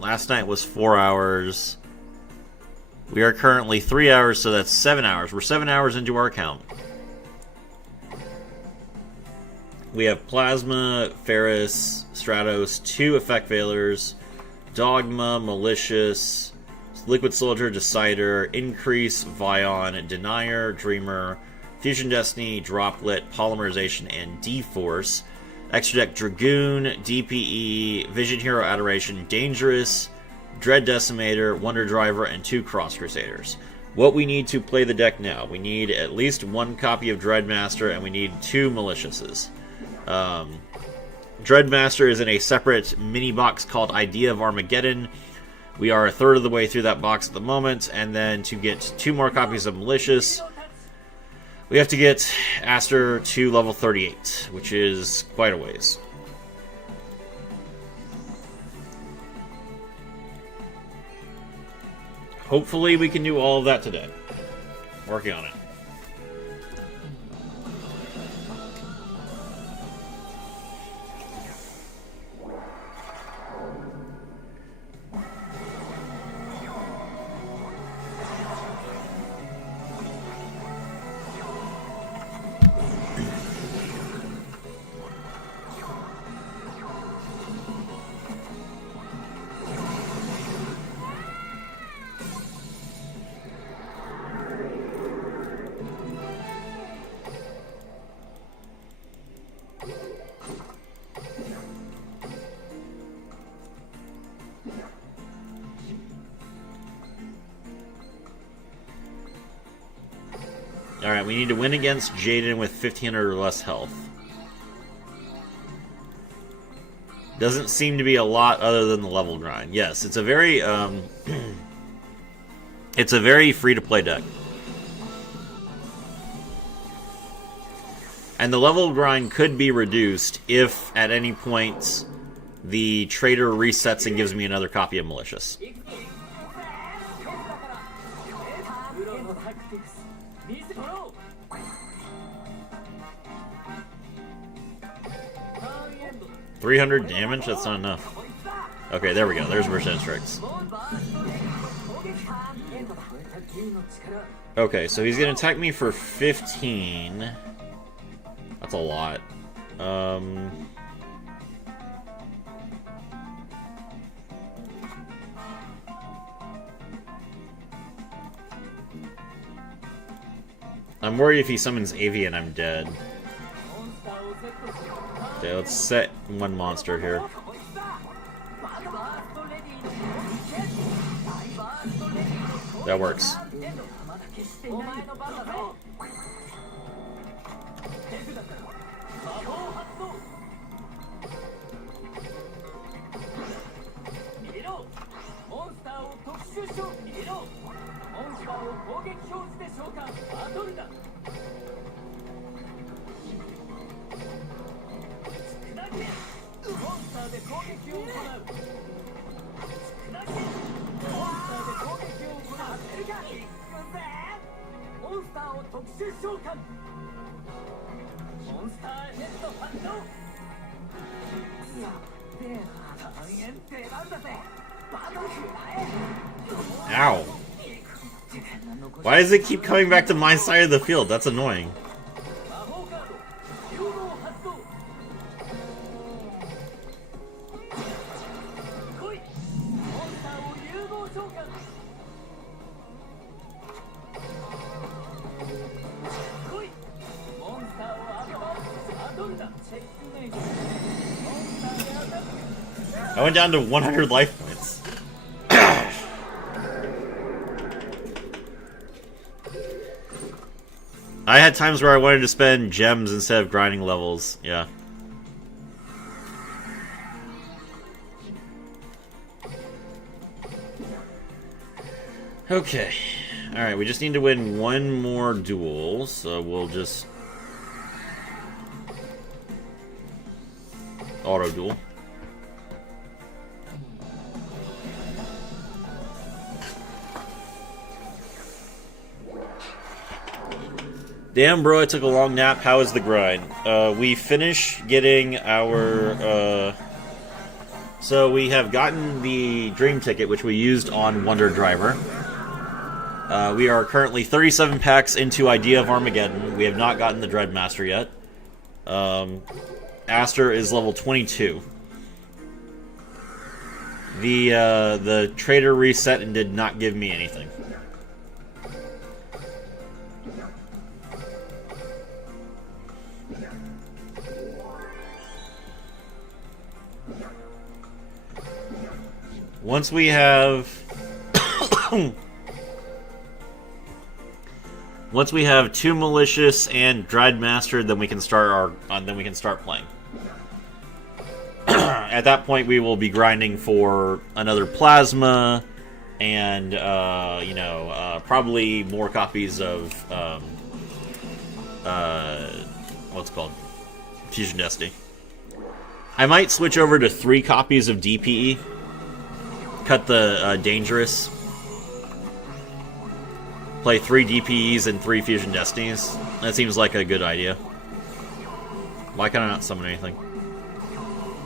Last night was 4 hours. We are currently 3 hours, so that's 7 hours. We're 7 hours into our count. We have Plasma, Ferris, Stratos, 2 Effect Veilers, Dogma, Malicious, Liquid Soldier, Decider, Increase, Vion, Denier, Dreamer, Fusion Destiny, Droplet, Polymerization, and D-Force. Extra deck Dragoon, DPE, Vision Hero Adoration, Dangerous, Dread Decimator, Wonder Driver, and 2 Cross Crusaders. What we need to play the deck now, we need at least 1 copy of Dreadmaster, and we need 2 Maliciouses. Dreadmaster is in a separate mini box called Idea of Armageddon. We are a third of the way through that box at the moment, and then to get 2 more copies of Malicious, we have to get Aster to level 38, which is quite a ways. Hopefully we can do all of that today. Working on it. Alright, we need to win against Jaden with 1500 or less health. Doesn't seem to be a lot other than the level grind. Yes, it's a very it's a very free-to-play deck. And the level grind could be reduced if at any point the trader resets and gives me another copy of Malicious. $300 damage? That's not enough. Okay, there we go. There's Versan Strikes. Okay, so he's gonna attack me for 15. That's a lot. I'm worried if he summons Avian, I'm dead. Okay, let's set 1 monster here. That works. Ow. Why does it keep coming back to my side of the field? That's annoying. I went down to 100 life points. I had times where I wanted to spend gems instead of grinding levels, yeah. Okay. Alright, we just need to win 1 more duel, so we'll just auto duel. Damn, bro, it took a long nap. How is the grind? We finished getting our... So we have gotten the Dream Ticket, which we used on Wonder Driver. We are currently 37 packs into Idea of Armageddon. We have not gotten the Dreadmaster yet. Aster is level 22. The trader reset and did not give me anything. Once we have once we have 2 malicious and dried mastered, then we can start playing. At that point, we will be grinding for another plasma and probably more copies of what's it called, Fusion Destiny. I might switch over to 3 copies of DPE. Cut the dangerous. Play 3 DPEs and 3 Fusion Destinies. That seems like a good idea. Why can I not summon anything?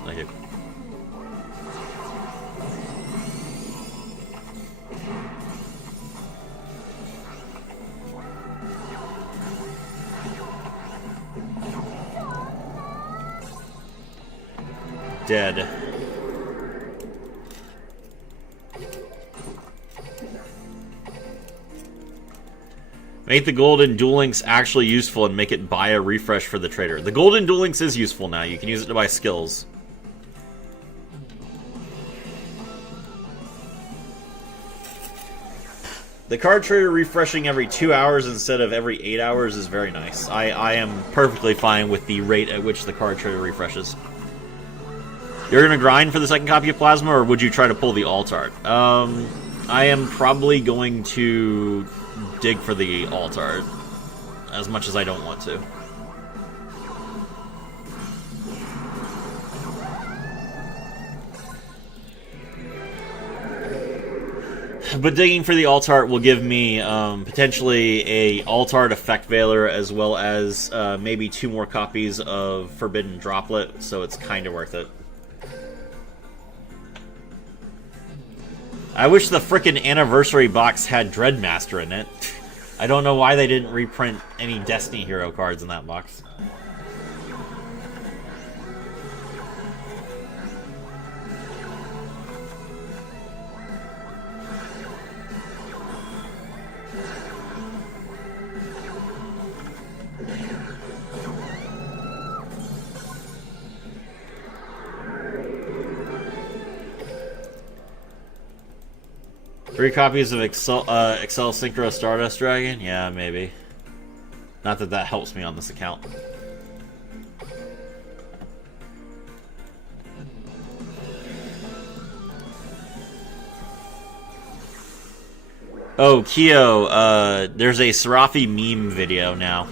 Thank you. Dead. Make the Golden Duel Links actually useful and make it buy a refresh for the trader. The Golden Duel Links is useful now. You can use it to buy skills. The card trader refreshing every 2 hours instead of every 8 hours is very nice. I am perfectly fine with the rate at which the card trader refreshes. You're going to grind for the second copy of Plasma, or would you try to pull the alt art? I am probably going to dig for the alt art, as much as I don't want to. But digging for the alt art will give me potentially a alt art effect veiler, as well as maybe 2 more copies of Forbidden Droplet, so it's kind of worth it. I wish the frickin' anniversary box had Dreadmaster in it. I don't know why they didn't reprint any Destiny Hero cards in that box. Three copies of Excel Synchro Stardust Dragon? Yeah, maybe. Not that that helps me on this account. Oh, Kyo, there's a Serafi meme video now.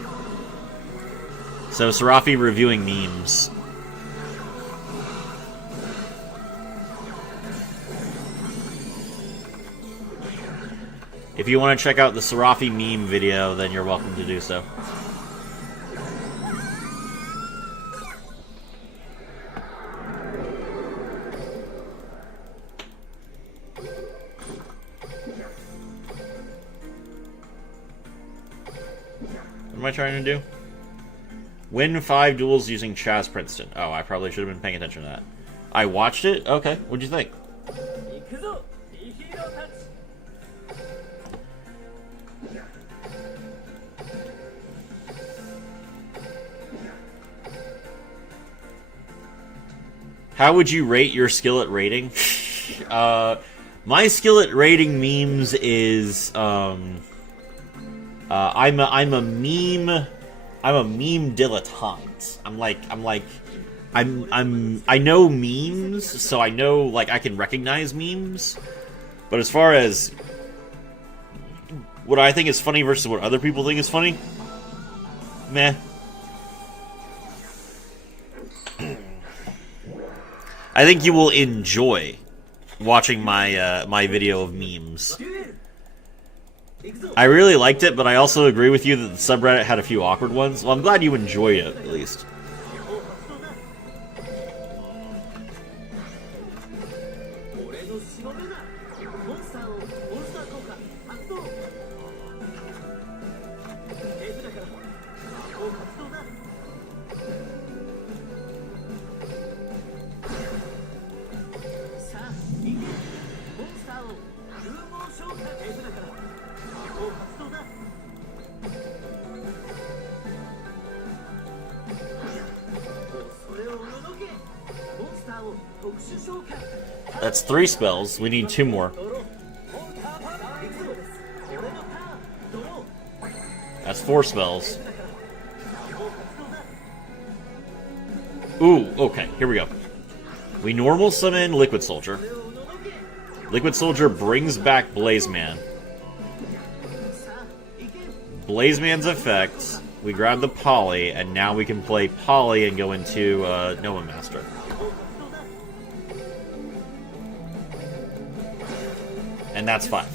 So, Serafi reviewing memes. If you want to check out the Serafi meme video, then you're welcome to do so. What am I trying to do? Win 5 duels using Chaz Princeton. Oh, I probably should have been paying attention to that. I watched it? Okay, what'd you think? How would you rate your skill at rating? My skill at rating memes is I'm a meme dilettante. I know memes, so I know, like, I can recognize memes. But as far as what I think is funny versus what other people think is funny, meh. I think you will enjoy watching my my video of memes. I really liked it, but I also agree with you that the subreddit had a few awkward ones. Well, I'm glad you enjoy it, at least. ターを特殊召喚 That's 3 spells. We need 2 more. ドローモンスターパワー行くぞ俺のターンドロー That's 4 spells. だからもう活動だ Ooh, okay, here we go. We normal summon Liquid Soldier. これをのどけ Liquid Soldier brings back Blaze Man. さあ行け Blaze Man's effect. We grab the Poly, and now we can play Poly and go into Nova Master. もう活動だ And that's 5.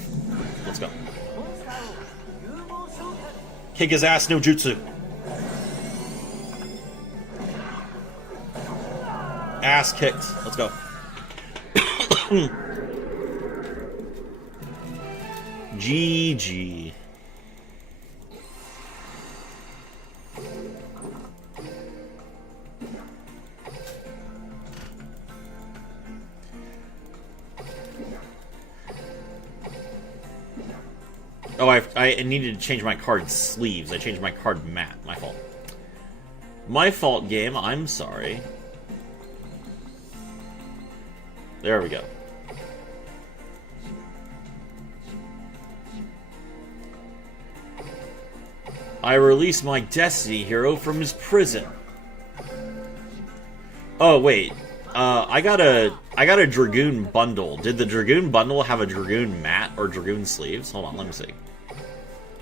Let's go. モンスターを融合召喚 Kick his ass, no jutsu. Ass kicked. Let's go. GG. Oh, I needed to change my card sleeves. I changed my card mat. My fault. My fault, game. I'm sorry. There we go. I release my Destiny hero from his prison. Oh wait, I got a Dragoon bundle. Did the Dragoon bundle have a Dragoon mat or Dragoon sleeves? Hold on, let me see.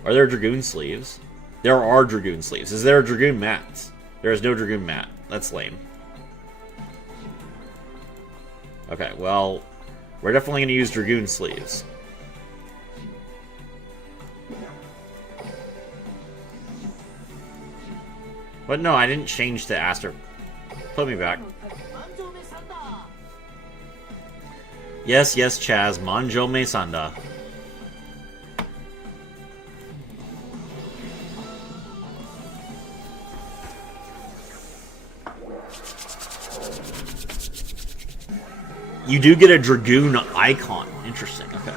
Are there Dragoon sleeves? There are Dragoon sleeves. Is there a Dragoon mat? There is no Dragoon mat. That's lame. Okay, well, we're definitely going to use Dragoon sleeves. But no, I didn't change to Aster. Put me back. 満場目サンダー Yes, yes, Chaz. Manjo me Sanda. You do get a Dragoon icon. Interesting, okay.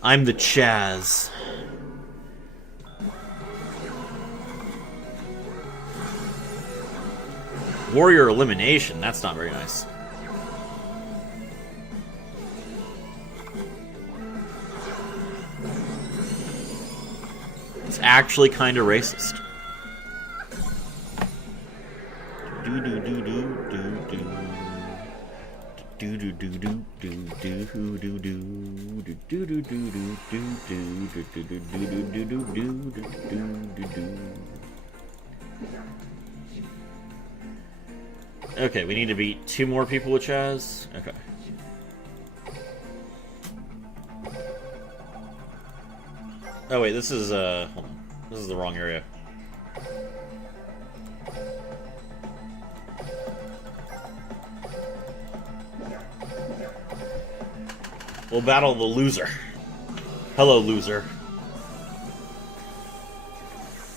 I'm the Chaz. Warrior elimination, that's not very nice. It's actually kind of racist. Do do do do do do. Do do do do do do do do do do do do do do do do do do do. Okay, we need to beat 2 more people with Chaz. Okay. Oh wait, this is hold on. This is the wrong area. We'll battle the loser. Hello, loser.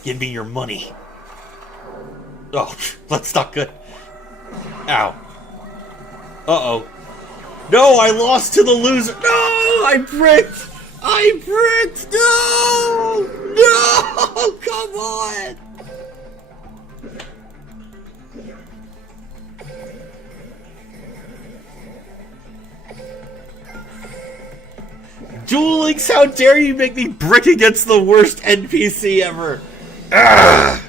Give me your money. Oh, that's not good. Ow. Uh-oh. No, I lost to the loser. No, I bricked. I bricked. No. No, come on. Duel Links, how dare you make me brick against the worst NPC ever! Ugh!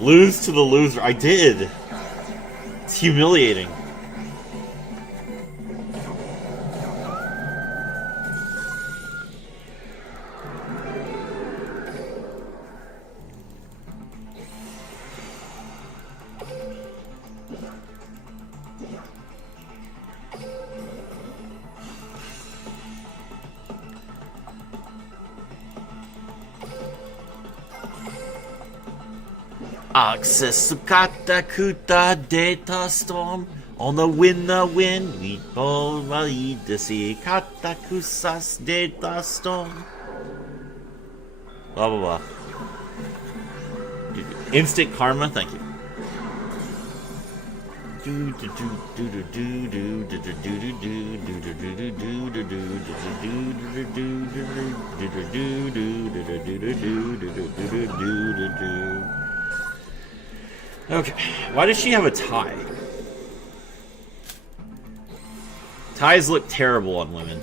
Lose to the loser. I did. It's humiliating. Access Sukata Kuta Data Storm. On the wind, we all need to see Katakusas Data Storm. Blah blah blah. Instant karma, thank you. Okay, why does she have a tie? Ties look terrible on women.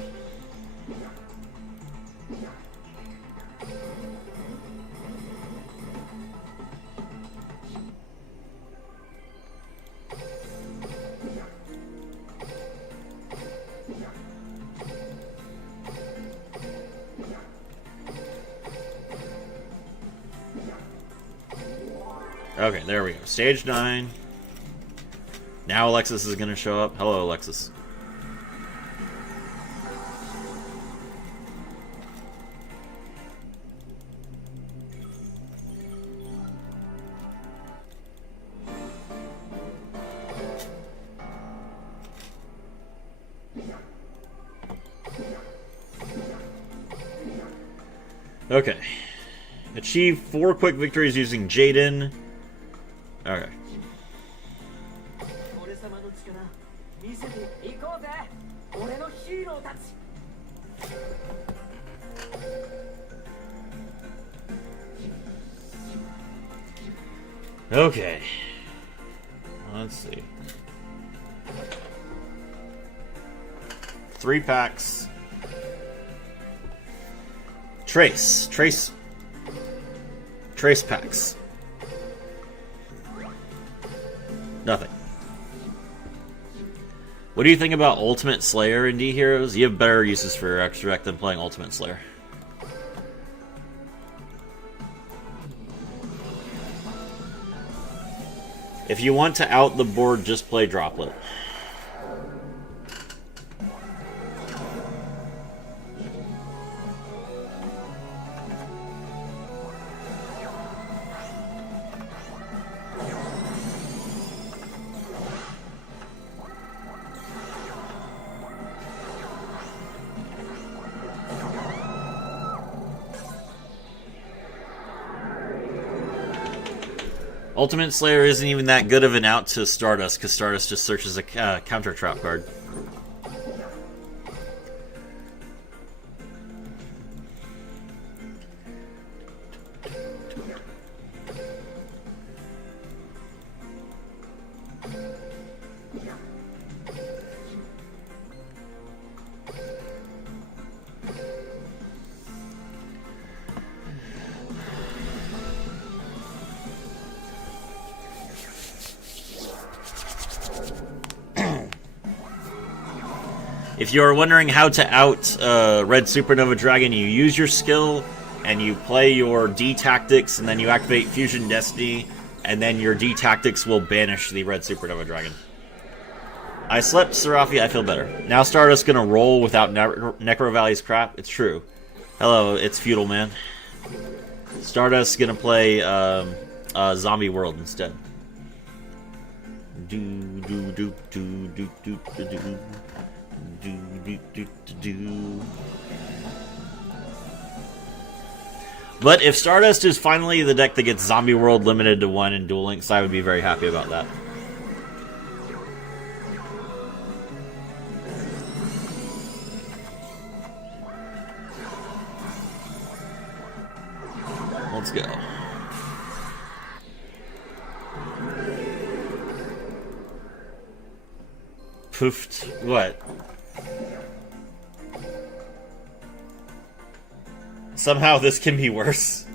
Okay, there we go. Stage 9. Now Alexis is going to show up. Hello, Alexis. Okay. Achieve 4 quick victories using Jaden. Okay. 俺様の力見せていこうぜ俺のヒーローたち Okay. Let's see. 3 packs. Trace packs. Nothing. What do you think about Ultimate Slayer in D Heroes? You have better uses for Extract than playing Ultimate Slayer. If you want to out the board, just play Droplet. Ultimate Slayer isn't even that good of an out to Stardust, because Stardust just searches a counter trap card. If you are wondering how to out Red Supernova Dragon, you use your skill, and you play your D-Tactics, and then you activate Fusion Destiny, and then your D-Tactics will banish the Red Supernova Dragon. I slept, Serafi, I feel better. Now Stardust gonna roll without Necro Valley's crap? It's true. Hello, it's Feudal Man. Stardust gonna play Zombie World instead. But if Stardust is finally the deck that gets Zombie World limited to 1 in Duel Links, I would be very happy about that. Let's go. Poofed. What? Somehow this can be worse.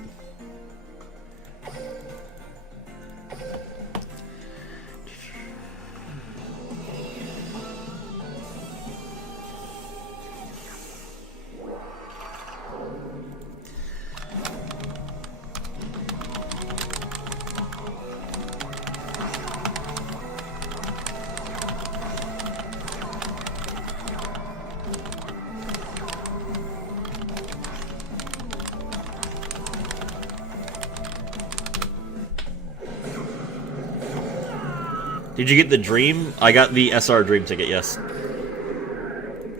Did you get the Dream? I got the SR Dream ticket, yes.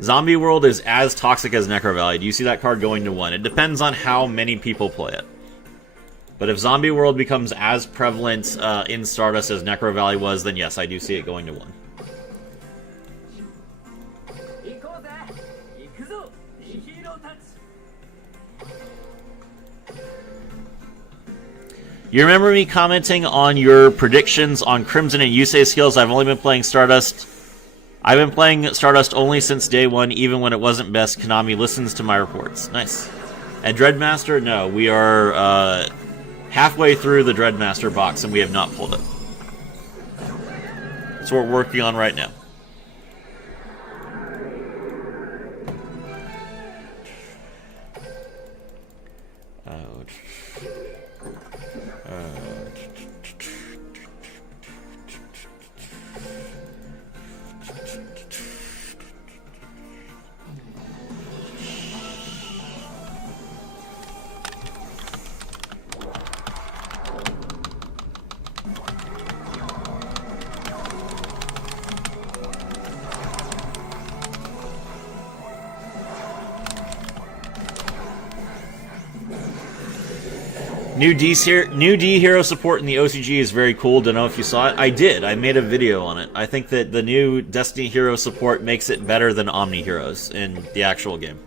Zombie World is as toxic as Necro Valley. Do you see that card going to 1? It depends on how many people play it. But if Zombie World becomes as prevalent in Stardust as Necro Valley was, then yes, I do see it going to 1. You remember me commenting on your predictions on Crimson and Yusei skills? I've only been playing Stardust. I've been playing Stardust only since day 1, even when it wasn't best. Konami listens to my reports. Nice. And Dreadmaster? No, we are halfway through the Dreadmaster box, and we have not pulled it. That's what we're working on right now. New D hero support in the OCG is very cool. Don't know if you saw it. I did. I made a video on it. I think that the new Destiny hero support makes it better than Omni heroes in the actual game.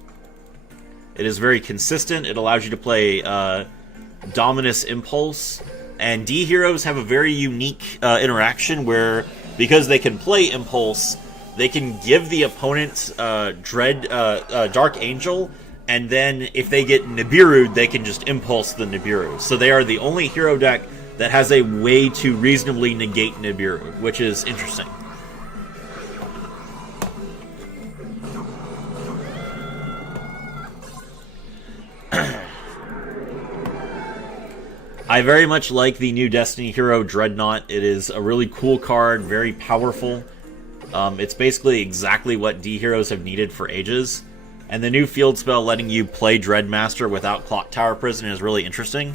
It is very consistent. It allows you to play Dominus Impulse. And D heroes have a very unique interaction where, because they can play Impulse, they can give the opponent Dark Angel, and then if they get Nibiru'd, they can just Impulse the Nibiru. So they are the only hero deck that has a way to reasonably negate Nibiru, which is interesting. I very much like the new Destiny hero Dreadnought. It is a really cool card, very powerful. It's basically exactly what D heroes have needed for ages. And the new field spell letting you play Dreadmaster without Clock Tower Prison is really interesting.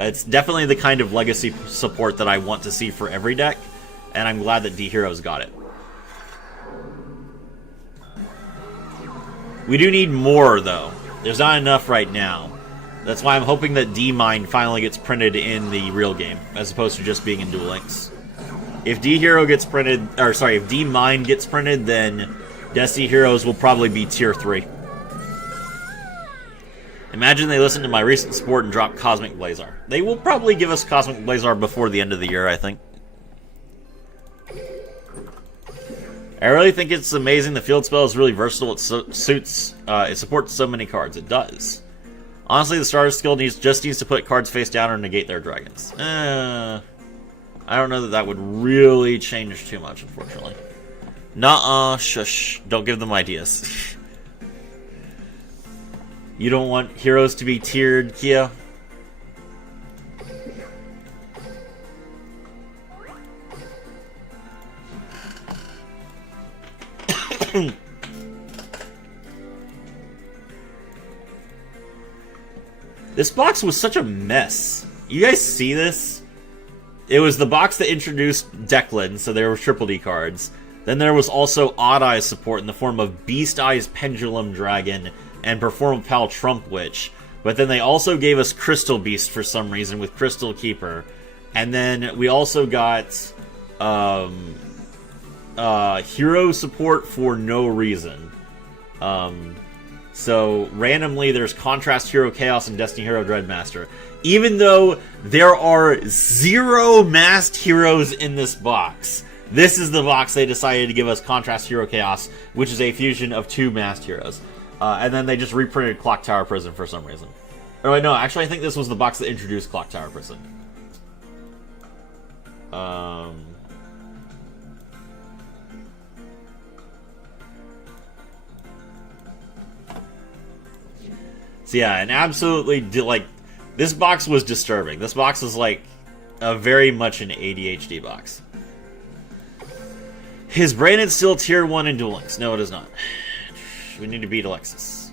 It's definitely the kind of legacy support that I want to see for every deck, and I'm glad that D heroes got it. We do need more, though. There's not enough right now. That's why I'm hoping that D-Mine finally gets printed in the real game, as opposed to just being in Duel Links. If D-Hero gets printed, or sorry, if D-Mine gets printed, then Destiny Heroes will probably be Tier 3. Imagine they listen to my recent support and drop Cosmic Blazar. They will probably give us Cosmic Blazar before the end of the year, I think. I really think it's amazing. The field spell is really versatile. It supports so many cards. It does. Honestly, the starter skill just needs to put cards face down or negate their dragons. I don't know that would really change too much, unfortunately. Nuh-uh, shush. Don't give them ideas. You don't want heroes to be tiered, Kia? This box was such a mess. You guys see this? It was the box that introduced Declan, so there were Triple D cards. Then there was also Odd Eyes support in the form of Beast Eyes Pendulum Dragon and Performapal Trump Witch. But then they also gave us Crystal Beast for some reason with Crystal Keeper. And then we also got hero support for no reason. So randomly there's Contrast Hero Chaos and Destiny Hero Dreadmaster. Even though there are 0 masked heroes in this box, this is the box they decided to give us Contrast Hero Chaos, which is a fusion of 2 masked heroes. And then they just reprinted Clock Tower Prison for some reason. Oh wait, no, actually I think this was the box that introduced Clock Tower Prison. So yeah, and absolutely, like, this box was disturbing. This box is like very much an ADHD box. Is Brandon still tier 1 in Duel Links? No, it is not. We need to beat Alexis.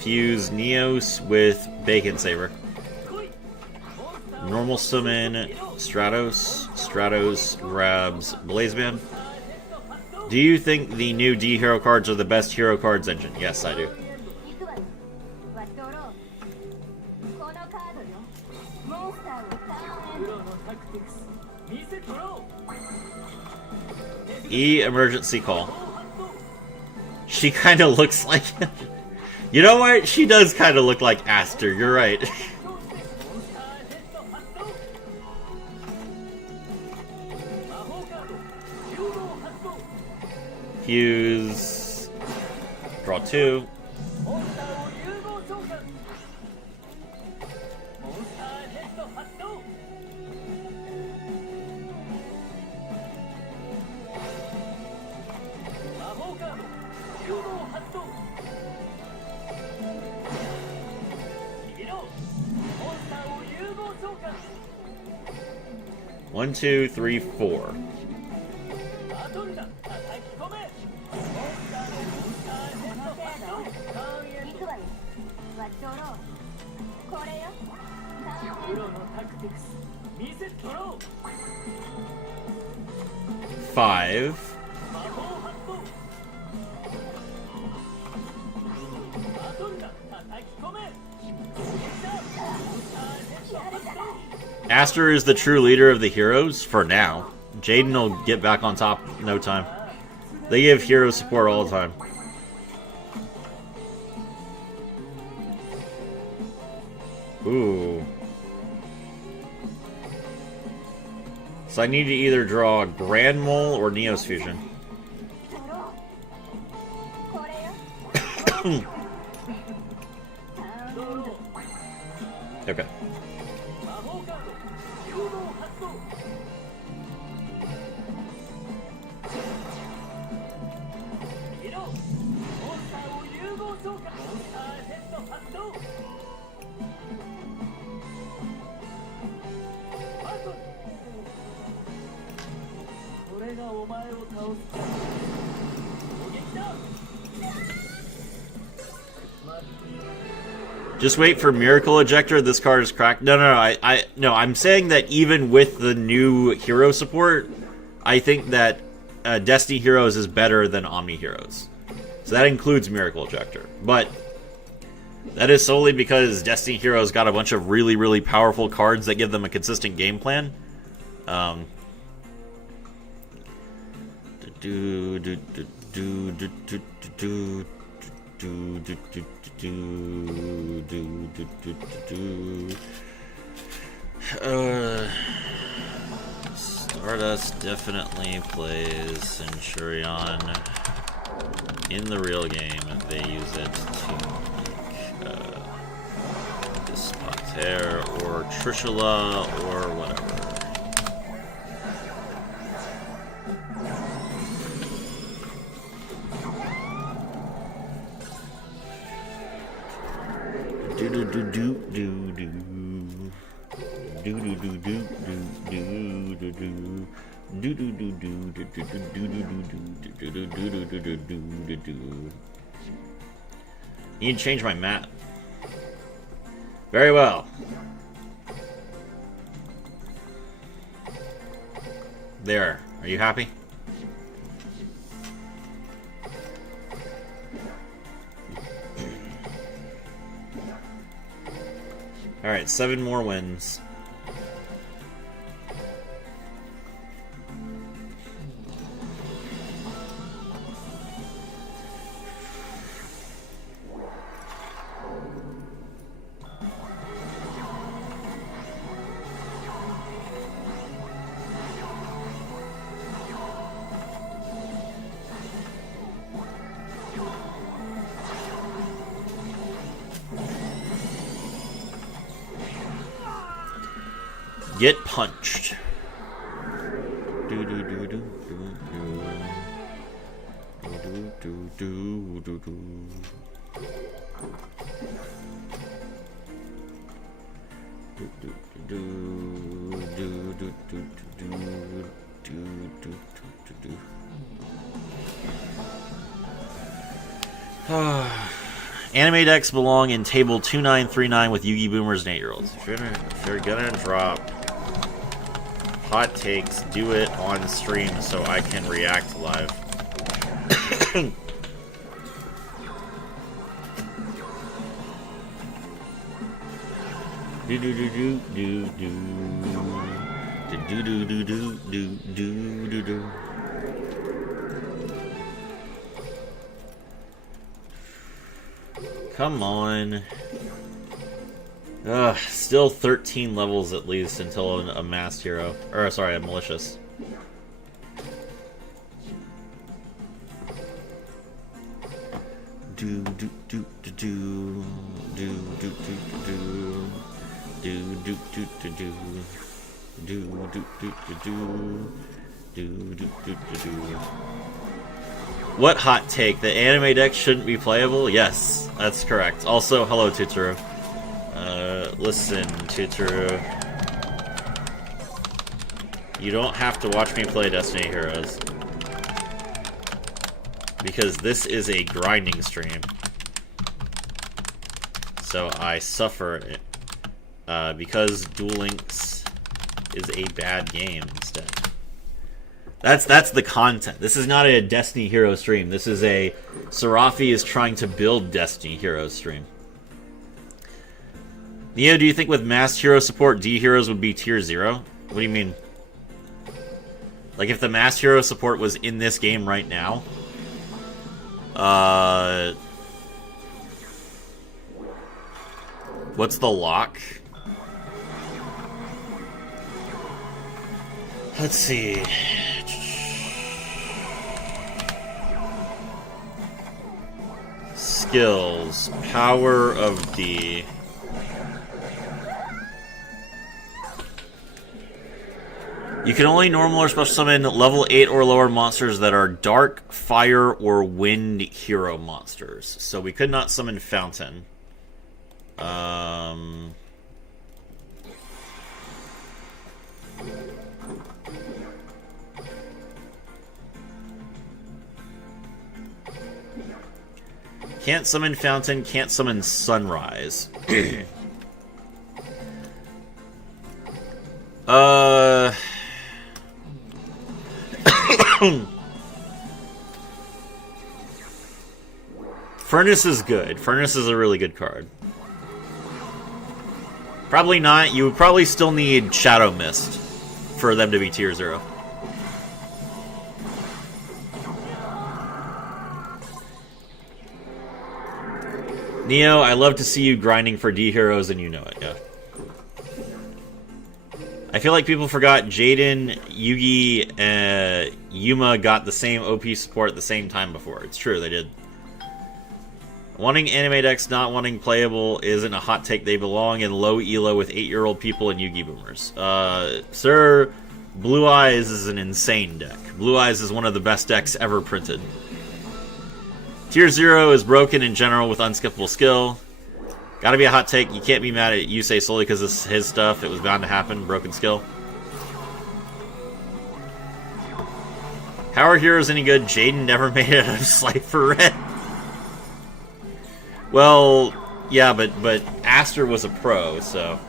Fuse Neos with Bacon Saber. Normal summon Stratos. Stratos grabs Blazeman. Do you think the new D hero cards are the best hero cards engine? Yes, I do. 行くわよワットローこのカードよモンスターをターンエンド E emergency call. She kind of looks like... You know what? She does kind of look like Aster. You're right. Fuse. Draw 2. One, two, three, four. 行くわよワットローこれよターンエンド 5. Aster is the true leader of the heroes for now. Jaden will get back on top in no time. They give hero support all the time. Ooh. So I need to either draw Grand Mole or Neos Fusion. ドローこれよ Okay. Just wait for Miracle Ejector. This card is cracked. No, I'm saying that even with the new hero support, I think that Destiny Heroes is better than Omni Heroes. So that includes Miracle Ejector. But that is solely because Destiny Heroes got a bunch of really, really powerful cards that give them a consistent game plan. Stardust definitely plays Centurion in the real game if they use it to make Despoter or Trishula or whatever. Do do do do do do. Do do do do do do do do. Do do do do do do do do do do do do do. You need to change my map. Very well. There. Are you happy? Alright, 7 more wins. Get punched. Do do do do do do do do do do. Anime decks belong in table 2939 with Yugi Boomers and 8-year-olds. If you're gonna drop hot takes, do it on stream so I can react live. do do do do do do do do do do do do do. Come on. Ugh, still 13 levels at least until a masked hero. Or, sorry, a malicious. Do do do do do do do do do do do do do do do do do do do. What hot take? The anime deck shouldn't be playable? Yes, that's correct. Also, hello, Tutoru. Listen, Tutoru. You don't have to watch me play Destiny Heroes. Because this is a grinding stream. So I suffer it. Because Duel Links is a bad game instead. That's the content. This is not a Destiny Hero stream. This is a Serafi is trying to build Destiny Hero stream. Neo, do you think with Masked Hero support, D Heroes would be tier 0? What do you mean? Like if the Masked Hero support was in this game right now? What's the lock? Let's see. Skills. Power of D. You can only normal or special summon level 8 or lower monsters that are dark, fire, or wind hero monsters. So we could not summon Fountain. Can't summon Fountain, can't summon Sunrise. Furnace is good. Furnace is a really good card. Probably not. You would probably still need Shadow Mist for them to be tier 0. Neo, I love to see you grinding for D Heroes and you know it, yeah. I feel like people forgot Jaden, Yugi, Yuma got the same OP support at the same time before. It's true, they did. Wanting anime decks not wanting playable isn't a hot take. They belong in low elo with 8-year-old people and Yugi boomers. Sir, Blue Eyes is an insane deck. Blue Eyes is one of the best decks ever printed. Tier 0 is broken in general with unskippable skill. Gotta be a hot take. You can't be mad at Yusei solely because it's his stuff. It was bound to happen. Broken skill. How are heroes any good? Jaden never made it out of Slifer Red. Well, yeah, but Aster was a pro, so...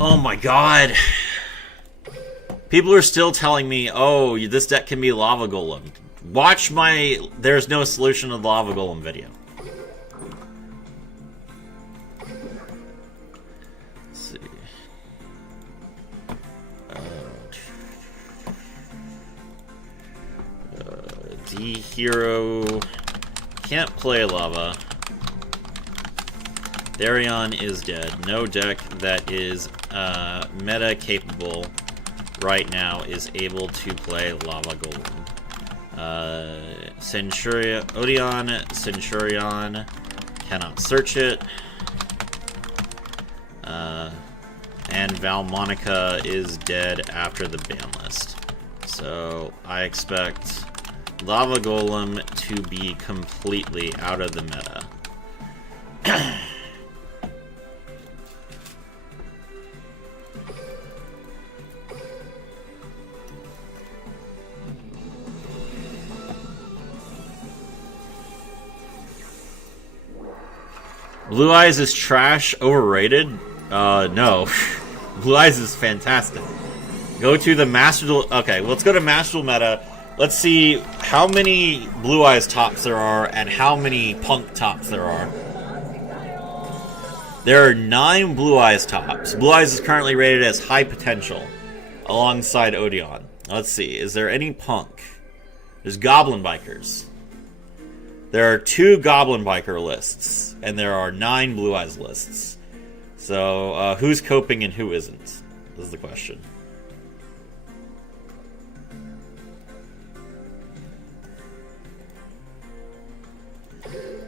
Oh my god. People are still telling me, oh, this deck can be Lava Golem. Watch my There's No Solution to the Lava Golem video. Let's see. D Hero can't play Lava. Darion is dead. No deck that is meta capable right now is able to play Lava Golem. Centurion cannot search it. And Valmonica is dead after the ban list. So I expect Lava Golem to be completely out of the meta. Blue Eyes is trash, overrated? No. Blue Eyes is fantastic. Go to the Master Duel... Okay, well, let's go to Master Duel Meta. Let's see how many Blue Eyes tops there are and how many Punk tops there are. There are 9 Blue Eyes tops. Blue Eyes is currently rated as high potential, alongside Odeon. Let's see, is there any Punk? There's Goblin Bikers. There are 2 Goblin Biker lists, and there are 9 Blue Eyes lists. So, who's coping and who isn't? This is the question.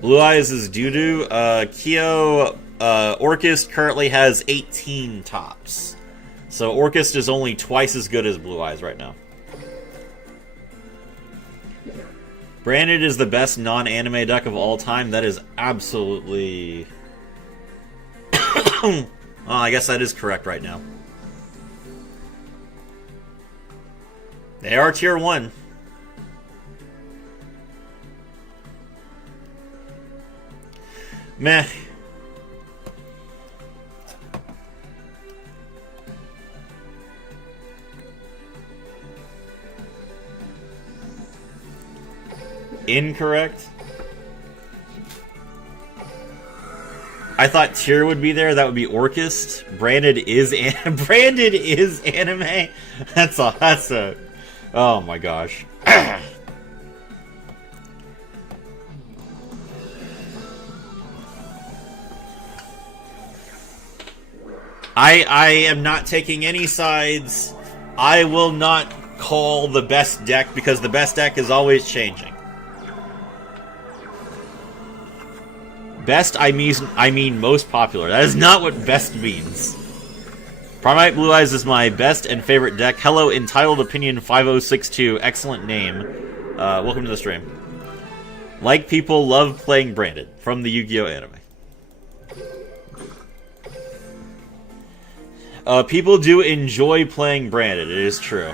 Blue Eyes is doo-doo. Kyo Orchist currently has 18 tops. So Orchist is only twice as good as Blue Eyes right now. Branded is the best non-anime deck of all time. That is absolutely... Oh, I guess that is correct right now. They are tier 1. Meh. Incorrect. I thought tier would be there. That would be Orchist. Branded is anime. That's a. Oh my gosh. I am not taking any sides. I will not call the best deck because the best deck is always changing. Best, I mean most popular. That is not what best means. Primite Blue Eyes is my best and favorite deck. Hello, Entitled Opinion 5062. Excellent name. Welcome to the stream. Like people love playing Branded from the Yu-Gi-Oh anime. People do enjoy playing Branded. It is true.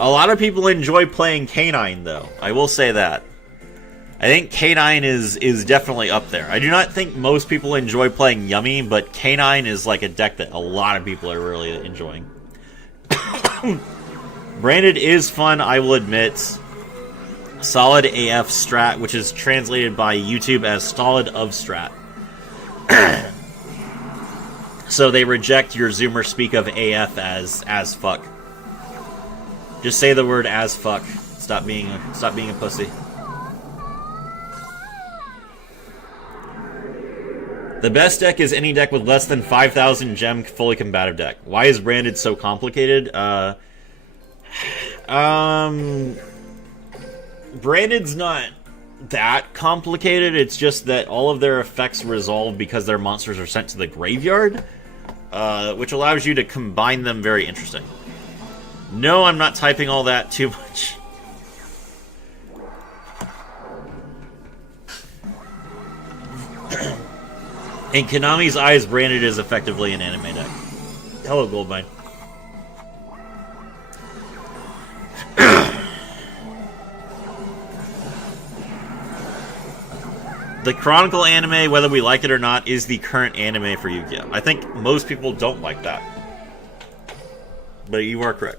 A lot of people enjoy playing K9, though. I will say that. I think K9 is definitely up there. I do not think most people enjoy playing Yummy, but K9 is like a deck that a lot of people are really enjoying. Branded is fun, I will admit. Solid AF Strat, which is translated by YouTube as Solid of Strat. So they reject your Zoomer speak of AF as fuck. Just say the word as fuck. Stop being a pussy. The best deck is any deck with less than 5,000 gem fully combative deck. Why is Branded so complicated? Branded's not that complicated. It's just that all of their effects resolve because their monsters are sent to the graveyard, which allows you to combine them very interesting. No, I'm not typing all that too much. In Konami's eyes, Branded is effectively an anime deck. Hello, Goldmine. The Chronicle anime, whether we like it or not, is the current anime for Yu-Gi-Oh! I think most people don't like that. But you are correct.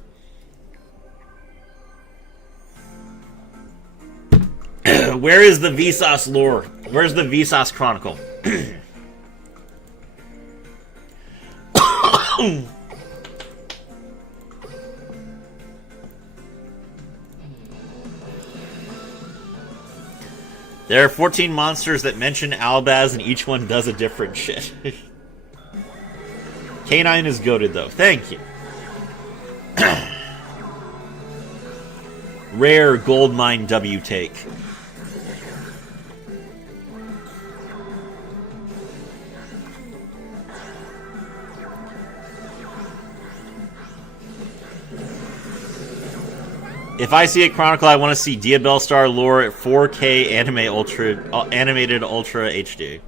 Where is the Vsauce lore? Where's the Vsauce Chronicle? There are 14 monsters that mention Albaz, and each one does a different shit. K9 is goated, though. Thank you. Rare Goldmine W take. If I see a Chronicle, I want to see Diabell Star lore at 4K animated Ultra HD.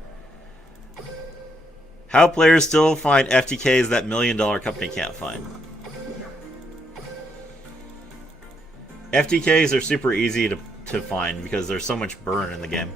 How players still find FTKs that $1 million company can't find. FTKs are super easy to find because there's so much burn in the game.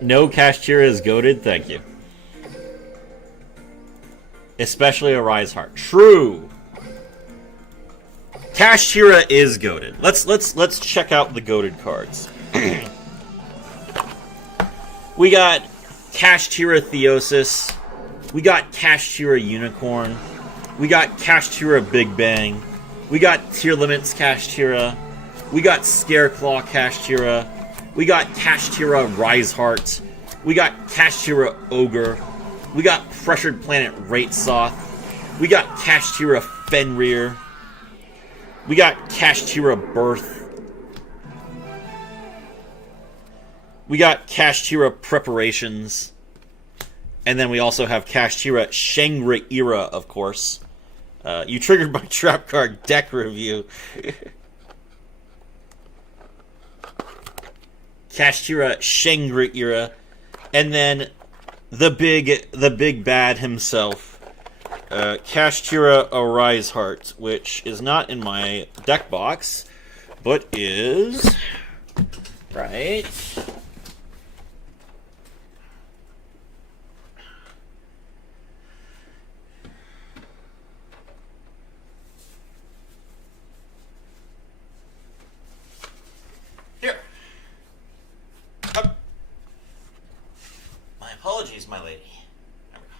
No Cash Tira is goated, thank you. Especially a Rise Heart. True. Cash Tira is goated. Let's check out the goated cards. We got Cash Tira Theosis. We got Cash Tira Unicorn. We got Cash Tira Big Bang. We got Tier Limits Cash Tira. We got Scareclaw Cash Tira. We got Cash Tira Rise Heart. We got Cash Tira Ogre. We got Pressured Planet Ratesoth. We got Cash Tira Fenrir. We got Cash Tira Birth. We got Cash Tira Preparations. And then we also have Cash Tira Shangri-Ira, of course. You triggered my trap card deck review. Cash Tira Shangri-Ira, and then the big bad himself, Cash Tira Arise Heart, which is not in my deck box, but is right. Here. My apologies, my lady. There we go.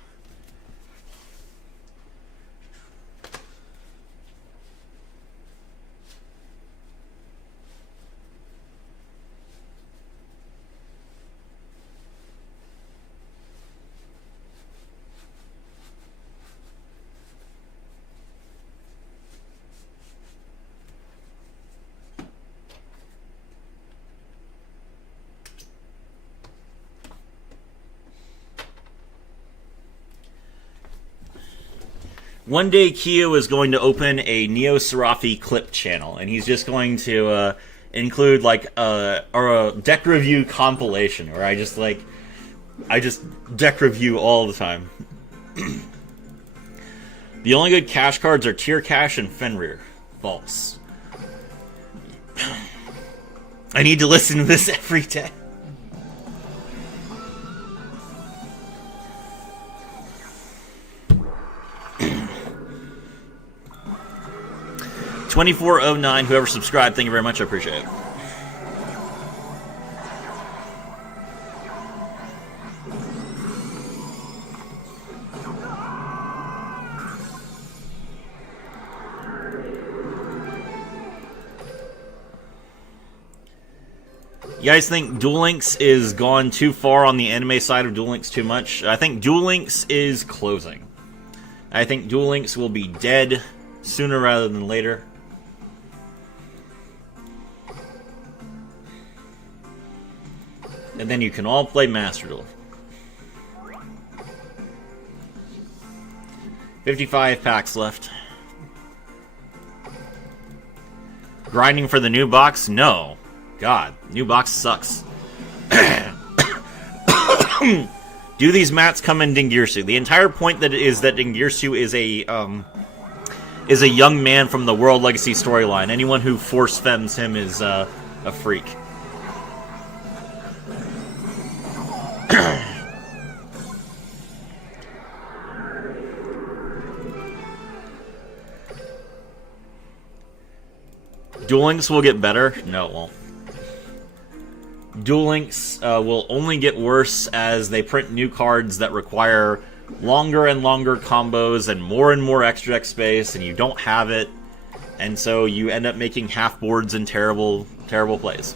One day, Kyo is going to open a Neo Serafi clip channel, and he's just going to include like a deck review compilation, where I just deck review all the time. The only good cash cards are Tier Cash and Fenrir. False. I need to listen to this every day. $24.09, whoever subscribed, thank you very much, I appreciate it. You guys think Duel Links is gone too far on the anime side of Duel Links too much? I think Duel Links is closing. I think Duel Links will be dead sooner rather than later. And then you can all play Master Duel. 55 packs left. Grinding for the new box? No. God, new box sucks. Do these mats come in Dingirsu? The entire point that Dingirsu is a young man from the World Legacy storyline. Anyone who force femmes him is a freak. Duel Links will get better? No, it won't. Duel Links will only get worse as they print new cards that require longer and longer combos and more extra deck space, and you don't have it, and so you end up making half boards and terrible plays.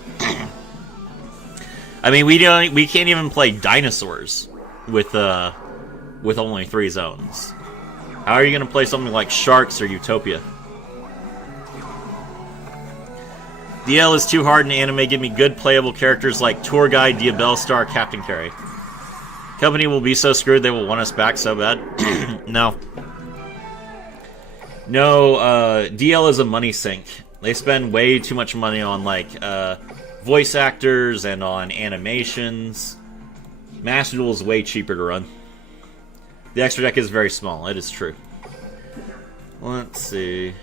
I mean, we can't even play dinosaurs with only 3 zones. How are you going to play something like Sharks or Utopia? DL is too hard in anime. Give me good playable characters like Tour Guide, Diabellstar, Captain Carey. Company will be so screwed they will want us back so bad. No. No, DL is a money sink. They spend way too much money on, like, voice actors and on animations. Master Duel is way cheaper to run. The extra deck is very small, it is true. Let's see.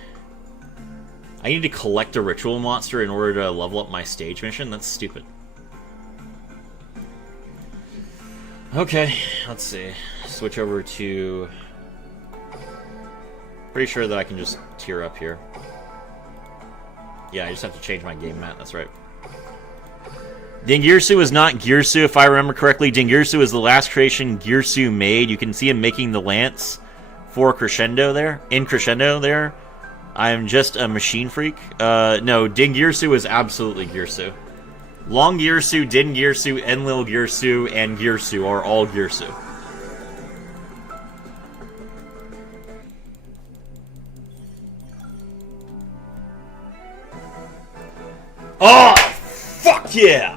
I need to collect a ritual monster in order to level up my stage mission? That's stupid. Okay, let's see. Switch over to... Pretty sure that I can just tier up here. Yeah, I just have to change my game mat, that's right. Dingirsu is not Girsu, if I remember correctly. Dingirsu is the last creation Girsu made. You can see him making the lance for Crescendo there. In Crescendo there. I am just a machine freak. No, Dingirsu is absolutely Girsu. Long Girsu, Din Girsu, Enlil Girsu, and Girsu are all Girsu. Oh, fuck yeah!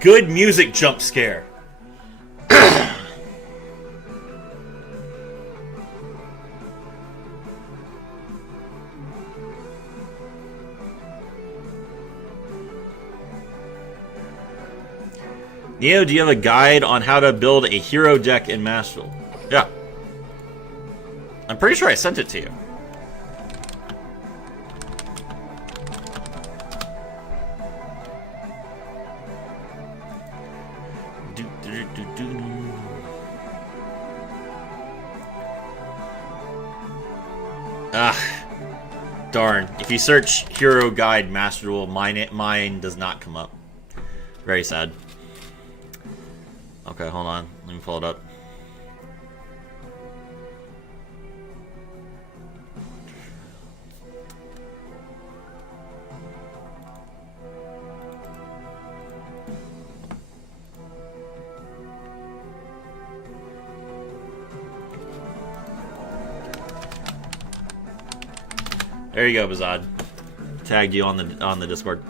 Good music jump scare. Neo, do you have a guide on how to build a hero deck in Master Duel? Yeah. I'm pretty sure I sent it to you. Ah, darn. If you search Hero Guide Master Duel, mine does not come up. Very sad. Okay, hold on. Let me pull it up. There you go, Bazad. Tagged you on the Discord.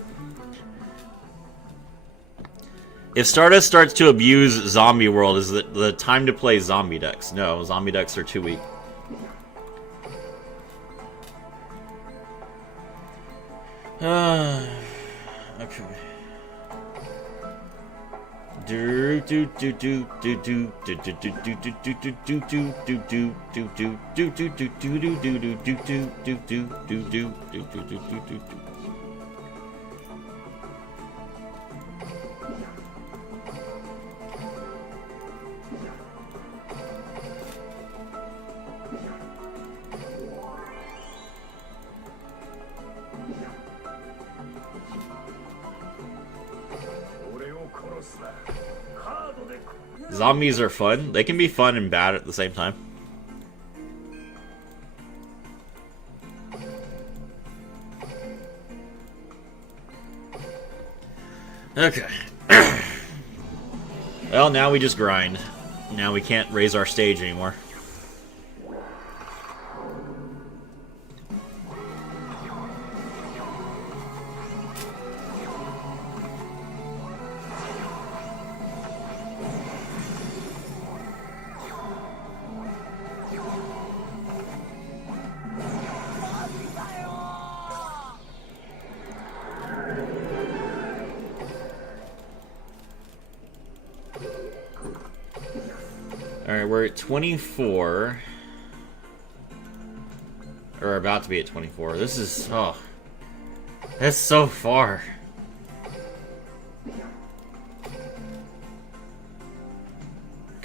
If Stardust starts to abuse Zombie World, is it the time to play zombie decks? No, zombie decks are too weak. Okay. Zombies are fun. They can be fun and bad at the same time. Okay. Well, now we just grind. Now we can't raise our stage anymore. Alright, we're at 24. Or about to be at 24. This is... oh. That's so far.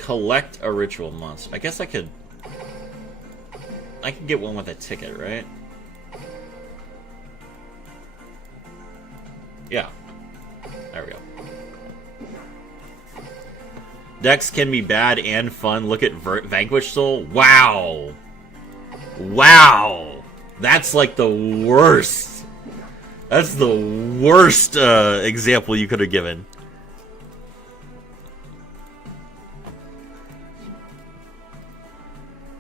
collect a ritual monster. I guess I could get one with a ticket, right? Yeah. There we go. Decks can be bad and fun. Look at Vanquish Soul. Wow. Wow. That's like the worst. That's the worst example you could have given.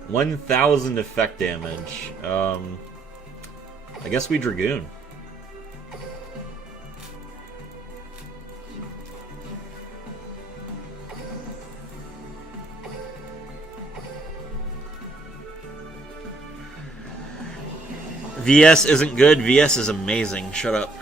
$1,000 effect damage. I guess we Dragoon. VS isn't good. VS is amazing. Shut up.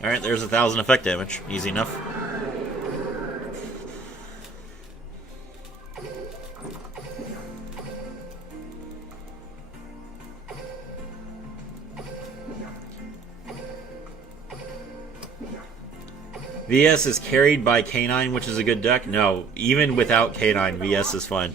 Alright, there's 1,000 effect damage. Easy enough. VS is carried by K9, which is a good deck. No, even without K9, VS is fine.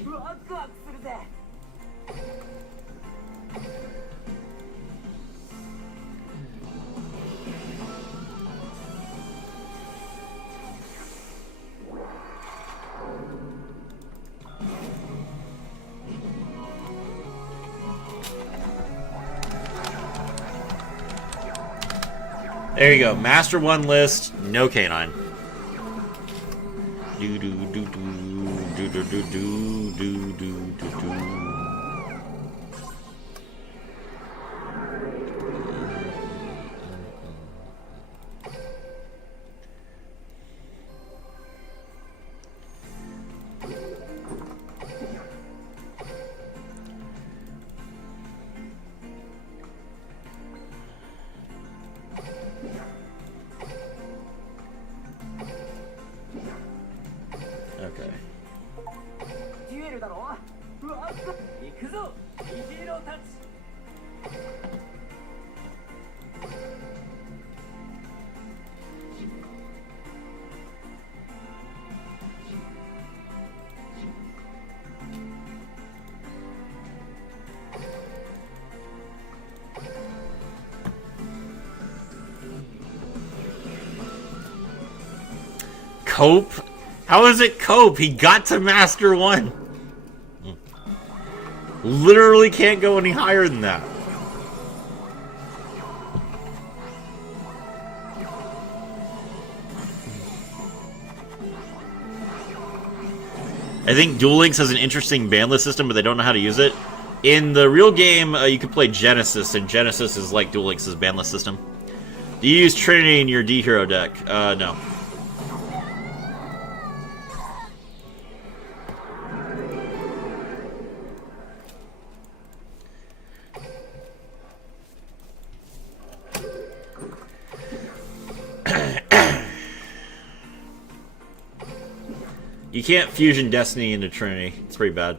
There you go. Master 1 list, no K9. Do do do do do do do do do do do. Okay. Cope? How is it cope? He got to Master 1. Literally can't go any higher than that. I think Duel Links has an interesting banlist system, but they don't know how to use it. In the real game, you can play Genesis, and Genesis is like Duel Links' banlist system. Do you use Trinity in your D-Hero deck? No. You can't fusion Destiny into Trinity. It's pretty bad.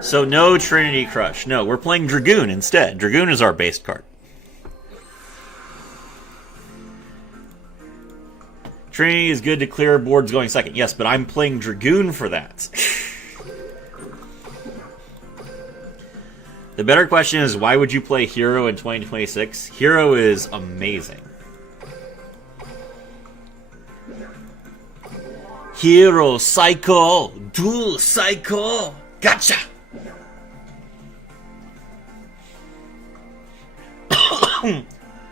So no Trinity Crush. No, we're playing Dragoon instead. Dragoon is our base card. Trinity is good to clear boards going second. Yes, but I'm playing Dragoon for that. The better question is, why would you play Hero in 2026? Hero is amazing. Hero, Psycho, Duel, Psycho, gotcha!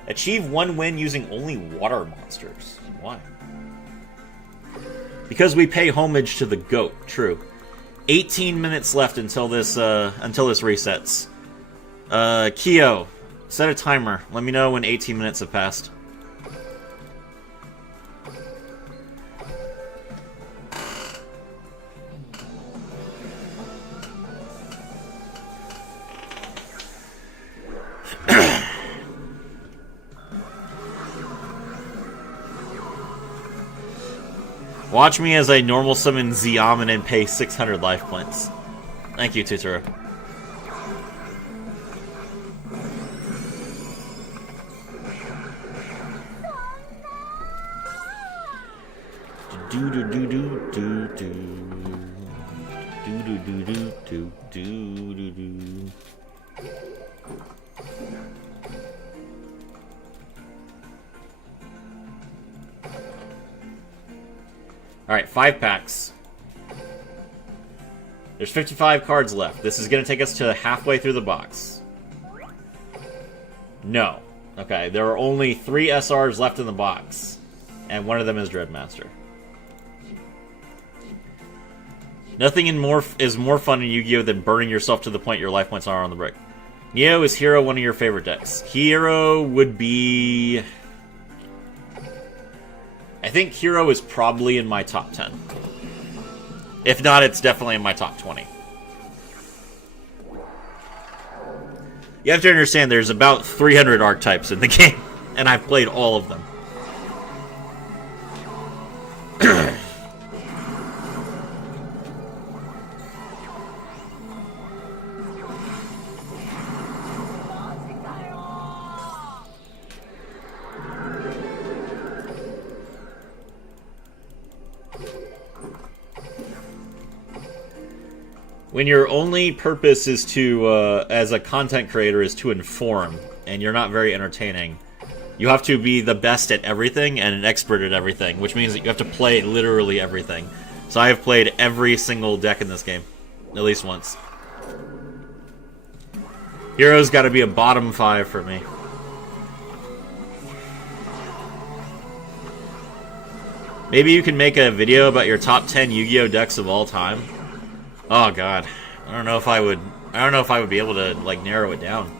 Achieve 1 win using only water monsters. Why? Because we pay homage to the GOAT. True. 18 minutes left until this resets. Kyo, set a timer. Let me know when 18 minutes have passed. Watch me as I normal summon Xiamen and pay 600 life points. Thank you, Tuturo. Do do do do do do do do do do do do do. Alright, 5 packs. There's 55 cards left. This is going to take us to halfway through the box. No. Okay, there are only 3 SRs left in the box. And one of them is Dreadmaster. Nothing is more fun in Yu-Gi-Oh! Than burning yourself to the point your life points are on the brick. Neo, is Hero one of your favorite decks? Hero would be... I think Hero is probably in my top 10. If not, it's definitely in my top 20. You have to understand there's about 300 archetypes in the game, and I've played all of them. When your only purpose is to, as a content creator, is to inform, and you're not very entertaining, you have to be the best at everything and an expert at everything, which means that you have to play literally everything. So I have played every single deck in this game, at least once. Hero's got to be a bottom 5 for me. Maybe you can make a video about your top 10 Yu-Gi-Oh decks of all time. Oh god, I don't know if I would be able to like narrow it down.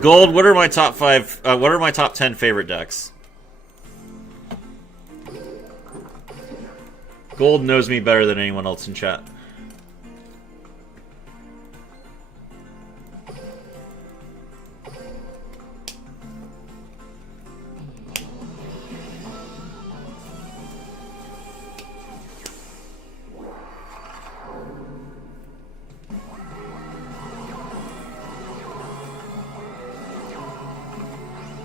Gold, what are my top 5? What are my top 10 favorite decks? Gold knows me better than anyone else in chat.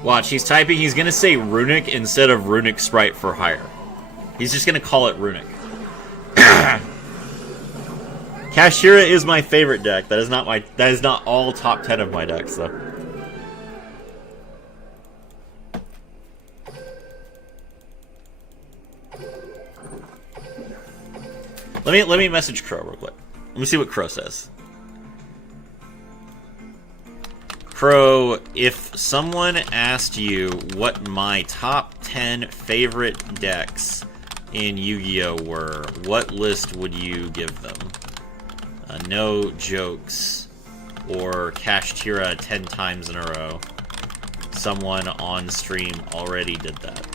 Watch, he's typing, he's gonna say Runic instead of Runic Sprite for hire. He's just gonna call it Runic. Kashira is my favorite deck. That is not all top 10 of my decks, though. Let me message Crow real quick. Let me see what Crow says. Crow, if someone asked you what my top 10 favorite decks in Yu-Gi-Oh! Were, what list would you give them? No jokes, or Kashtira 10 times in a row. Someone on stream already did that.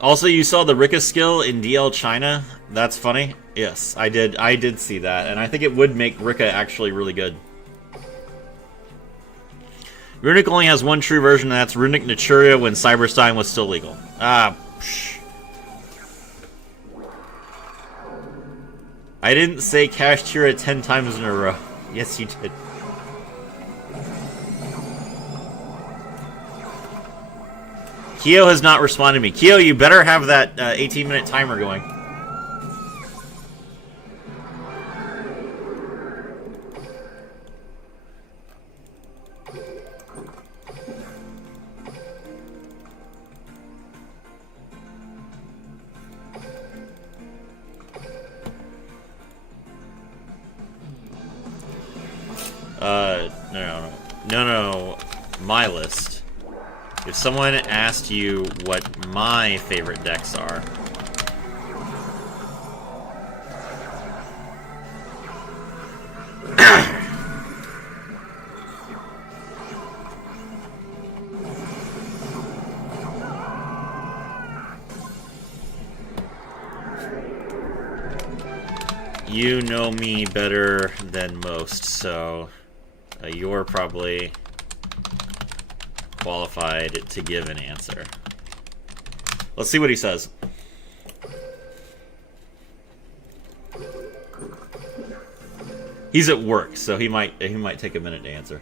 Also, you saw the Rika skill in DL China? That's funny. Yes, I did see that, and I think it would make Rika actually really good. Runic only has one true version, and that's Runic Naturia when Cyberstein was still legal. Ah, psh. I didn't say Kashtira 10 times in a row. Yes, you did. Kyo has not responded to me. Kyo, you better have that 18-minute timer going. No. My list. If someone asked you what my favorite decks are, you know me better than most, so you're probably qualified to give an answer. Let's see what he says. He's at work, so he might take a minute to answer.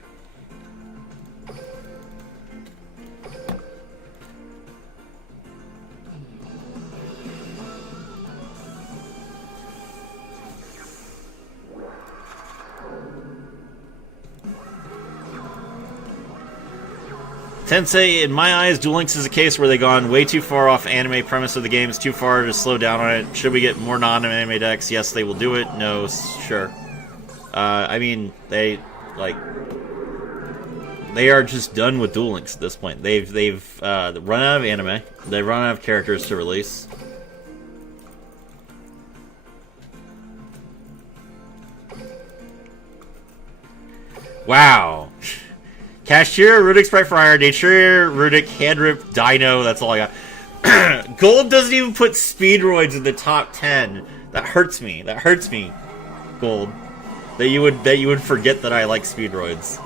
Tensei, in my eyes, Duel Links is a case where they've gone way too far off anime premise of the game. It's too far to slow down on it. Should we get more non-anime decks? Yes, they will do it. No, sure. I mean, they are just done with Duel Links at this point. They've run out of anime. They've run out of characters to release. Wow. Cashier, Rudik, Sprite Fryer, Nature, Rudik, Handrip, Dino, that's all I got. Gold doesn't even put Speedroids in the top 10. That hurts me. That hurts me, Gold. That you would forget that I like Speedroids.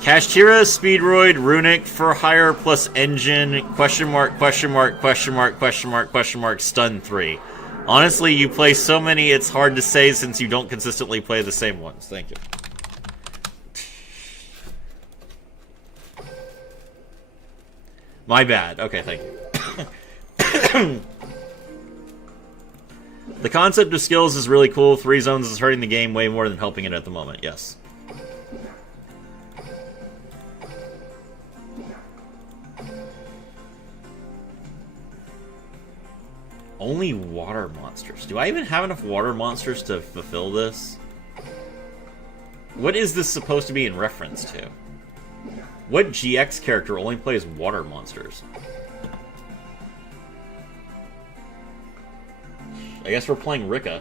Kashtira, Speedroid, Runic, For Hire plus Engine, question mark, Stun 3. Honestly, you play so many, it's hard to say since you don't consistently play the same ones. Thank you. My bad. Okay, thank you. The concept of skills is really cool. 3 zones is hurting the game way more than helping it at the moment, yes. Only water monsters. Do I even have enough water monsters to fulfill this? What is this supposed to be in reference to? What GX character only plays water monsters? I guess we're playing Rika.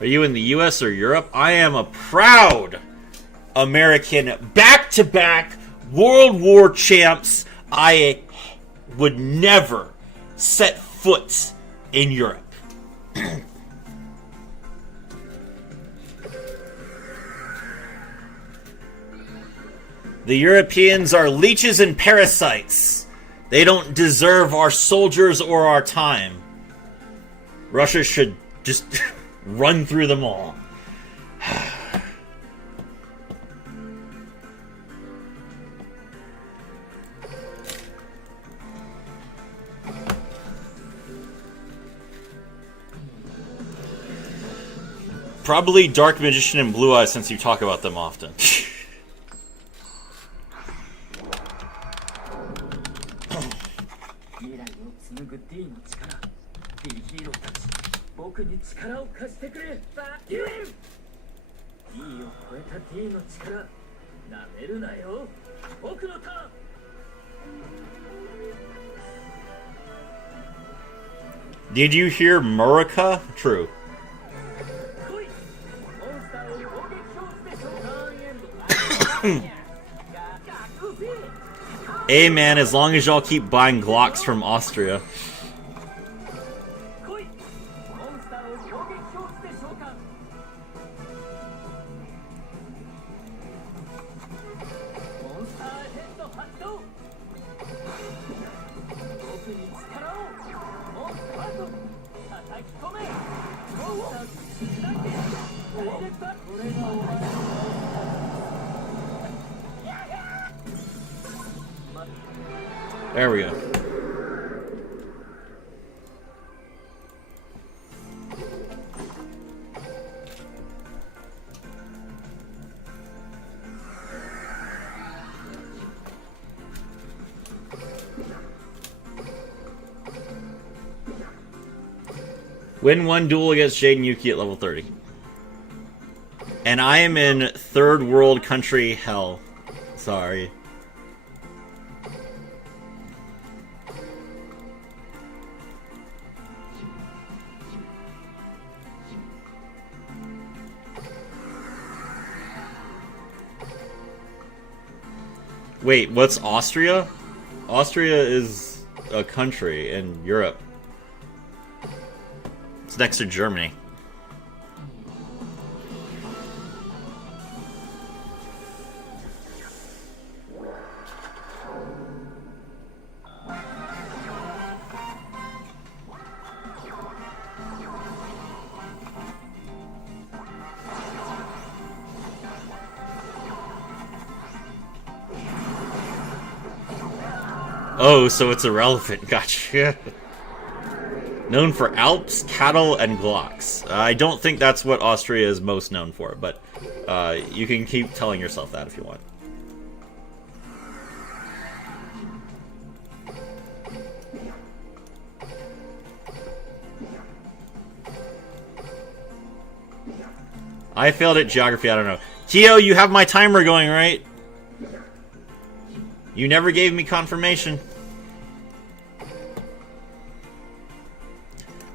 Are you in the US or Europe? I am a proud American back-to-back World War champs. I would never set foot in Europe. The Europeans are leeches and parasites. They don't deserve our soldiers or our time. Russia should just run through them all. Probably Dark Magician and Blue Eyes since you talk about them often. 僕に力を貸してくれ。D を超えた D の力、なめるなよ。僕のターン。Did you hear Murica? True. 来い。モンスターを攻撃。Hey man, as long as y'all keep buying Glocks from Austria. 来いモンスターを攻撃表示で召喚モンスターヘッド発動僕に力をモンスターと叩き込めモンスター口だけダイレクトこれがお前の There we go. Win one duel against Jade and Yuki at level 30. And I am in third world country hell. Sorry. Wait, what's Austria? Austria is a country in Europe. It's next to Germany. Oh, so it's irrelevant. Gotcha. Known for Alps, cattle, and Glocks. I don't think that's what Austria is most known for, but you can keep telling yourself that if you want. I failed at geography, I don't know. Kyo, you have my timer going, right? You never gave me confirmation.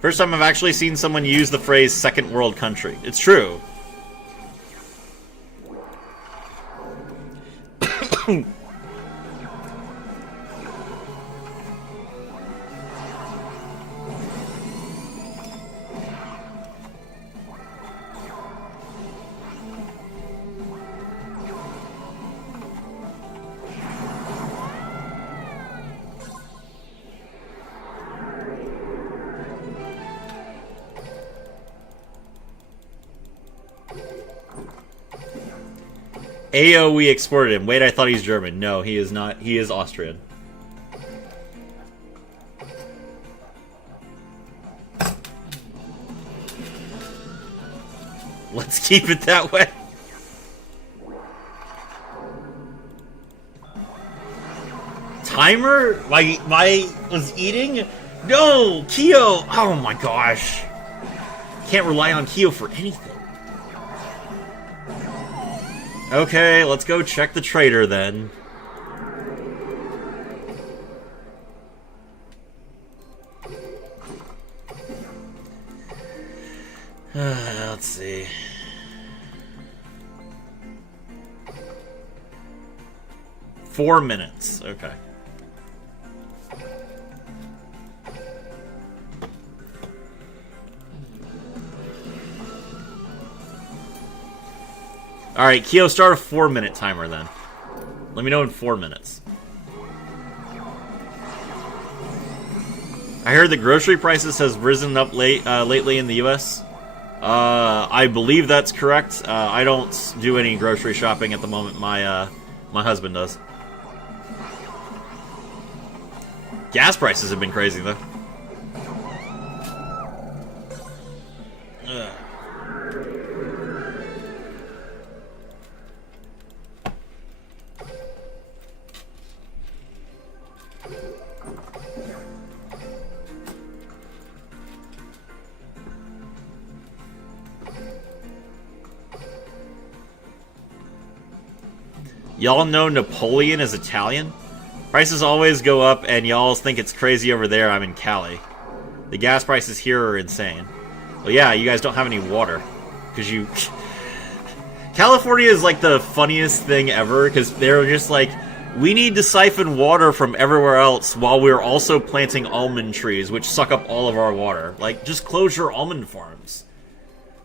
First time I've actually seen someone use the phrase second world country. It's true. AO, we exported him. Wait, I thought he's German. No, he is not. He is Austrian. Let's keep it that way. Timer? My was eating? No, Kyo. Oh my gosh. Can't rely on Kyo for anything. Okay, let's go check the trader then. Let's see. Four minutes. Okay. Alright, Kyo, start a 4-minute timer then. Let me know in 4 minutes. I heard the grocery prices has risen up lately in the US. I believe that's correct. I don't do any grocery shopping at the moment. My husband does. Gas prices have been crazy though. Ugh. Y'all know Napoleon is Italian? Prices always go up and y'all think it's crazy over there. I'm in Cali. The gas prices here are insane. Well, yeah, you guys don't have any water. Because California is like the funniest thing ever because they're just like, we need to siphon water from everywhere else while we're also planting almond trees, which suck up all of our water. Like, just close your almond farms.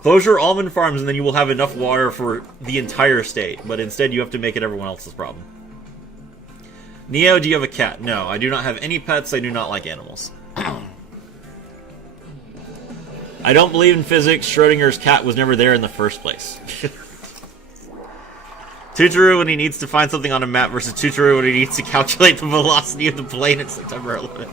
Close your almond farms and then you will have enough water for the entire state. But instead you have to make it everyone else's problem. Neo, do you have a cat? No, I do not have any pets. I do not like animals. I don't believe in physics. Schrodinger's cat was never there in the first place. Tutoru when he needs to find something on a map versus Tutoru when he needs to calculate the velocity of the plane in September 11th.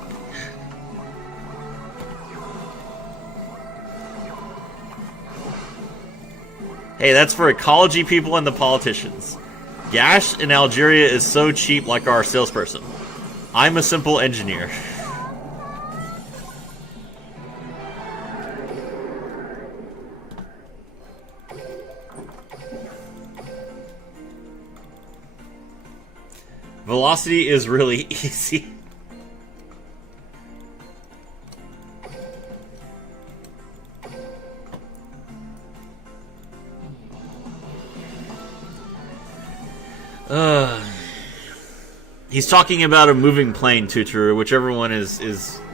Hey, that's for ecology people and the politicians. Gash in Algeria is so cheap like our salesperson. I'm a simple engineer. Velocity is really easy. He's talking about a moving plane, Tutoru, whichever one is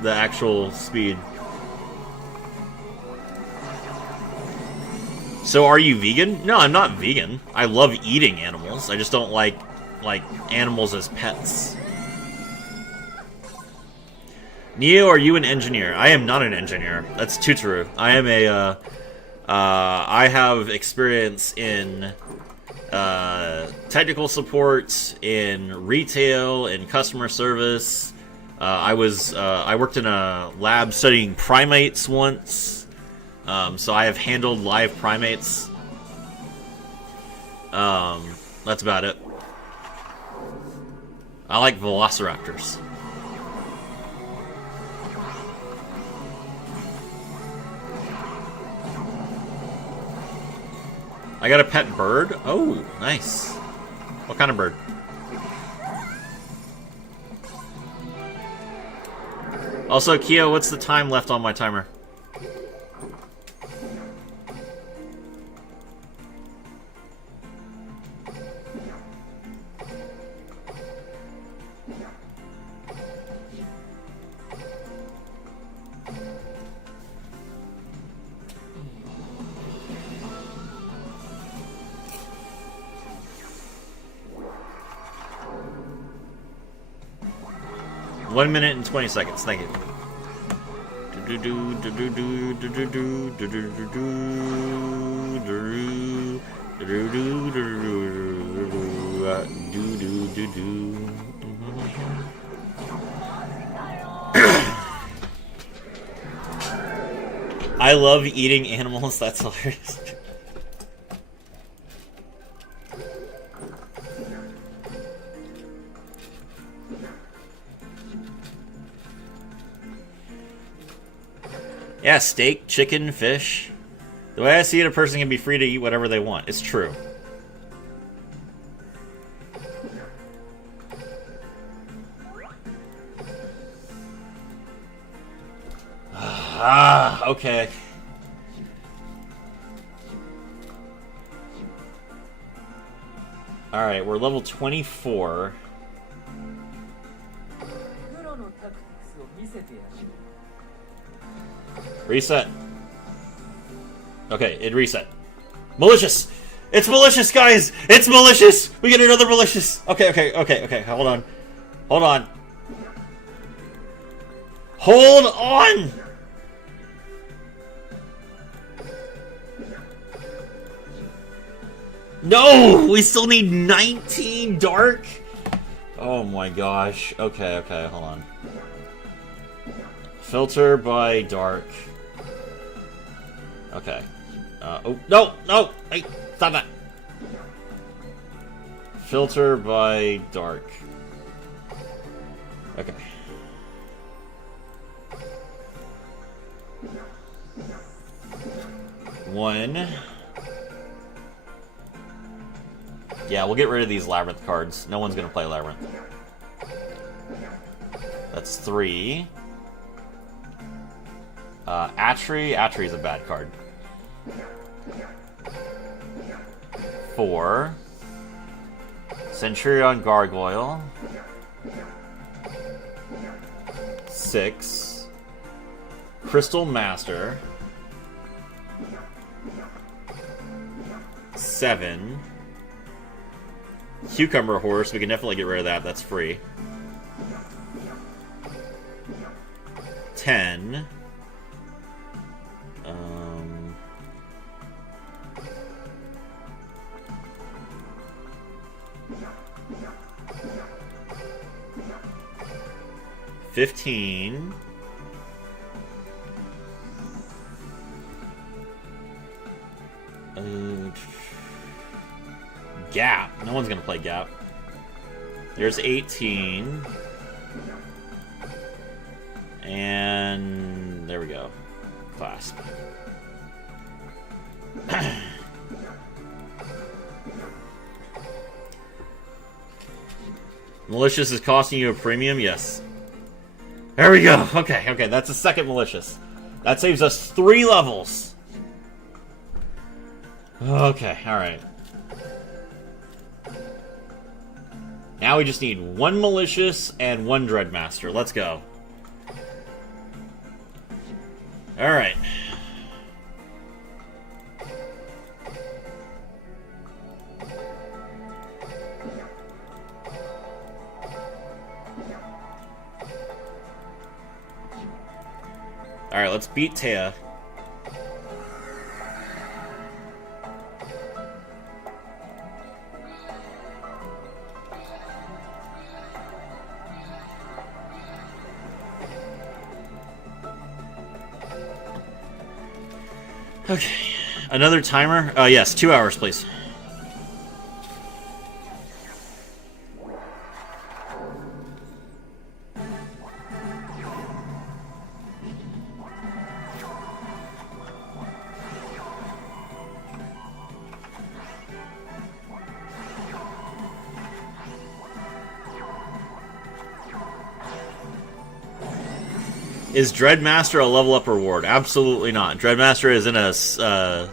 the actual speed. So are you vegan? No, I'm not vegan. I love eating animals. I just don't like animals as pets. Neo, are you an engineer? I am not an engineer. That's Tutoru. I am a I have experience in technical support, in retail, in customer service. I worked in a lab studying primates once, so I have handled live primates. That's about it. I like velociraptors. I got a pet bird. Oh, nice. What kind of bird? Also, Kyo, what's the time left on my timer? One minute and 20 seconds. Thank you. I love eating animals. That's hilarious. Yeah, steak, chicken, fish. The way I see it, a person can be free to eat whatever they want. It's true. Okay. Alright, we're level 24. Reset. Okay, it reset. Malicious! It's malicious, guys! It's malicious! We get another malicious! Okay, hold on. Hold on. Hold on! No! We still need 19 dark? Oh my gosh. Okay, hold on. Filter by dark. Okay. Oh, no! Hey, stop that! Filter by dark. Okay. One. Yeah, we'll get rid of these Labyrinth cards. No one's gonna play Labyrinth. That's 3. Atri. Atri's a bad card. 4. Centurion Gargoyle. 6. Crystal Master. 7. Cucumber Horse, we can definitely get rid of that, that's free. 10. 15. Gap. No one's gonna play Gap. There's 18. And there we go. Clasp. Malicious is costing you a premium? Yes. There we go. Okay, that's a second Malicious. That saves us 3 levels. Okay, alright. Now we just need 1 Malicious and 1 Dreadmaster. Let's go. Alright. Alright, let's beat Taya. Okay. Another timer? Yes, 2 hours, please. Is Dreadmaster a level up reward? Absolutely not. Dreadmaster is in a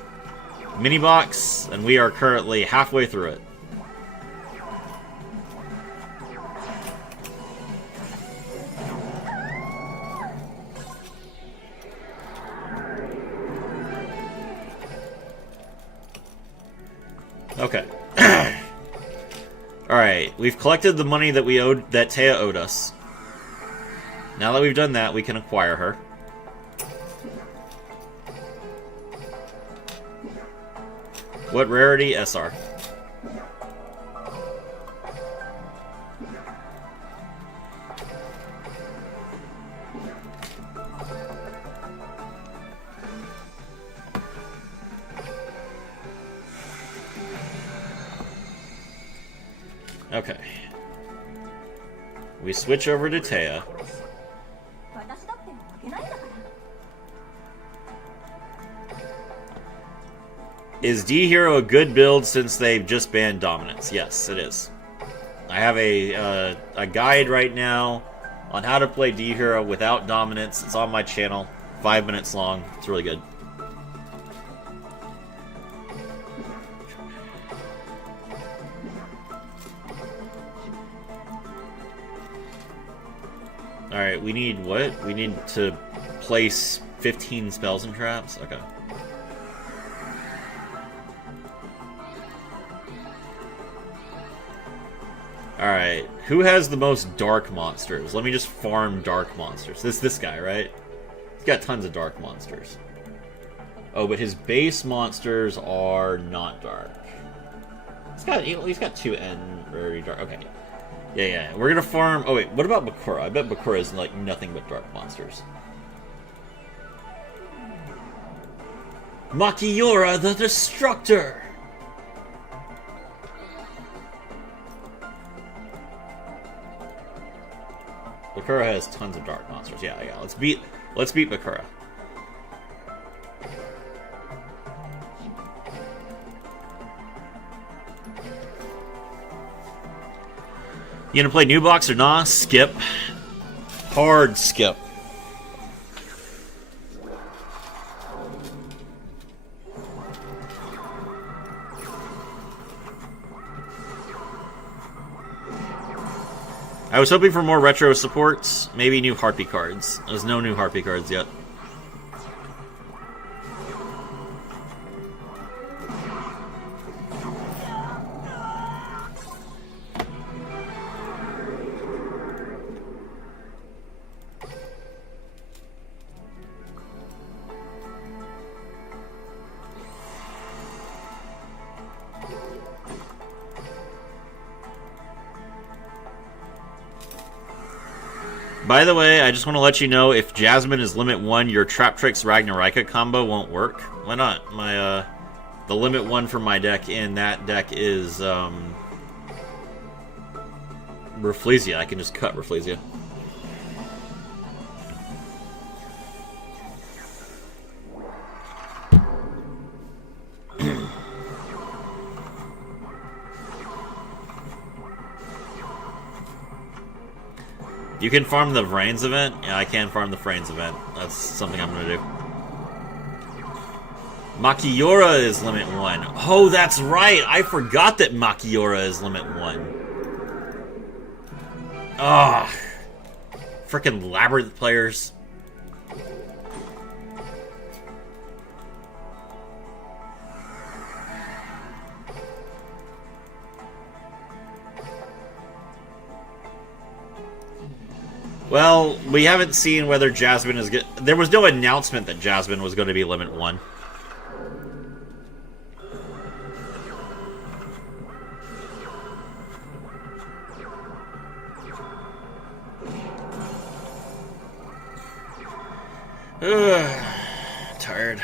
mini box, and we are currently halfway through it. Okay. Alright, we've collected the money that that Taya owed us. Now that we've done that, we can acquire her. What rarity? SR. Okay. We switch over to Taya. Is D-Hero a good build since they've just banned Dominance? Yes, it is. I have a guide right now on how to play D-Hero without Dominance. It's on my channel. 5 minutes long. It's really good. Alright, we need what? We need to place 15 spells and traps? Okay. Alright, who has the most dark monsters? Let me just farm dark monsters. This guy, right? He's got tons of dark monsters. Oh, but his base monsters are not dark. He's got 2 N very dark. Okay. Yeah. We're gonna farm. Oh wait, what about Bakura? I bet Bakura is like nothing but dark monsters. Makiora the Destructor! Bakura has tons of dark monsters. Yeah. Let's beat Bakura. You gonna play New Box or nah? Skip. Hard skip. I was hoping for more retro supports, maybe new Harpy cards. There's no new Harpy cards yet. By the way, I just want to let you know, if Jasmine is limit 1, your Traptrix Ragnarika combo won't work. Why not? My the limit 1 for my deck in that deck is Rafflesia. I can just cut Rafflesia. You can farm the Vrains event? Yeah, I can farm the Vrains event. That's something I'm gonna do. Makiora is limit 1. Oh, that's right! I forgot that Makiora is limit 1. Ah, frickin' Labyrinth players. Well, we haven't seen whether Jasmine is good. There was no announcement that Jasmine was going to be limit 1. Tired.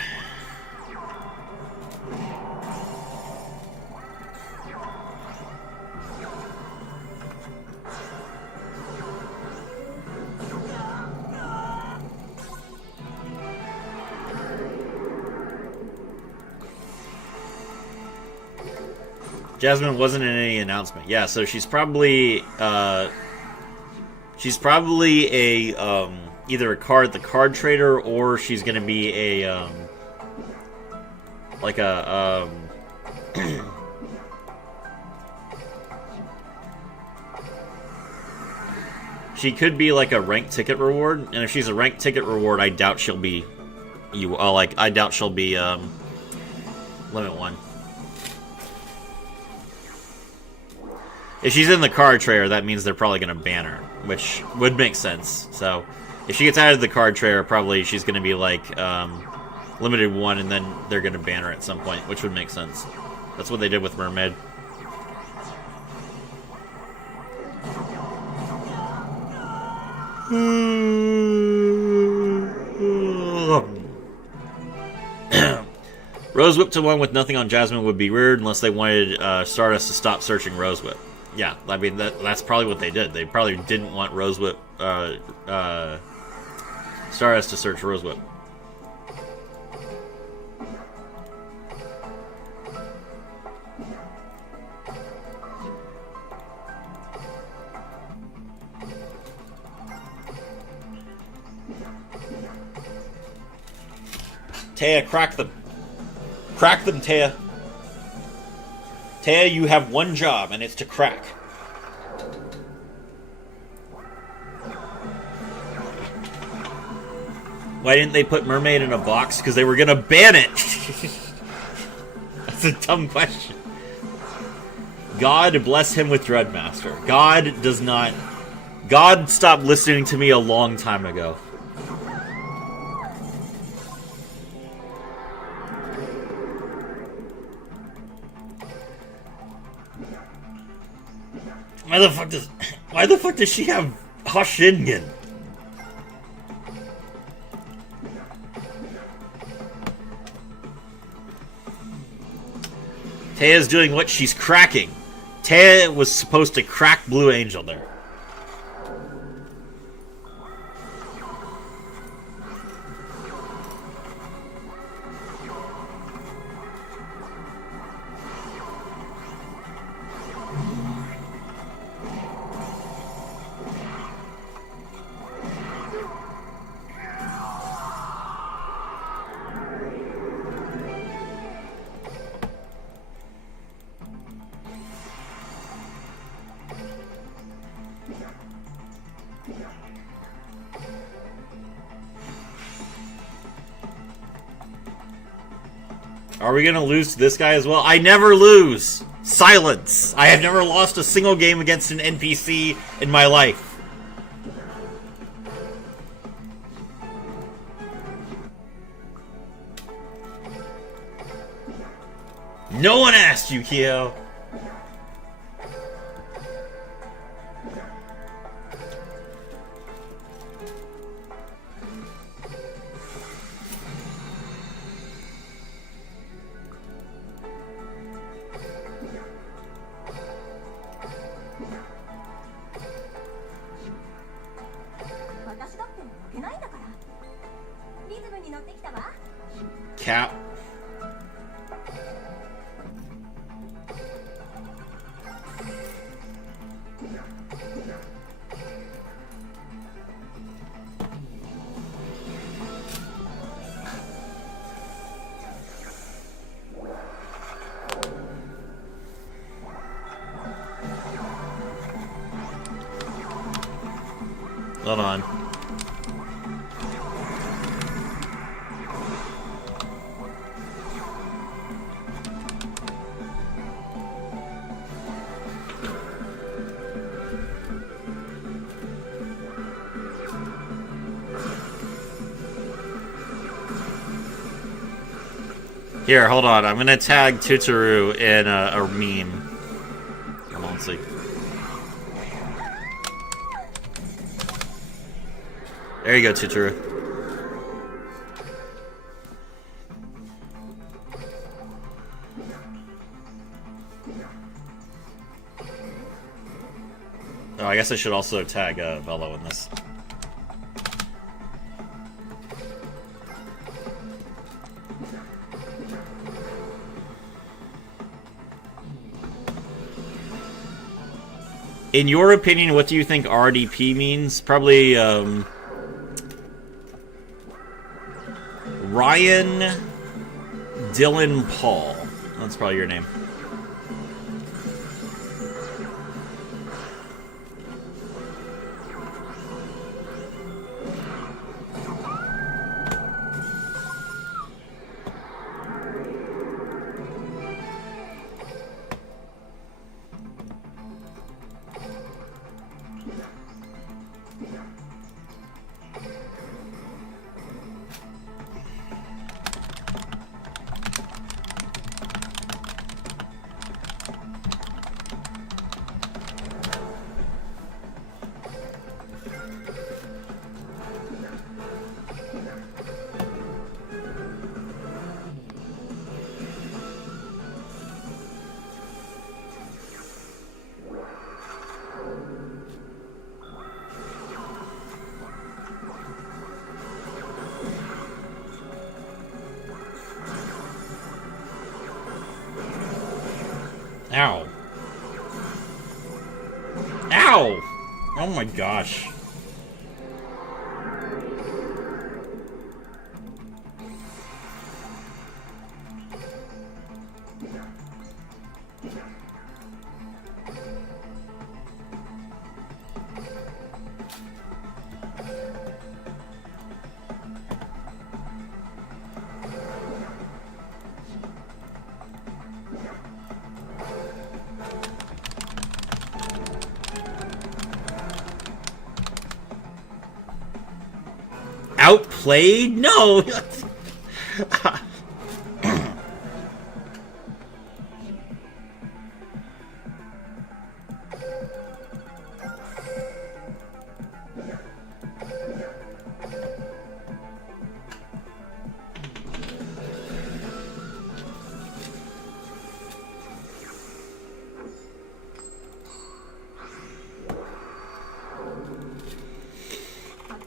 Jasmine wasn't in any announcement. Yeah, so she's probably a either a card, the card trader, or she's gonna be a like a she could be like a ranked ticket reward, and if she's a ranked ticket reward, I doubt she'll be I doubt she'll be limit 1. If she's in the card trader, that means they're probably going to ban her, which would make sense. So, if she gets out of the card trader, probably she's going to be like limited 1, and then they're going to ban her at some point, which would make sense. That's what they did with Mermaid. Rosewhip to 1 with nothing on Jasmine would be weird unless they wanted Stardust to stop searching Rosewhip. Yeah, I mean, that's probably what they did. They probably didn't want Rosewhip, Stardust to search Rosewhip. Taya, crack them. Crack them, Taya. Taya, you have one job, and it's to crack. Why didn't they put Mermaid in a box? Because they were going to ban it. That's a dumb question. God bless him with Dreadmaster. God does not... God stopped listening to me a long time ago. Why the fuck does she have Hashingen? Taya's doing what? She's cracking. Taya was supposed to crack Blue Angel there. Are we gonna lose to this guy as well? I never lose! Silence! I have never lost a single game against an NPC in my life. No one asked you, Kyo! Cap. Hold on. Here, hold on. I'm gonna tag Tutoru in a meme. Hold on, let's see. There you go, Tutoru. Oh, I guess I should also tag Velo in this. In your opinion, what do you think RDP means? Probably, Ryan Dylan Paul. That's probably your name. Ow. Ow! Oh my gosh. Outplayed? No!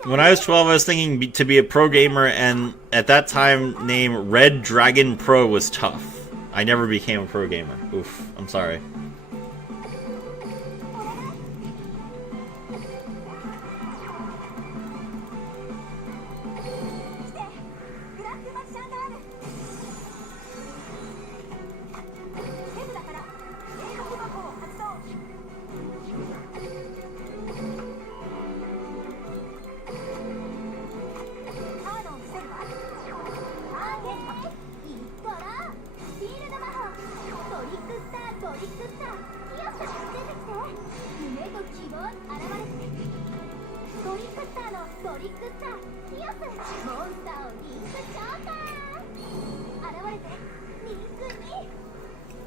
When I was 12, I was thinking to be a pro gamer, and at that time, name Red Dragon Pro was tough. I never became a pro gamer. Oof, I'm sorry. リックスターピアスモンスターをリンク召喚現れてリンクに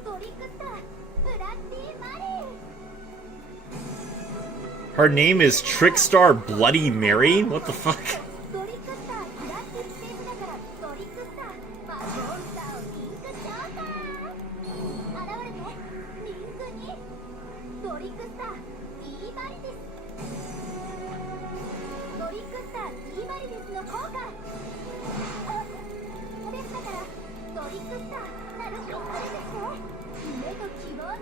トリックスターブラッディマリー Her name is Trickstar Bloody Mary? What the fuck? トリックスターブラッディスペースだからトリックスターモンスターをリンク召喚現れてリンクにトリックスター D マリですトリックスター D マリですの効果ですだからトリックスターなるべくそれですね夢と希望の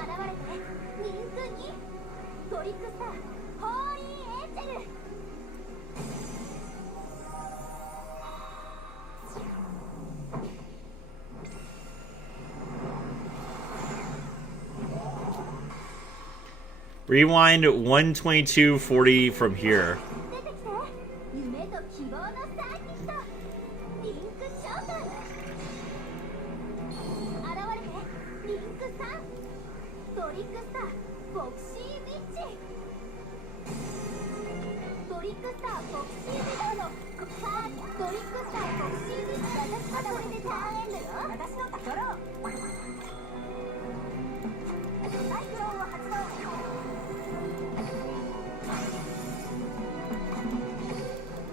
現れてリンクにトリックスターホーリーエンジェル Rewind 122:40 from here. 出てきて夢と希望のサーキットリンク召喚現れてリンク3トリックスターフォクシーウィッチトリックスターフォクシーウィッチのトリックスターフォクシーウィッチ私まだこれでターンエンドよ私のところサイクロンを発動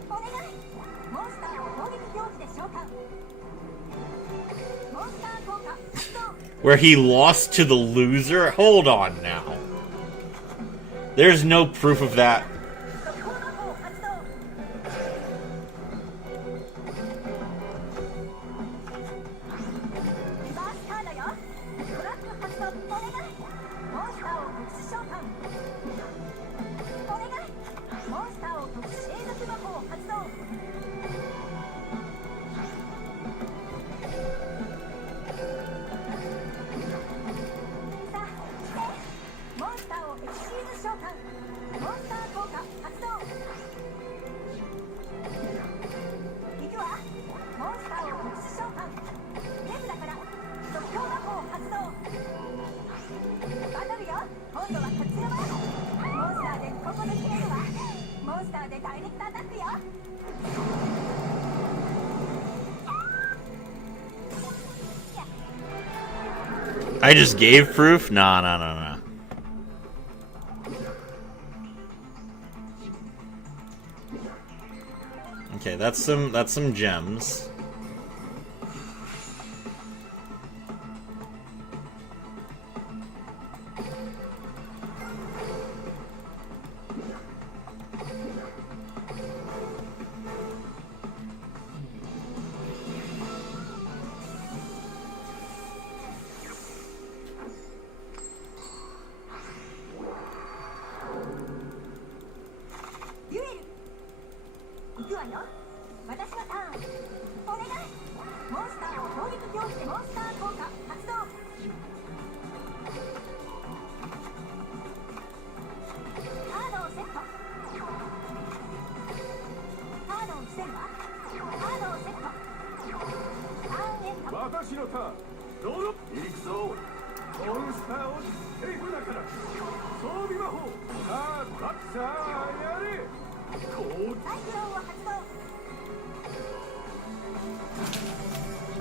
お願いモンスターを攻撃表示で召喚モンスター効果発動 Where he lost to the loser? Hold on now. There's no proof of that. 速攻魔法発動リバースターだよトラック発動お願いモンスターを特殊召喚お願いモンスターを特殊永続魔法発動さあ来てモンスターをエクシーズ召喚モンスター効果発動行くわモンスターを特殊召喚レブだから即興魔法発動バトルよ今度はこっちの番モンスターでここで決めるわモンスターでダイレクトアタックよ I just gave proof? Nah, nah, nah, nah. Okay, that's some gems.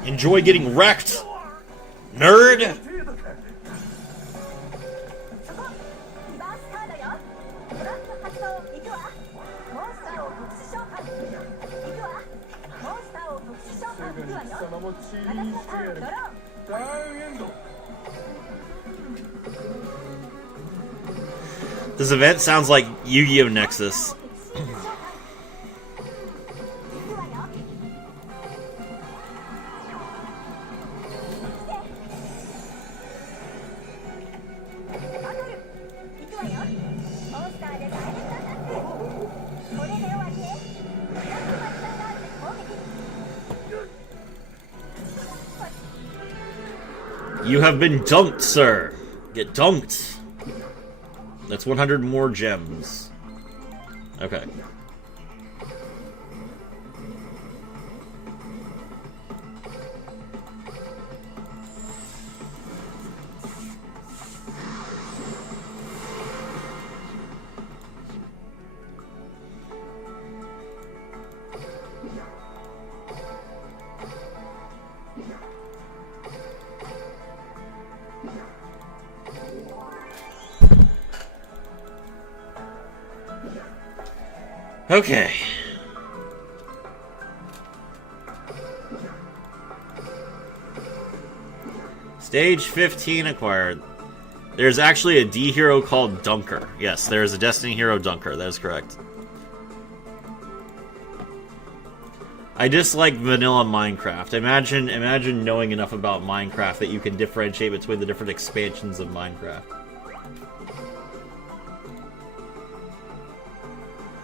Enjoy getting wrecked, nerd! This event sounds like Yu-Gi-Oh! Nexus. You have been dunked, sir. Get dunked. That's 100 more gems. Okay. Okay. Stage 15 acquired. There's actually a D hero called Dunker. Yes, there's a Destiny hero Dunker. That is correct. I dislike vanilla Minecraft. Imagine knowing enough about Minecraft that you can differentiate between the different expansions of Minecraft.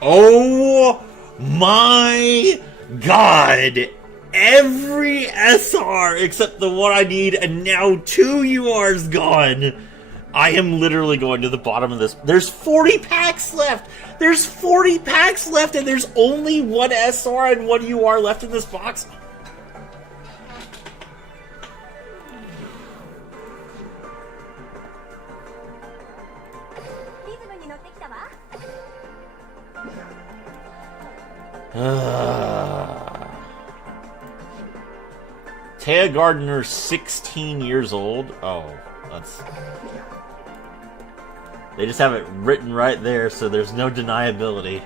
Oh my god! Every SR except the one I need, and now 2 UR's gone. I am literally going to the bottom of this. There's 40 packs left! There's 40 packs left, and there's only 1 SR and 1 UR left in this box. Taya Gardner, 16 years old. Oh, that's... They just have it written right there, so there's no deniability.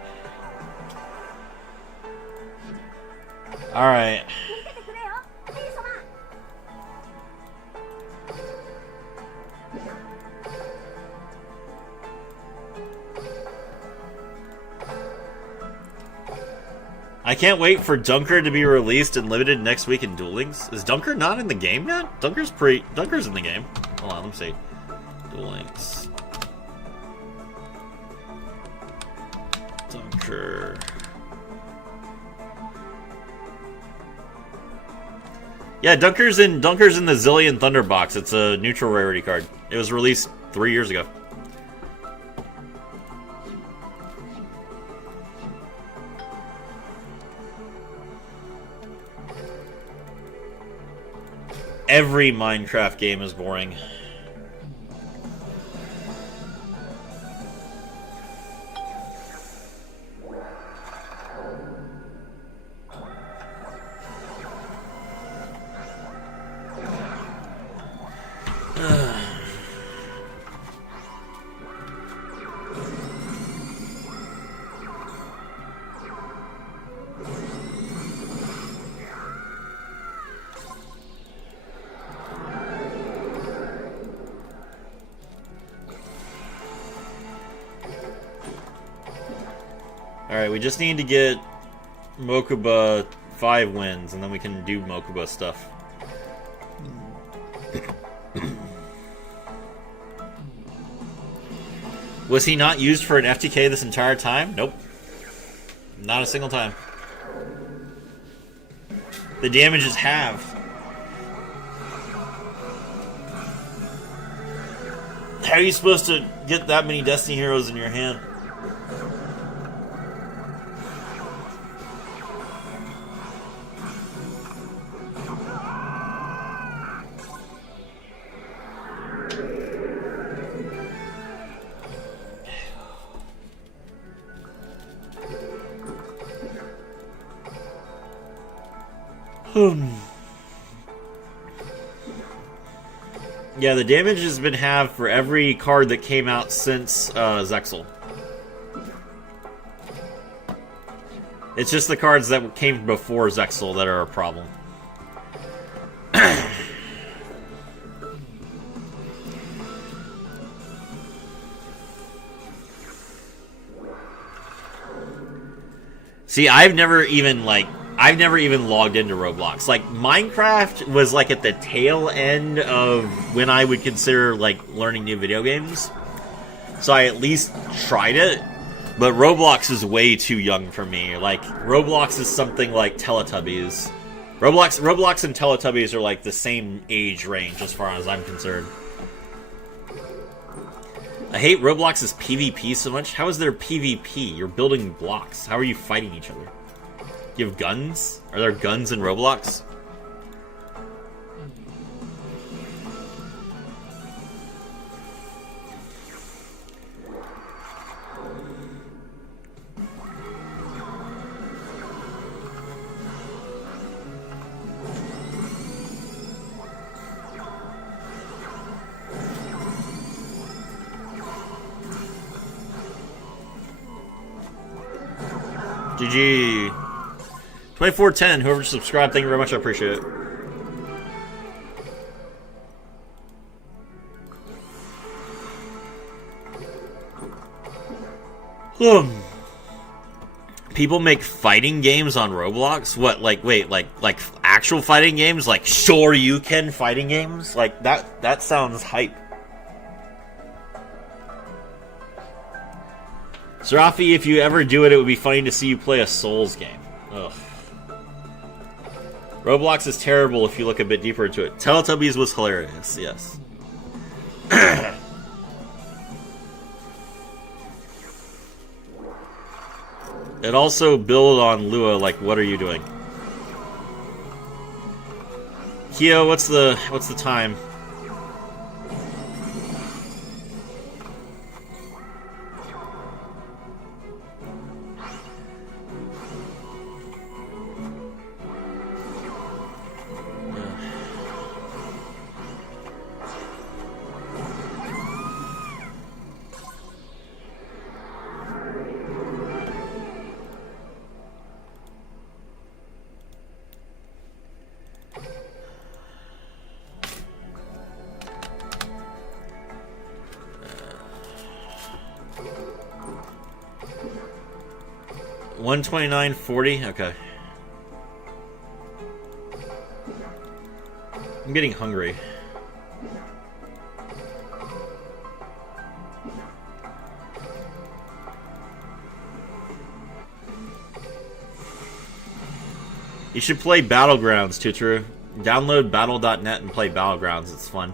Alright. I can't wait for Dunker to be released and limited next week in Duel Links. Is Dunker not in the game yet? Dunker's in the game. Hold on, let me see. Duel Links. Dunker. Yeah, Dunker's in the Zillion Thunder box. It's a neutral rarity card. It was released 3 years ago. Every Minecraft game is boring. Alright, we just need to get Mokuba 5 wins, and then we can do Mokuba stuff. Was he not used for an FTK this entire time? Nope. Not a single time. The damage is halved. How are you supposed to get that many Destiny heroes in your hand? Yeah, the damage has been halved for every card that came out since Zexal. It's just the cards that came before Zexal that are a problem. See, I've never even logged into Roblox. Like, Minecraft was like at the tail end of when I would consider like learning new video games. So I at least tried it. But Roblox is way too young for me. Like, Roblox is something like Teletubbies. Roblox and Teletubbies are like the same age range as far as I'm concerned. I hate Roblox's PvP so much. How is there PvP? You're building blocks. How are you fighting each other? You have guns? Are there guns in Roblox? GG. 2410, whoever subscribed, thank you very much. I appreciate it. People make fighting games on Roblox? What, like, wait, like actual fighting games? Like Shoryuken fighting games? Like, that sounds hype. Serafi, if you ever do it, it would be funny to see you play a Souls game. Ugh. Roblox is terrible if you look a bit deeper into it. Teletubbies was hilarious, yes. It also built on Lua, like, what are you doing? Kyo, what's the time? $129.40? Okay. I'm getting hungry. You should play Battlegrounds, Tutru. Download battle.net and play Battlegrounds, it's fun.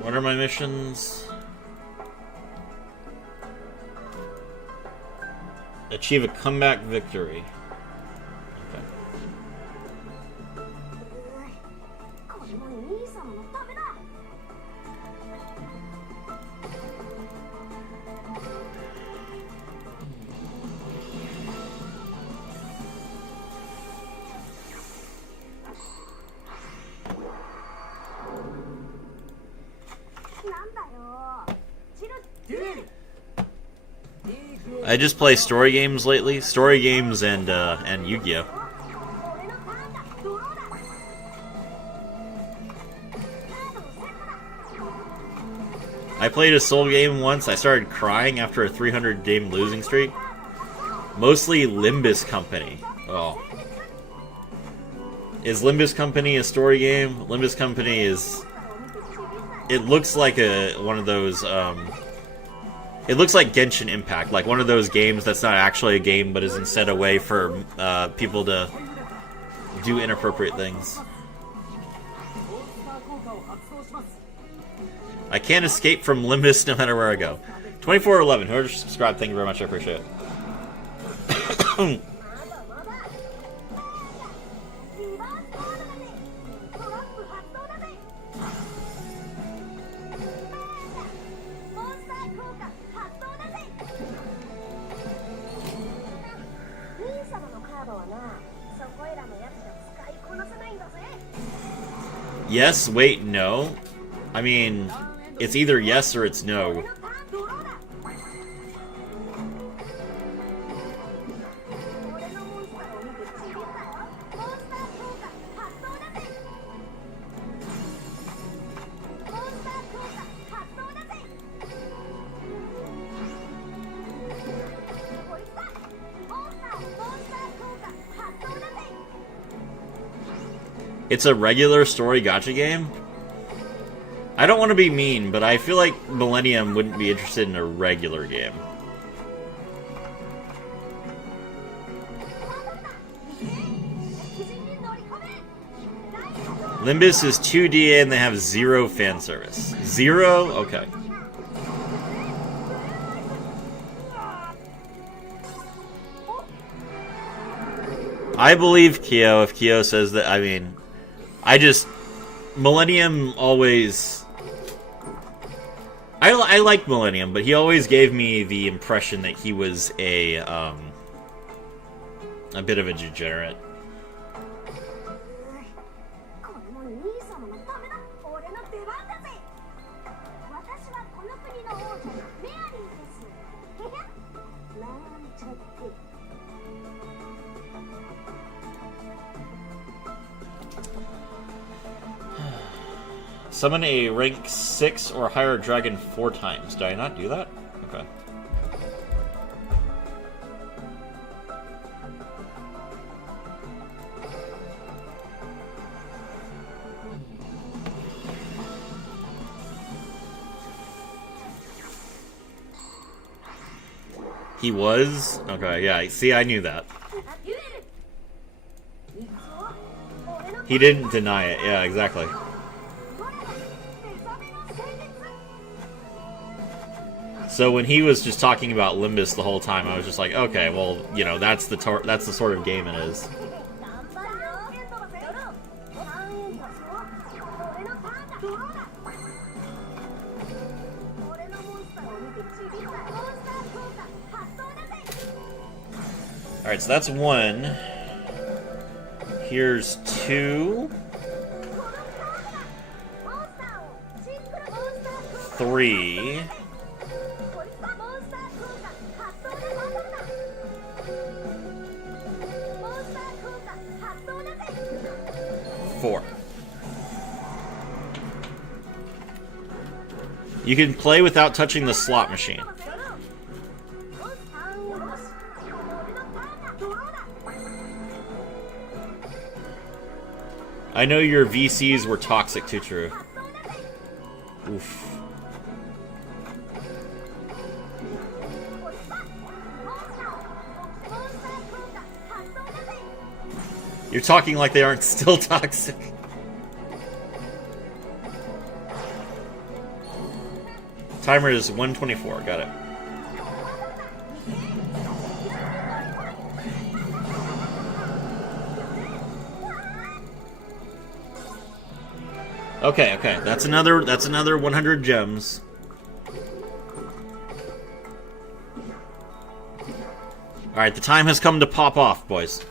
What are my missions? Achieve a comeback victory. Okay. I just play story games lately. Story games and Yu-Gi-Oh! I played a Soul game once. I started crying after a 300 game losing streak. Mostly Limbus Company. Oh. Is Limbus Company a story game? Limbus Company is... It looks like one of those... It looks like Genshin Impact, like one of those games that's not actually a game, but is instead a way for people to do inappropriate things. I can't escape from Limbus no matter where I go. 2411, whoever subscribed, thank you very much, I appreciate it. Yes, wait, no. I mean, it's either yes or it's no. It's a regular story gacha game? I don't want to be mean, but I feel like Millennium wouldn't be interested in a regular game. Limbus is 2D and they have 0 fan service. 0? Okay. I believe Kyo if Kyo says that. I mean, Millennium always... I like Millennium, but he always gave me the impression that he was a bit of a degenerate. Summon a rank 6 or higher dragon 4 times. Did I not do that? Okay. He was? Okay, yeah, see, I knew that. He didn't deny it, yeah, exactly. So when he was just talking about Limbus the whole time, I was just like, okay, well, you know, that's the sort of game it is. Alright, so that's 1. Here's 2. 3. 4. You can play without touching the slot machine. I know your VCs were toxic, too true. Oof. You're talking like they aren't still toxic. Timer is 124, got it. Okay, okay. That's another 100 gems. Alright, the time has come to pop off, boys.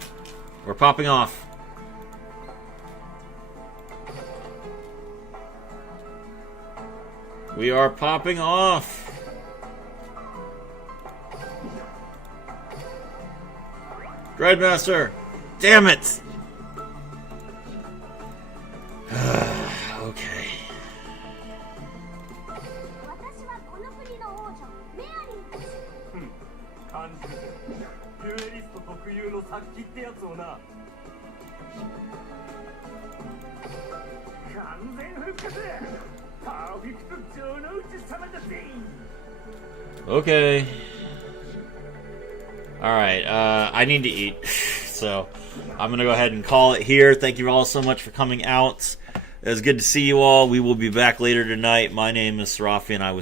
We're popping off. We are popping off. Dreadmaster! Damn it! Okay. 私はこの国の王女メアリーです。感じるぜ。デュエリスト特有の殺気ってやつをな。完全復活。パーフェクト城之内様だぜ。 Okay. Alright, I need to eat. So, I'm gonna go ahead and call it here. Thank you all so much for coming out. It was good to see you all. We will be back later tonight. My name is Serafi, and I will